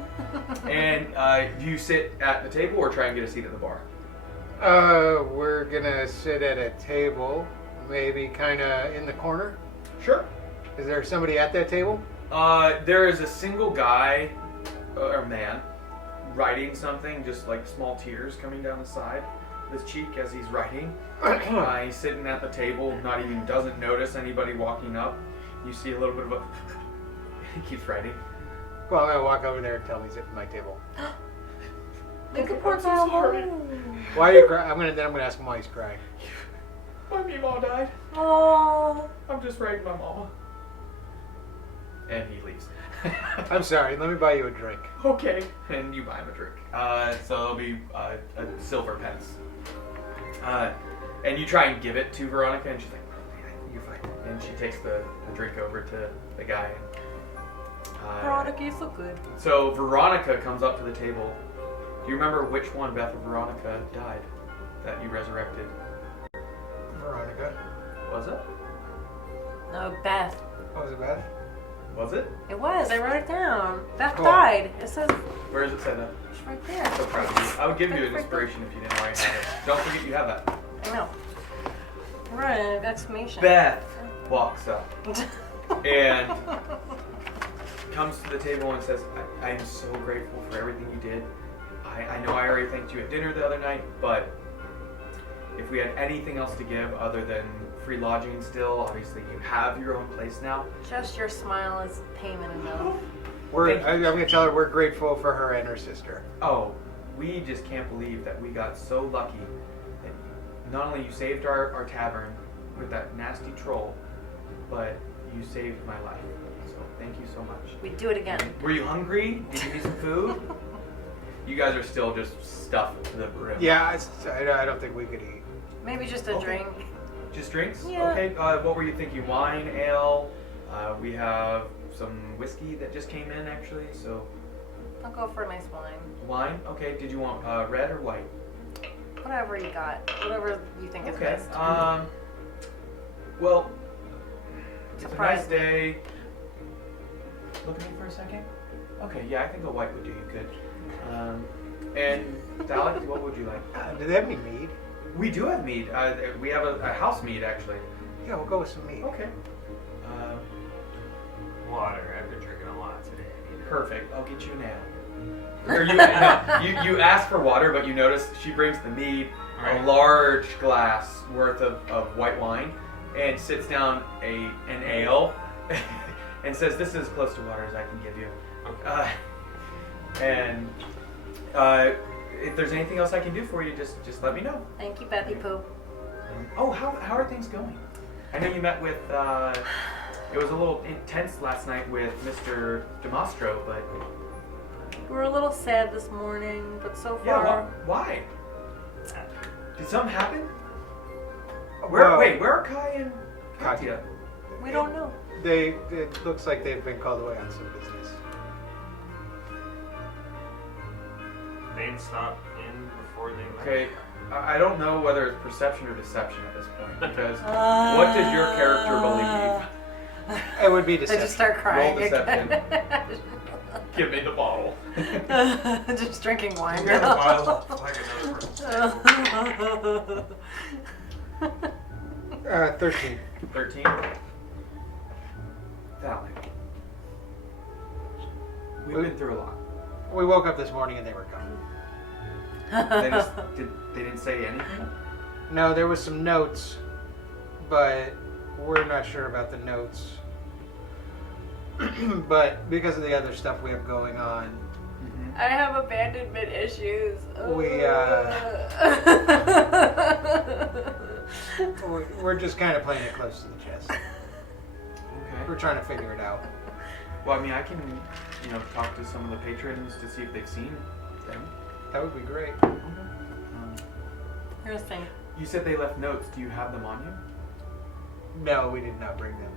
And do you sit at the table or try and get a seat at the bar? We're gonna sit at a table, maybe kind of in the corner. Sure. Is there somebody at that table? There is a single guy or man writing something, just like small tears coming down the side of his cheek as he's writing. He's sitting at the table, doesn't notice anybody walking up. You see a little bit of a he keeps writing. Well, I'm gonna walk over there and tell him he's at my table. Look at poor guy. Why are you crying? I'm gonna ask him why he's crying. My meemaw died. Oh. I'm just writing my mama. And he leaves. I'm sorry. Let me buy you a drink. Okay. And you buy him a drink. So it'll be a silver pence. And you try and give it to Veronica, and she's like, "Yeah, you're fine." And she takes the drink over to the guy. Veronica, you're so good. So Veronica comes up to the table. Do you remember which one, Beth or Veronica, died that you resurrected? Veronica. Was it? No, Beth. What was it, Beth? Was it? It was. I wrote it down. Beth Cool. died. It says Where does it say that? it's right there. I'm so proud of you. I would give you an inspiration if you didn't already have it. Don't forget you have that. I know. Right, an exclamation. Beth walks up and comes to the table and says, I am so grateful for everything you did. I know I already thanked you at dinner the other night, but if we had anything else to give other than free lodging still, obviously you have your own place now. Just your smile is payment enough. I'm going to tell her we're grateful for her and her sister. Oh, we just can't believe that we got so lucky that not only you saved our tavern with that nasty troll, but you saved my life. So thank you so much. We'd do it again. Were you hungry? Did you need some food? You guys are still just stuffed to the brim. Yeah, I don't think we could eat. Maybe just a Okay. drink. Just drinks? Yeah. Okay. What were you thinking? Wine, ale? We have some whiskey that just came in actually. So I'll go for a nice wine. wine. Okay. Did you want red or white? Whatever you got. Whatever you think is Okay. best. Well, it's a Surprise. nice day. Look at me for a second. Okay. Yeah, I think a white would do you good. And Alex, what would you like? Do they have any mead? We do have mead. We have a house mead actually. Yeah, we'll go with some mead. Okay. Water. I've been drinking a lot today. Perfect. I'll get you an ale. Or you ask for water, but you notice she brings the mead, Right. a large glass worth of white wine, and sits down an ale, and says, "This is as close to water as I can give you." Okay. If there's anything else I can do for you, just let me know. Thank you, Bethy Poo. Oh, how are things going? I know you met with. It was a little intense last night with Mr. Demostro, but We were a little sad this morning, but so yeah, far. why? Did something happen? Well, Where are Kai and Katya? We don't know. It looks like they've been called away on some business. They'd stop in before they left. Okay, I don't know whether it's perception or deception at this point, because what does your character believe? It would be I deception. just start crying Roll deception. again. Give me the bottle. Just drinking wine. You got a bottle of like another person. 13. 13. Valley. We've been through a lot. We woke up this morning and they were coming. They didn't say anything? No, there was some notes, but we're not sure about the notes. But because of the other stuff we have going on, I have abandonment issues. we're just kind of playing it close to the chest. Okay. We're trying to figure it out. Well, I mean, I can, talk to some of the patrons to see if they've seen them. That would be great. Here's the thing. You said they left notes. Do you have them on you? No, we did not bring them.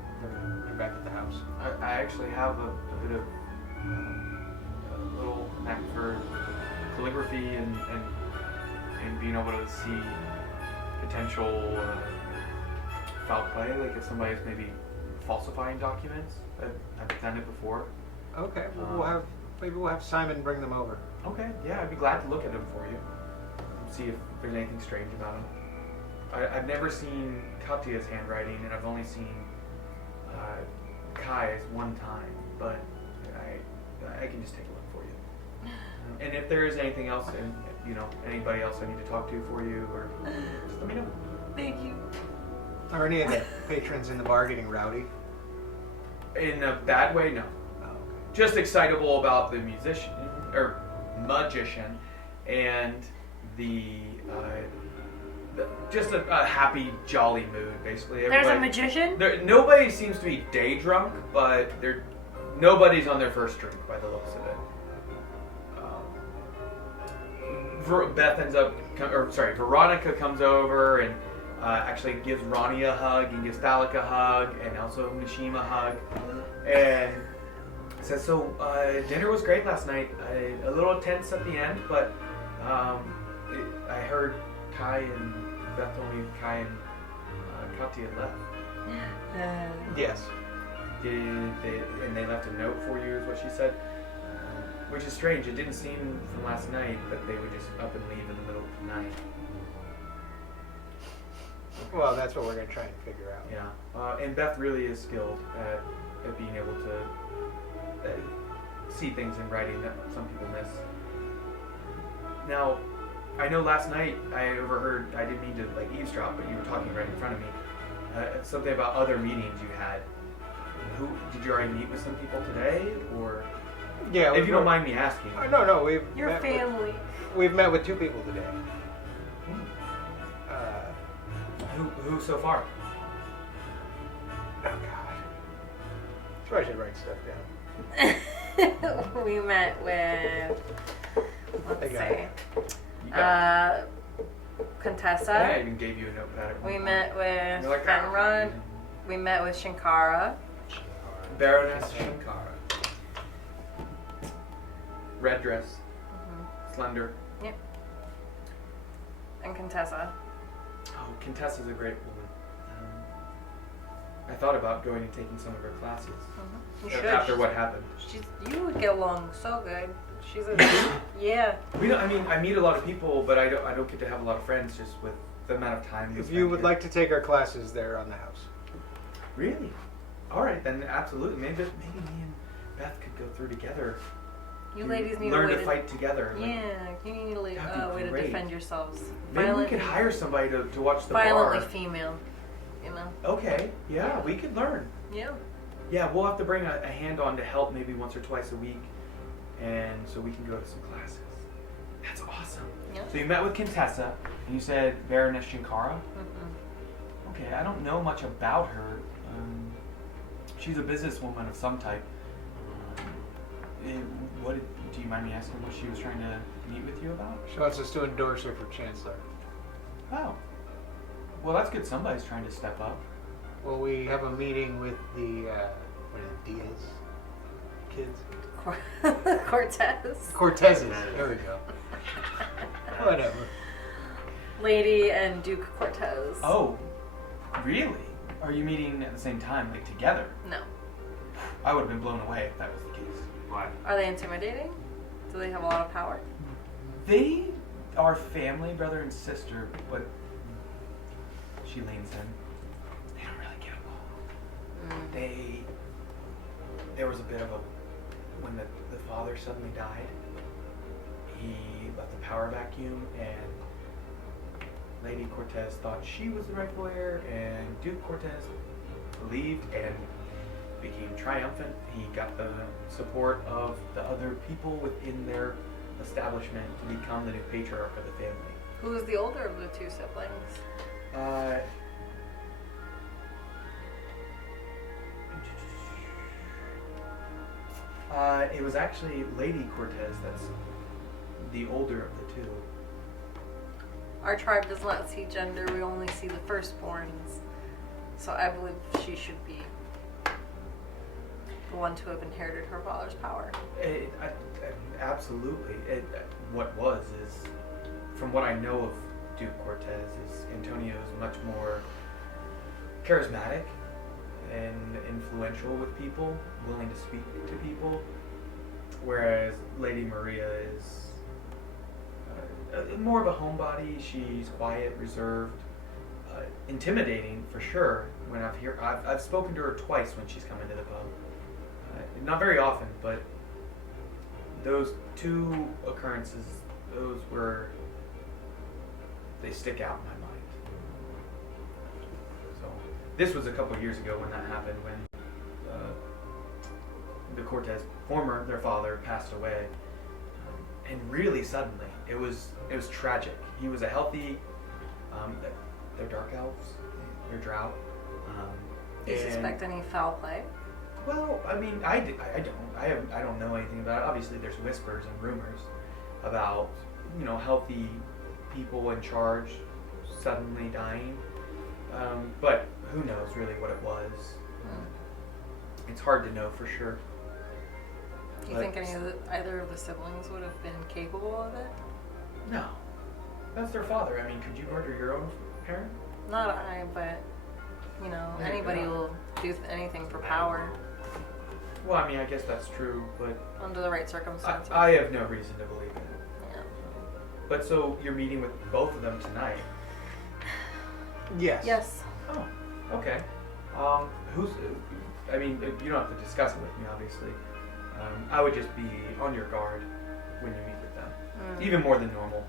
They're back at the house. I actually have a bit of a little knack for calligraphy and being able to see potential foul play, like if somebody's maybe falsifying documents. I've done it before. Okay, well, maybe we'll have Simon bring them over. Okay, yeah, I'd be glad to look at them for you. See if there's anything strange about them. I've never seen Katya's handwriting, and I've only seen Kai's one time, but I can just take a look for you. And if there is anything else, and anybody else I need to talk to for you, or just let me know. Thank you. Are any of the patrons in the bar getting rowdy? In a bad way, no. Oh, okay. Just excitable about the musician or magician and the just a happy, jolly mood, basically. There's a Everybody- magician? Nobody seems to be day drunk, but nobody's on their first drink by the looks of it. Veronica comes over and actually gives Ronnie a hug and gives Dalek a hug and also Mishima a hug. And says, so dinner was great last night. A little tense at the end, but I heard Kai and Beth told me Kai and Katya left. Yes. And they left a note for you, is what she said. Which is strange. It didn't seem from last night that they would just up and leave in the middle of the night. Well, that's what we're going to try and figure out. Yeah. And Beth really is skilled at being able to see things in writing that some people miss. Now, I know last night I overheard, I didn't mean to like eavesdrop, but you were talking right in front of me, something about other meetings you had. Who did you already meet with some people today, or Yeah. if you don't mind me asking? No, we've Your met family. We've met with 2 people today. Who so far? Oh God. Probably should write stuff down. We met with, let's I got see, You got Contessa. I even gave you a notepad. at one We point. met with You're like, Fenrod. We met with Shankara. Baroness Shankara. Red dress. Slender. Yep. And Contessa. Oh, Contessa's a great woman. I thought about going and taking some of her classes You should. after what happened. You would get along so good. She's a yeah. I meet a lot of people, but I don't get to have a lot of friends just with the amount of time. we If spend you would here. like to take our classes, they're on the house. Really? All right, then absolutely. Maybe me and Beth could go through together. You ladies need learn a way to fight together. Like, Yeah, you need a That'd be way to great. defend yourselves. maybe we could hire somebody to watch the violently bar. female. You know. Okay. Yeah, we could learn. Yeah. Yeah, we'll have to bring a hand on to help maybe once or twice a week, and so we can go to some classes. That's awesome. Yeah. So you met with Contessa, and you said Baroness Shankara? Mm-mm. Okay, I don't know much about her. She's a businesswoman of some type. Do you mind me asking what she was trying to meet with you about? She wants us to endorse her for Chancellor. Oh. Well, that's good. Somebody's trying to step up. Well, we have a meeting with the, what is it, Diaz kids? Cortez. Cortezes. There we go. Whatever. Lady and Duke Cortez. Oh, really? Are you meeting at the same time, like together? No. I would have been blown away if that was the case. Why? Are they intimidating? Do they have a lot of power? They are family, brother and sister, but she leans in. They don't really get along. There was a bit of when the father suddenly died, he left the power vacuum, and Lady Cortez thought she was the rightful heir, and Duke Cortez believed and became triumphant. He got the support of the other people within their establishment to become the new patriarch of the family. Who is the older of the 2 siblings? It was actually Lady Cortez that's the older of the 2. Our tribe does not see gender. We only see the firstborns. So I believe she should be the one to have inherited her father's power. Absolutely. What was is, from what I know of Duke Cortez, is Antonio is much more charismatic and influential with people, willing to speak to people, whereas Lady Maria is more of a homebody. She's quiet, reserved, intimidating for sure. When I've spoken to her twice when she's come into the pub. Not very often, but those 2 occurrences, they stick out in my mind. So this was a couple of years ago when that happened, when the Cortez, their father, passed away, and really suddenly. It was tragic. He was a healthy, They're dark elves. They're drow. Do you and- suspect any foul play? Well, I mean, I don't. I don't know anything about it. Obviously, there's whispers and rumors about healthy people in charge suddenly dying. But who knows really what it was? It's hard to know for sure. Do you think either of the siblings would have been capable of it? No, that's their father. I mean, could you murder your own parent? Not I, but anybody will do anything for power Well, I mean, I guess that's true, but under the right circumstances. I have no reason to believe it. Yeah. But so you're meeting with both of them tonight? Yes. Yes. Oh, okay. Who's? I mean, you don't have to discuss it with me, obviously. I would just be on your guard when you meet with them, even more than normal.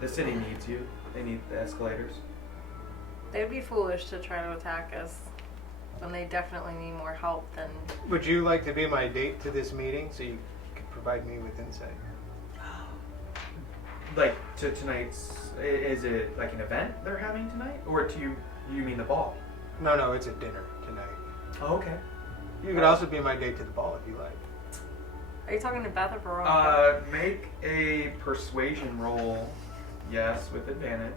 The city needs you. They need the escalators. They'd be foolish to try to attack us when they definitely need more help than. Would you like to be my date to this meeting so you could provide me with insight? Like to tonight's? Is it like an event they're having tonight, or do you mean the ball? No, it's a dinner tonight. Oh, okay. You could also be my date to the ball if you like. Are you talking to Beth or Veronica? Make a persuasion roll. Yes, with advantage.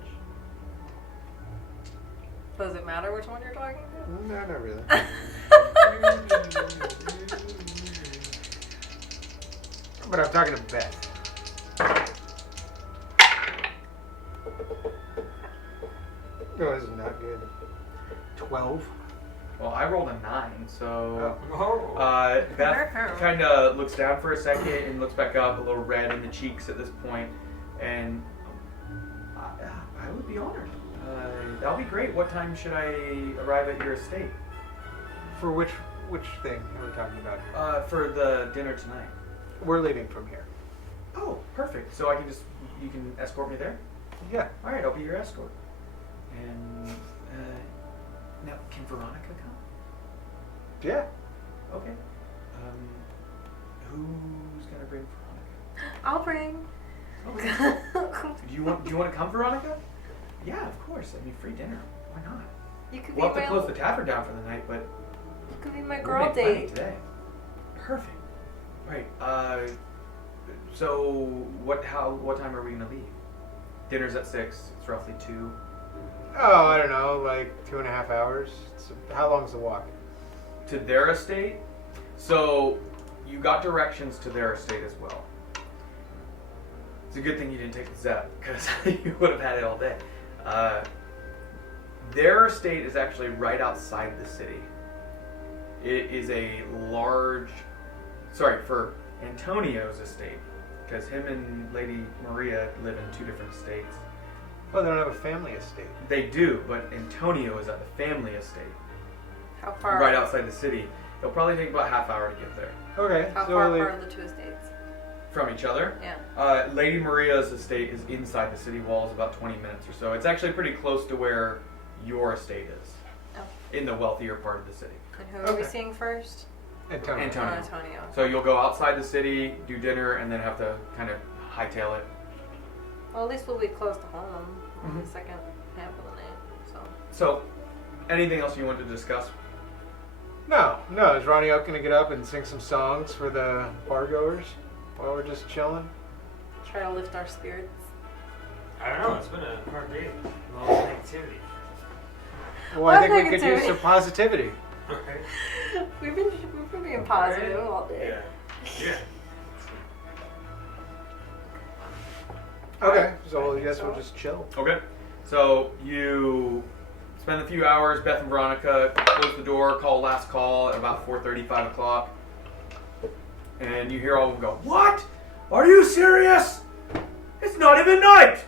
Does it matter which one you're talking to? No, not really. But I'm talking to Beth. No, this is not good. 12. Well, I rolled a 9, so Oh. Beth kind of looks down for a second and looks back up, a little red in the cheeks at this point, and I would be honored. That'll be great. What time should I arrive at your estate? For which thing are we talking about here? For the dinner tonight. We're leaving from here. Oh, perfect. So you can escort me there? Yeah. All right, I'll be your escort. And now, can Veronica come? Yeah. Okay. Who's gonna bring Veronica? I'll bring. Okay. Do you want to come, Veronica? Yeah, of course. I mean, free dinner. Why not? You could We'll be have to my. close the tavern down for the night, but You could be my we'll girl make money date. today. Perfect. Right. So what time are we gonna leave? Dinner's at 6. It's roughly 2. Oh, I don't know, like 2.5 hours. How long's the walk? To their estate. So you got directions to their estate as well. It's a good thing you didn't take the Zep, because you would have had it all day. Their estate is actually right outside the city. It is a large, for Antonio's estate, because him and Lady Maria live in 2 different estates. Oh, they don't have a family estate. They do, but Antonio is at the family estate, How far? right outside the city. It'll probably take about a half hour to get there. Okay. How so far we'll apart are the 2 estates? From each other? Yeah. Lady Maria's estate is inside the city walls, about 20 minutes or so. It's actually pretty close to where your estate is, Oh. in the wealthier part of the city. And who are we Okay. seeing first? Antonio. Antonio. Antonio. So you'll go outside the city, do dinner, and then have to kind of hightail it. Well, at least we'll be close to home on Mhm. the second half of the night. So. So, anything else you want to discuss? No. Is Ronnie Oak gonna get up and sing some songs for the bar goers while we're just chilling? Try to lift our spirits. I don't know. It's been a hard day. A lot of negativity. Well, I What think we could use negativity? some positivity. Okay. We've been being positive all day. Yeah. Okay. So I guess we'll just chill. Okay. So you spend a few hours. Beth and Veronica close the door, call last call at about 4:30, 5 o'clock. And you hear all of them go, "What? Are you serious? It's not even night.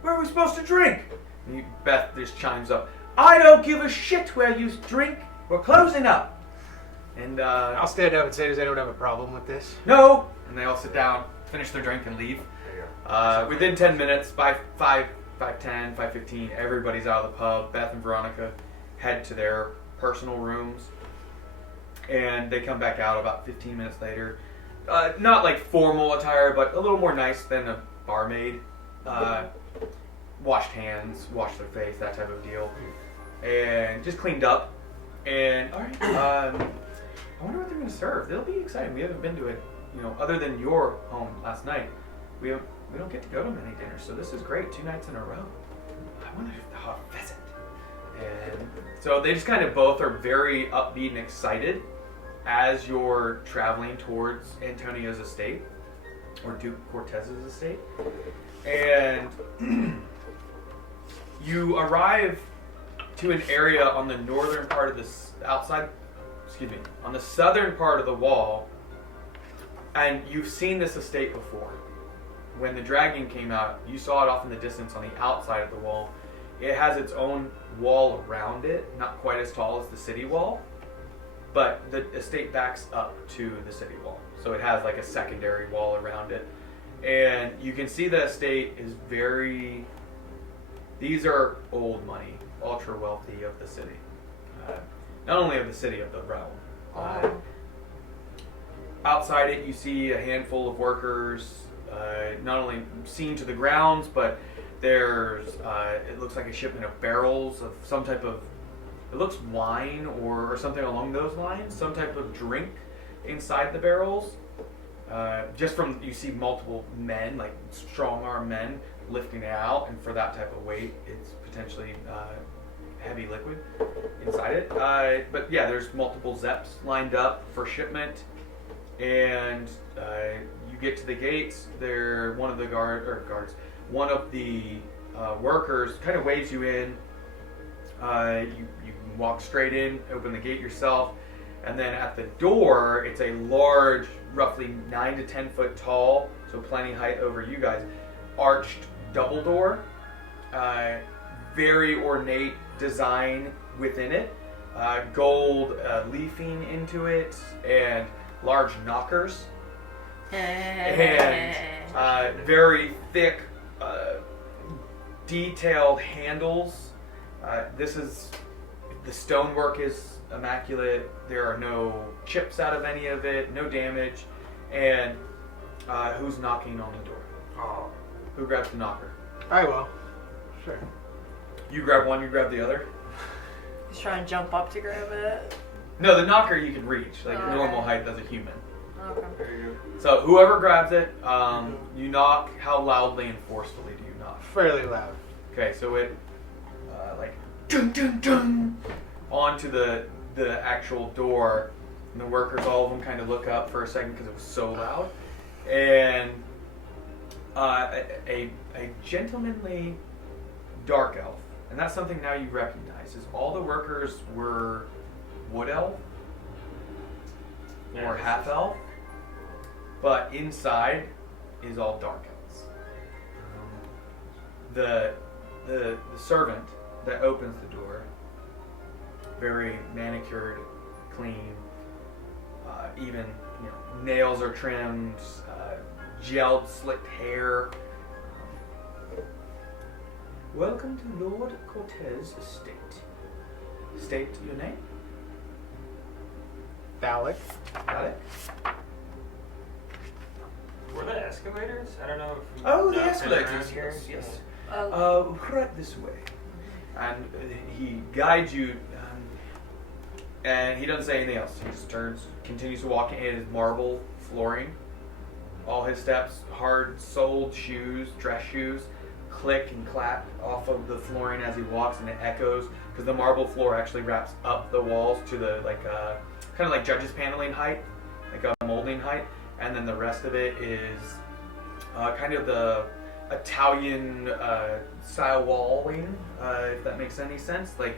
Where are we supposed to drink?" And Beth just chimes up, "I don't give a shit where you drink. We're closing up." And I'll stand up and say, does anyone have a problem with this? no. And they all sit down, finish their drink, and leave. There you go. Within 10 minutes, by 5:10, 5:15, everybody's out of the pub. Beth and Veronica head to their personal rooms. And they come back out about 15 minutes later. Not like formal attire, but a little more nice than a barmaid. washed hands, washed their face, that type of deal, and just cleaned up. And all right, I wonder what they're gonna serve. It'll be exciting. We haven't been to it, other than your home last night. We don't get to go to many dinners, so this is great. 2 nights in a row. I wonder if they'll have a pheasant. And so they just kind of both are very upbeat and excited as you're traveling towards Antonio's estate, or Duke Cortez's estate. And you arrive to an area on the northern part of on the southern part of the wall, and you've seen this estate before. When the dragon came out, you saw it off in the distance on the outside of the wall. It has its own wall around it, not quite as tall as the city wall, but the estate backs up to the city wall. So it has like a secondary wall around it. And you can see the estate is these are old money, ultra wealthy of the city. Not only of the city, of the realm. Outside it, you see a handful of workers, not only seen to the grounds, but there's, it looks like a shipment of barrels of some type of, it looks wine or something along those lines, some type of drink inside the barrels. Just from, you see multiple men, like strong arm men, lifting it out, and for that type of weight, it's potentially heavy liquid inside it. But yeah, there's multiple Zeps lined up for shipment, and you get to the gates. One of the one of the workers kind of waves you in. You can walk straight in, open the gate yourself, and then at the door, it's a large, roughly 9 to 10 foot tall, so plenty height over you guys, arched double door. Very ornate design within it, gold leafing into it, and large knockers, and very thick, detailed handles. The stonework is immaculate. There are no chips out of any of it, no damage. And who's knocking on the door? Oh. Who grabs the knocker? I will. Sure. You grab one, you grab the other? He's trying to jump up to grab it. No, the knocker you can reach, like Okay. normal height as a human. Okay. There you So whoever grabs it, you knock. How loudly and forcefully do you knock? go. Fairly loud. Okay, so it like dun dun dun onto the actual door, and the workers, all of them, kind of look up for a second because it was so loud, and a gentlemanly dark elf, and that's something now you recognize, is all the workers were wood elf or half elf, but inside is all dark elves. The servant that opens the door, very manicured, clean, even nails are trimmed, gelled, slicked hair. Welcome to Lord Cortez Estate. State your name. Phallic. Got it? Were the escalators? I don't know if. Oh, the been escalators. around here. Yes. Oh. Right this way. And he guides you, and he doesn't say anything else. He just continues to walk in his marble flooring. All his steps, hard-soled shoes, dress shoes, click and clap off of the flooring as he walks, and it echoes because the marble floor actually wraps up the walls to the kind of like judges paneling height, like a molding height, and then the rest of it is kind of the Italian style walling, if that makes any sense. Like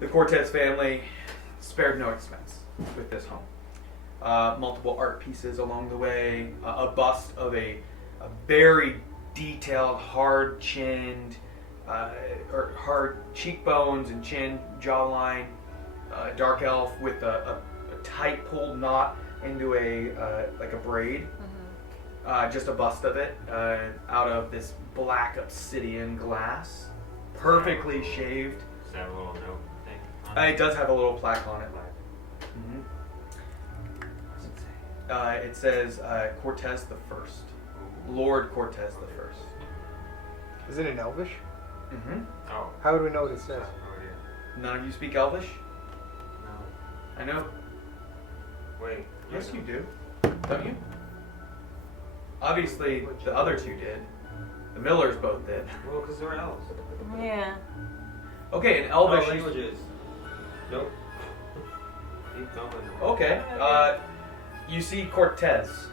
the Cortez family spared no expense with this home. Multiple art pieces along the way, a bust of a very detailed, hard-chinned, or hard cheekbones and chin, jawline, dark elf with a tight pulled knot into like a braid. Just a bust of it out of this black obsidian glass, perfectly shaved. Does that have a little note thing on It does have a little plaque on it. Mhm. What does it say? It says Cortez the First, Lord Cortez the First. Is it in Elvish? Mm-hmm. Oh, How would we know what it I says? have no idea. None of you speak Elvish? No. I know. Wait. Yes, you do. Don't you? Obviously, the other two did. The Millers both did. Well, because they're elves. Yeah. Okay, in Elvish. Languages. Nope. Keep going. Okay. You see Cortez.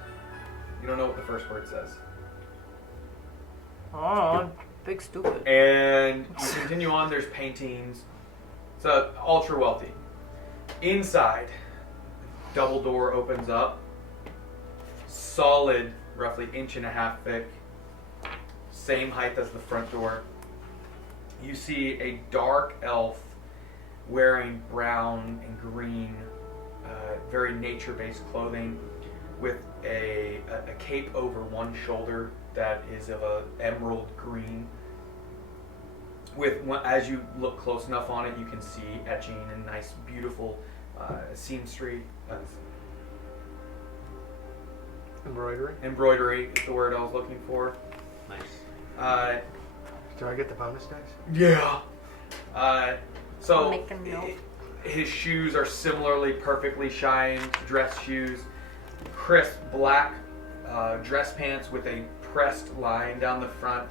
You don't know what the first word says. Oh, big stupid. And you continue on, there's paintings. It's ultra wealthy. Inside, double door opens up. Solid, roughly 1.5 inch thick. Same height as the front door. You see a dark elf wearing brown and green, very nature-based clothing, with a cape over one shoulder that is of a emerald green. As you look close enough on it, you can see etching and nice, beautiful seamstry. Embroidery? Embroidery is the word I was looking for. Nice. Do I get the bonus dice? Yeah. So Make a note. his shoes are similarly perfectly shined dress shoes, crisp black dress pants with a pressed line down the front.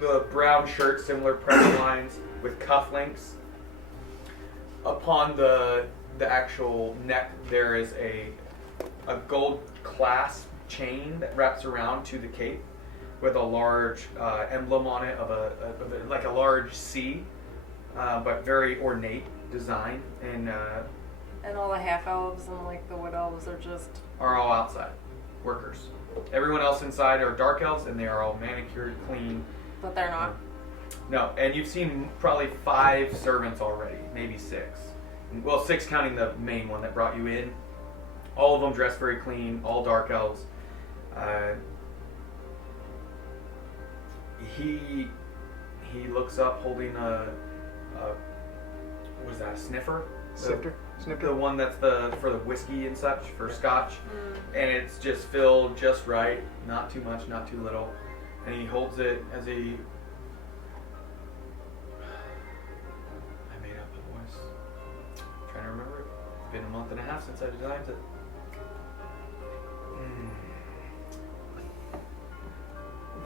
The brown shirt, similar pressed lines with cufflinks. Upon the actual neck, there is a gold clasp chain that wraps around to the cape, with a large emblem on it of like a large C, but very ornate design, and And all the half elves and like the wood elves are just. are all outside workers. Everyone else inside are dark elves, and they are all manicured, clean. But they're not. No, and you've seen probably 5 servants already, maybe 6. Well, 6 counting the main one that brought you in. All of them dressed very clean, all dark elves. He looks up holding a what was that, a sniffer? Snifter? The Snifter? one that's for the whiskey and such, for scotch. And it's just filled just right, not too much, not too little. And he holds it as he... I made up a voice. I'm trying to remember it. It's been a month and a half since I designed it.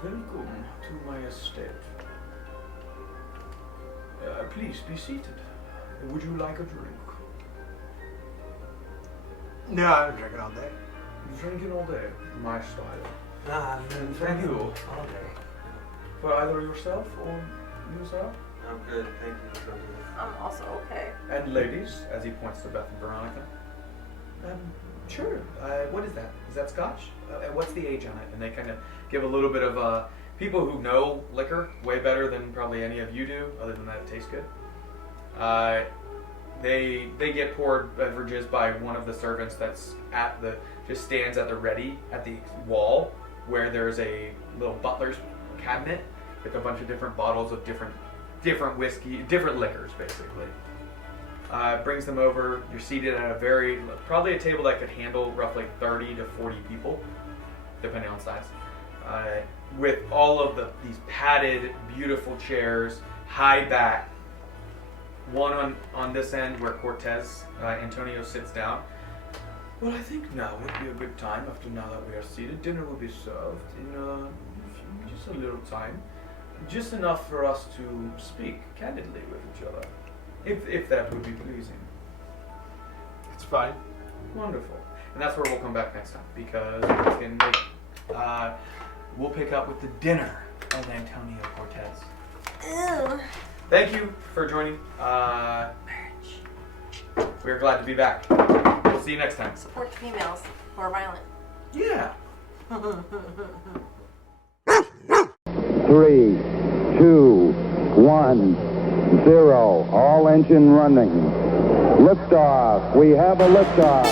Welcome to my estate. Please be seated. Would you like a drink? No, I'm drinking all day. Drinking all day, my style. Nah, And for you, all day. for either yourself or you, sir? I'm good, thank you. So good. I'm also okay. And ladies, as he points to Beth and Veronica. Sure. What is that? Is that scotch? What's the age on it? And they kind of give a little bit of people who know liquor way better than probably any of you do, other than that it tastes good. They get poured beverages by one of the servants that's just stands at the ready at the wall, where there's a little butler's cabinet with a bunch of different bottles of different whiskey, different liquors, basically. Brings them over. You're seated at probably a table that could handle roughly 30 to 40 people, depending on size. With all of these padded, beautiful chairs, high back. One on this end where Cortez, Antonio sits down. Well, I think now would be a good time after now that we are seated. Dinner will be served in just a little time. Just enough for us to speak candidly with each other. If that would be pleasing. It's fine. Wonderful. And that's where we'll come back next time, because it's getting late. We'll pick up with the dinner of Antonio Cortez. Ew. Thank you for joining. We're glad to be back. We'll see you next time. Support the females who are violent. Yeah. 3, 2, 1, 0. All engine running. Liftoff. We have a liftoff.